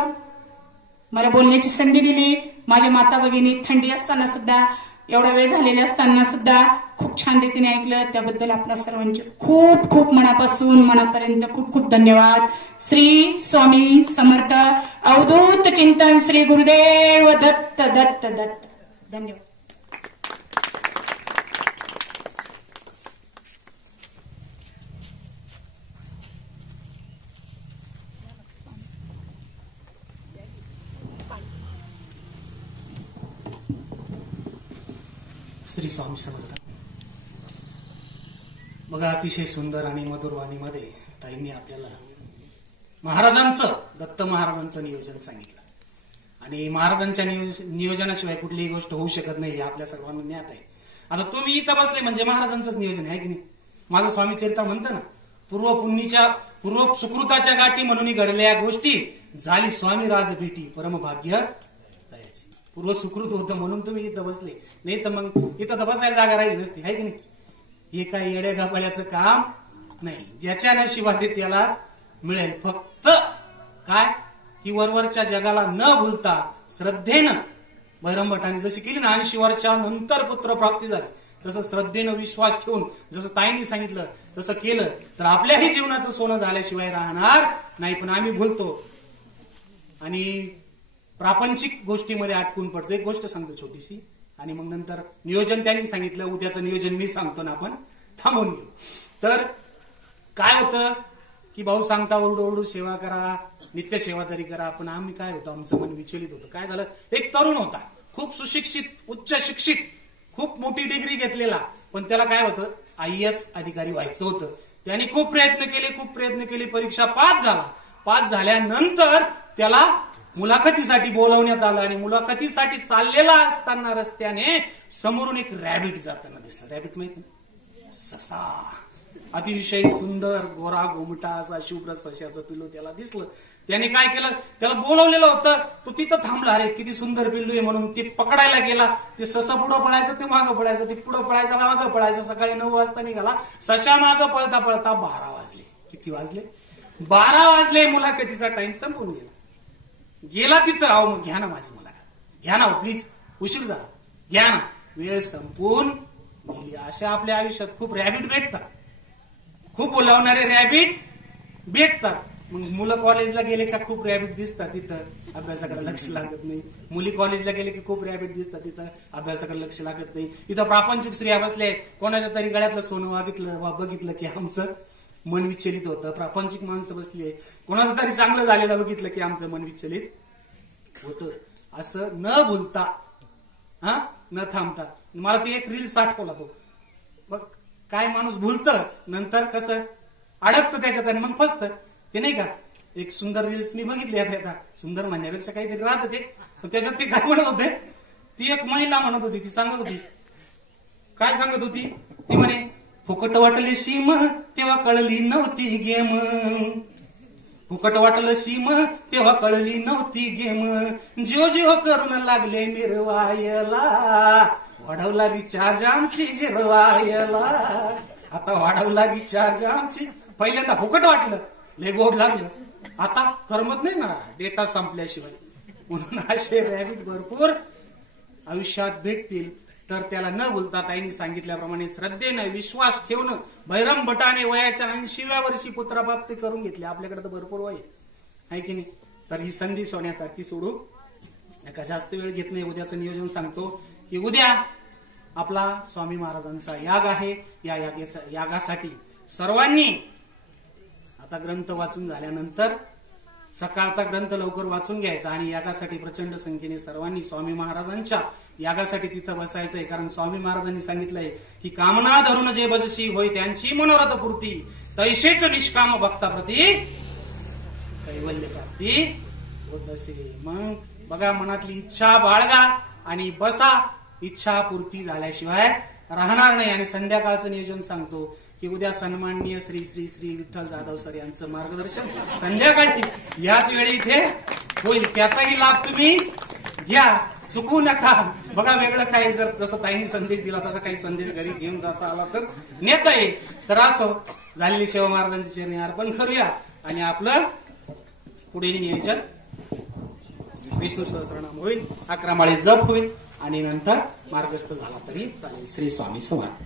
मला बोलण्याची संधी दिली. माझ्या माता भगिनी थंडी असताना सुद्धा, एवढा वेळ झालेला असताना सुद्धा खूप छान रीतीने ऐकलं. त्याबद्दल आपल्या सर्वांचे खूप खूप मनापासून मनापर्यंत खूप खूप धन्यवाद. श्री स्वामी समर्थ. अवधूत चिंतन श्री गुरुदेव दत्त दत्त दत्त. धन्यवाद. श्री स्वामी समर्थ. बघा, अतिशय सुंदर आणि मधुर वाणीमध्ये ताईंनी आपल्याला महाराजांचं, दत्त महाराजांचं नियोजन सांगितलं. आणि महाराजांच्या नियोजनाशिवाय कुठलीही गोष्ट होऊ शकत नाही हे आपल्या सर्वांना ज्ञात आहे. आता तुम्ही इथं बसले म्हणजे महाराजांचंच नियोजन आहे की नाही. माझं स्वामी चरित्र म्हणतं ना, पूर्व सुकृताच्या गाठी म्हणून घडल्या गोष्टी, झाली स्वामी राजभेटी परमभाग्य तयाची. पूर्व सुकृत होतं म्हणून तुम्ही इथं बसले, नाही तर मग इथं तर बसायला जागा राहिली नसती, आहे की नाही? हे काही येड्या गापाळ्याचं काम नाही. ज्याच्या नशिबात त्यालाच मिळेल. फक्त काय की वरवरच्या जगाला न भूलता श्रद्धेनं बहिरम भटांनी जशी केली ना, 80 वर्षानंतर पुत्र प्राप्ती झाली, तसं श्रद्धेनं विश्वास ठेवून जसं ताईंनी सांगितलं तसं केलं तर आपल्याही जीवनाचं सोनं झाल्याशिवाय राहणार नाही. पण आम्ही भूलतो आणि प्रापंचिक गोष्टीमध्ये अटकून पडतो. एक गोष्ट सांगतो छोटीशी आणि मग नंतर नियोजन त्यांनी सांगितलं, उद्याचं नियोजन मी सांगतो ना, आपण थांबून घेऊ. तर काय होतं की भाऊ सांगता ओरडू सेवा करा, नित्य सेवा तरी करा, पण आम्ही काय होतो, आमचं मन विचलित होतं. काय झालं, एक तरुण होता, खूप सुशिक्षित, उच्च शिक्षित, खूप मोठी डिग्री घेतलेला, पण त्याला काय होतं, IAS अधिकारी व्हायचं होतं. त्याने खूप प्रयत्न केले, परीक्षा पास झाला. पास झाल्यानंतर त्याला मुलाखतीसाठी बोलावण्यात आलं आणि मुलाखतीसाठी चाललेला असताना रस्त्याने समोरून एक रॅबिट जाताना दिसला. रॅबिट माहिती ना, ससा, अतिशय सुंदर गोरा गोमटा असा शुभ्र सशाचं पिल्लू त्याला दिसलं. त्याने काय केलं, त्याला बोलवलेलं होतं, तो तिथं थांबला. अरे किती सुंदर पिल्लू आहे म्हणून ते पकडायला गेला. ते ससा पुढं पळायचं, ते मागं पळायचं, ते पुढं पळायचं, मागं पळायचं. सकाळी 9 वाजता निघाला, सशा मागं पळता पळता 12 वाजले. किती वाजले? 12 वाजले. मुलाखतीचा टाइम संपून गेला तिथं. अहो मग घ्या ना माझी मुलाखत, घ्या ना प्लीज, उशीर झाला, घ्या ना. वेळ संपून गेली. अशा आपल्या आयुष्यात खूप रॅबिट भेटतात, खूप बोलावणारे रॅबिट भेटतात. मग मुलं कॉलेजला गेले का खूप रॅबिट दिसतात, तिथं अभ्यासाकडे लक्ष लागत नाही. मुली कॉलेजला गेले की खूप रॅबिट दिसतात, तिथं अभ्यासाकडे लक्ष लागत नाही. इथं प्रापंचिक स्त्रिया बसले, कोणाच्या तरी गळ्यातलं सोनं बघितलं की आमचं मन विचलित होतं. प्रापंचिक माणसं बसली, कोणाचं तरी चांगलं झालेलं बघितलं की आमचं मन विचलित होतं. असं न भूलता, न थांबता. मला ते एक रील्स आठवला, तो बघ काय माणूस भूलतं, नंतर कसं अडकतं त्याच्यात आणि मग फसतं ते, नाही का? एक सुंदर रील्स मी बघितली आता, सुंदर म्हणण्यापेक्षा काहीतरी राहत ते, त्याच्यात ते काय म्हणत होते, ती एक महिला म्हणत होती, ती सांगत होती, काय सांगत होती ती, म्हणे फुकट वाटले सीम तेव्हा कळली नव्हती गेम, फुकट वाटलं सीम तेव्हा कळली नव्हती गेम, जिओ करून लागले मिरवायला, वाढवला रिचार्ज आमची जिरवायला, आता वाढवला रिचार्ज आमची. पहिल्यांदा फुकट वाटलं, लय गोड लागलं, आता करमत नाही ना डेटा संपल्याशिवाय. म्हणून असे रॅबिट भरपूर आयुष्यात भेटतील. तर त्याला न बोलता ताईंनी सांगितल्याप्रमाणे श्रद्धेनं विश्वास ठेवणं. बहिरम भटाने वयाच्या 80व्या वर्षी पुत्रप्राप्ती करून घेतली. आपल्याकडे तर भरपूर वय आहे की नाही? तर ही संधी सोन्यासारखी सोडू नका. जास्त वेळ घेत नाही, उद्याचं नियोजन सांगतो की उद्या आपला स्वामी महाराजांचा याग आहे. या यागासाठी सर्वांनी आता ग्रंथ वाचून झाल्यानंतर सकाळचा ग्रंथ लवकर वाचून घ्यायचा आणि यागासाठी प्रचंड संख्येने सर्वांनी स्वामी महाराजांच्या यागासाठी तिथं बसायचंय. कारण स्वामी महाराजांनी सांगितलंय की कामना धरून जे भजशी होय त्यांची मनोरथ पूर्ती, तैसेच निष्काम भक्ताप्रती कैवल्य प्राप्ती होत असे. मग बघा, मनातली इच्छा बाळगा आणि बसा. इच्छा पूर्ती झाल्याशिवाय राहणार नाही. आणि संध्याकाळचं नियोजन सांगतो की उद्या सन्माननीय श्री श्री श्री विठ्ठल जाधव सर यांचं मार्गदर्शन संध्याकाळी याच वेळी इथे होईल. त्याचाही लाभ तुम्ही घ्या, चुकू नका. बघा, वेगळं काही जर जसं ताईंनी संदेश दिला तसा काही संदेश घरी घेऊन जाता आला तर नेता येईल. तर असो, झालेली सेवा महाराजांची चरणी अर्पण करूया आणि आपलं पुढे नियोजन विष्णू सहस्रनाम होईल, 11 माळे जप होईल आणि नंतर मार्गस्थ झाला तरी चालेल. श्री स्वामी समर्थ.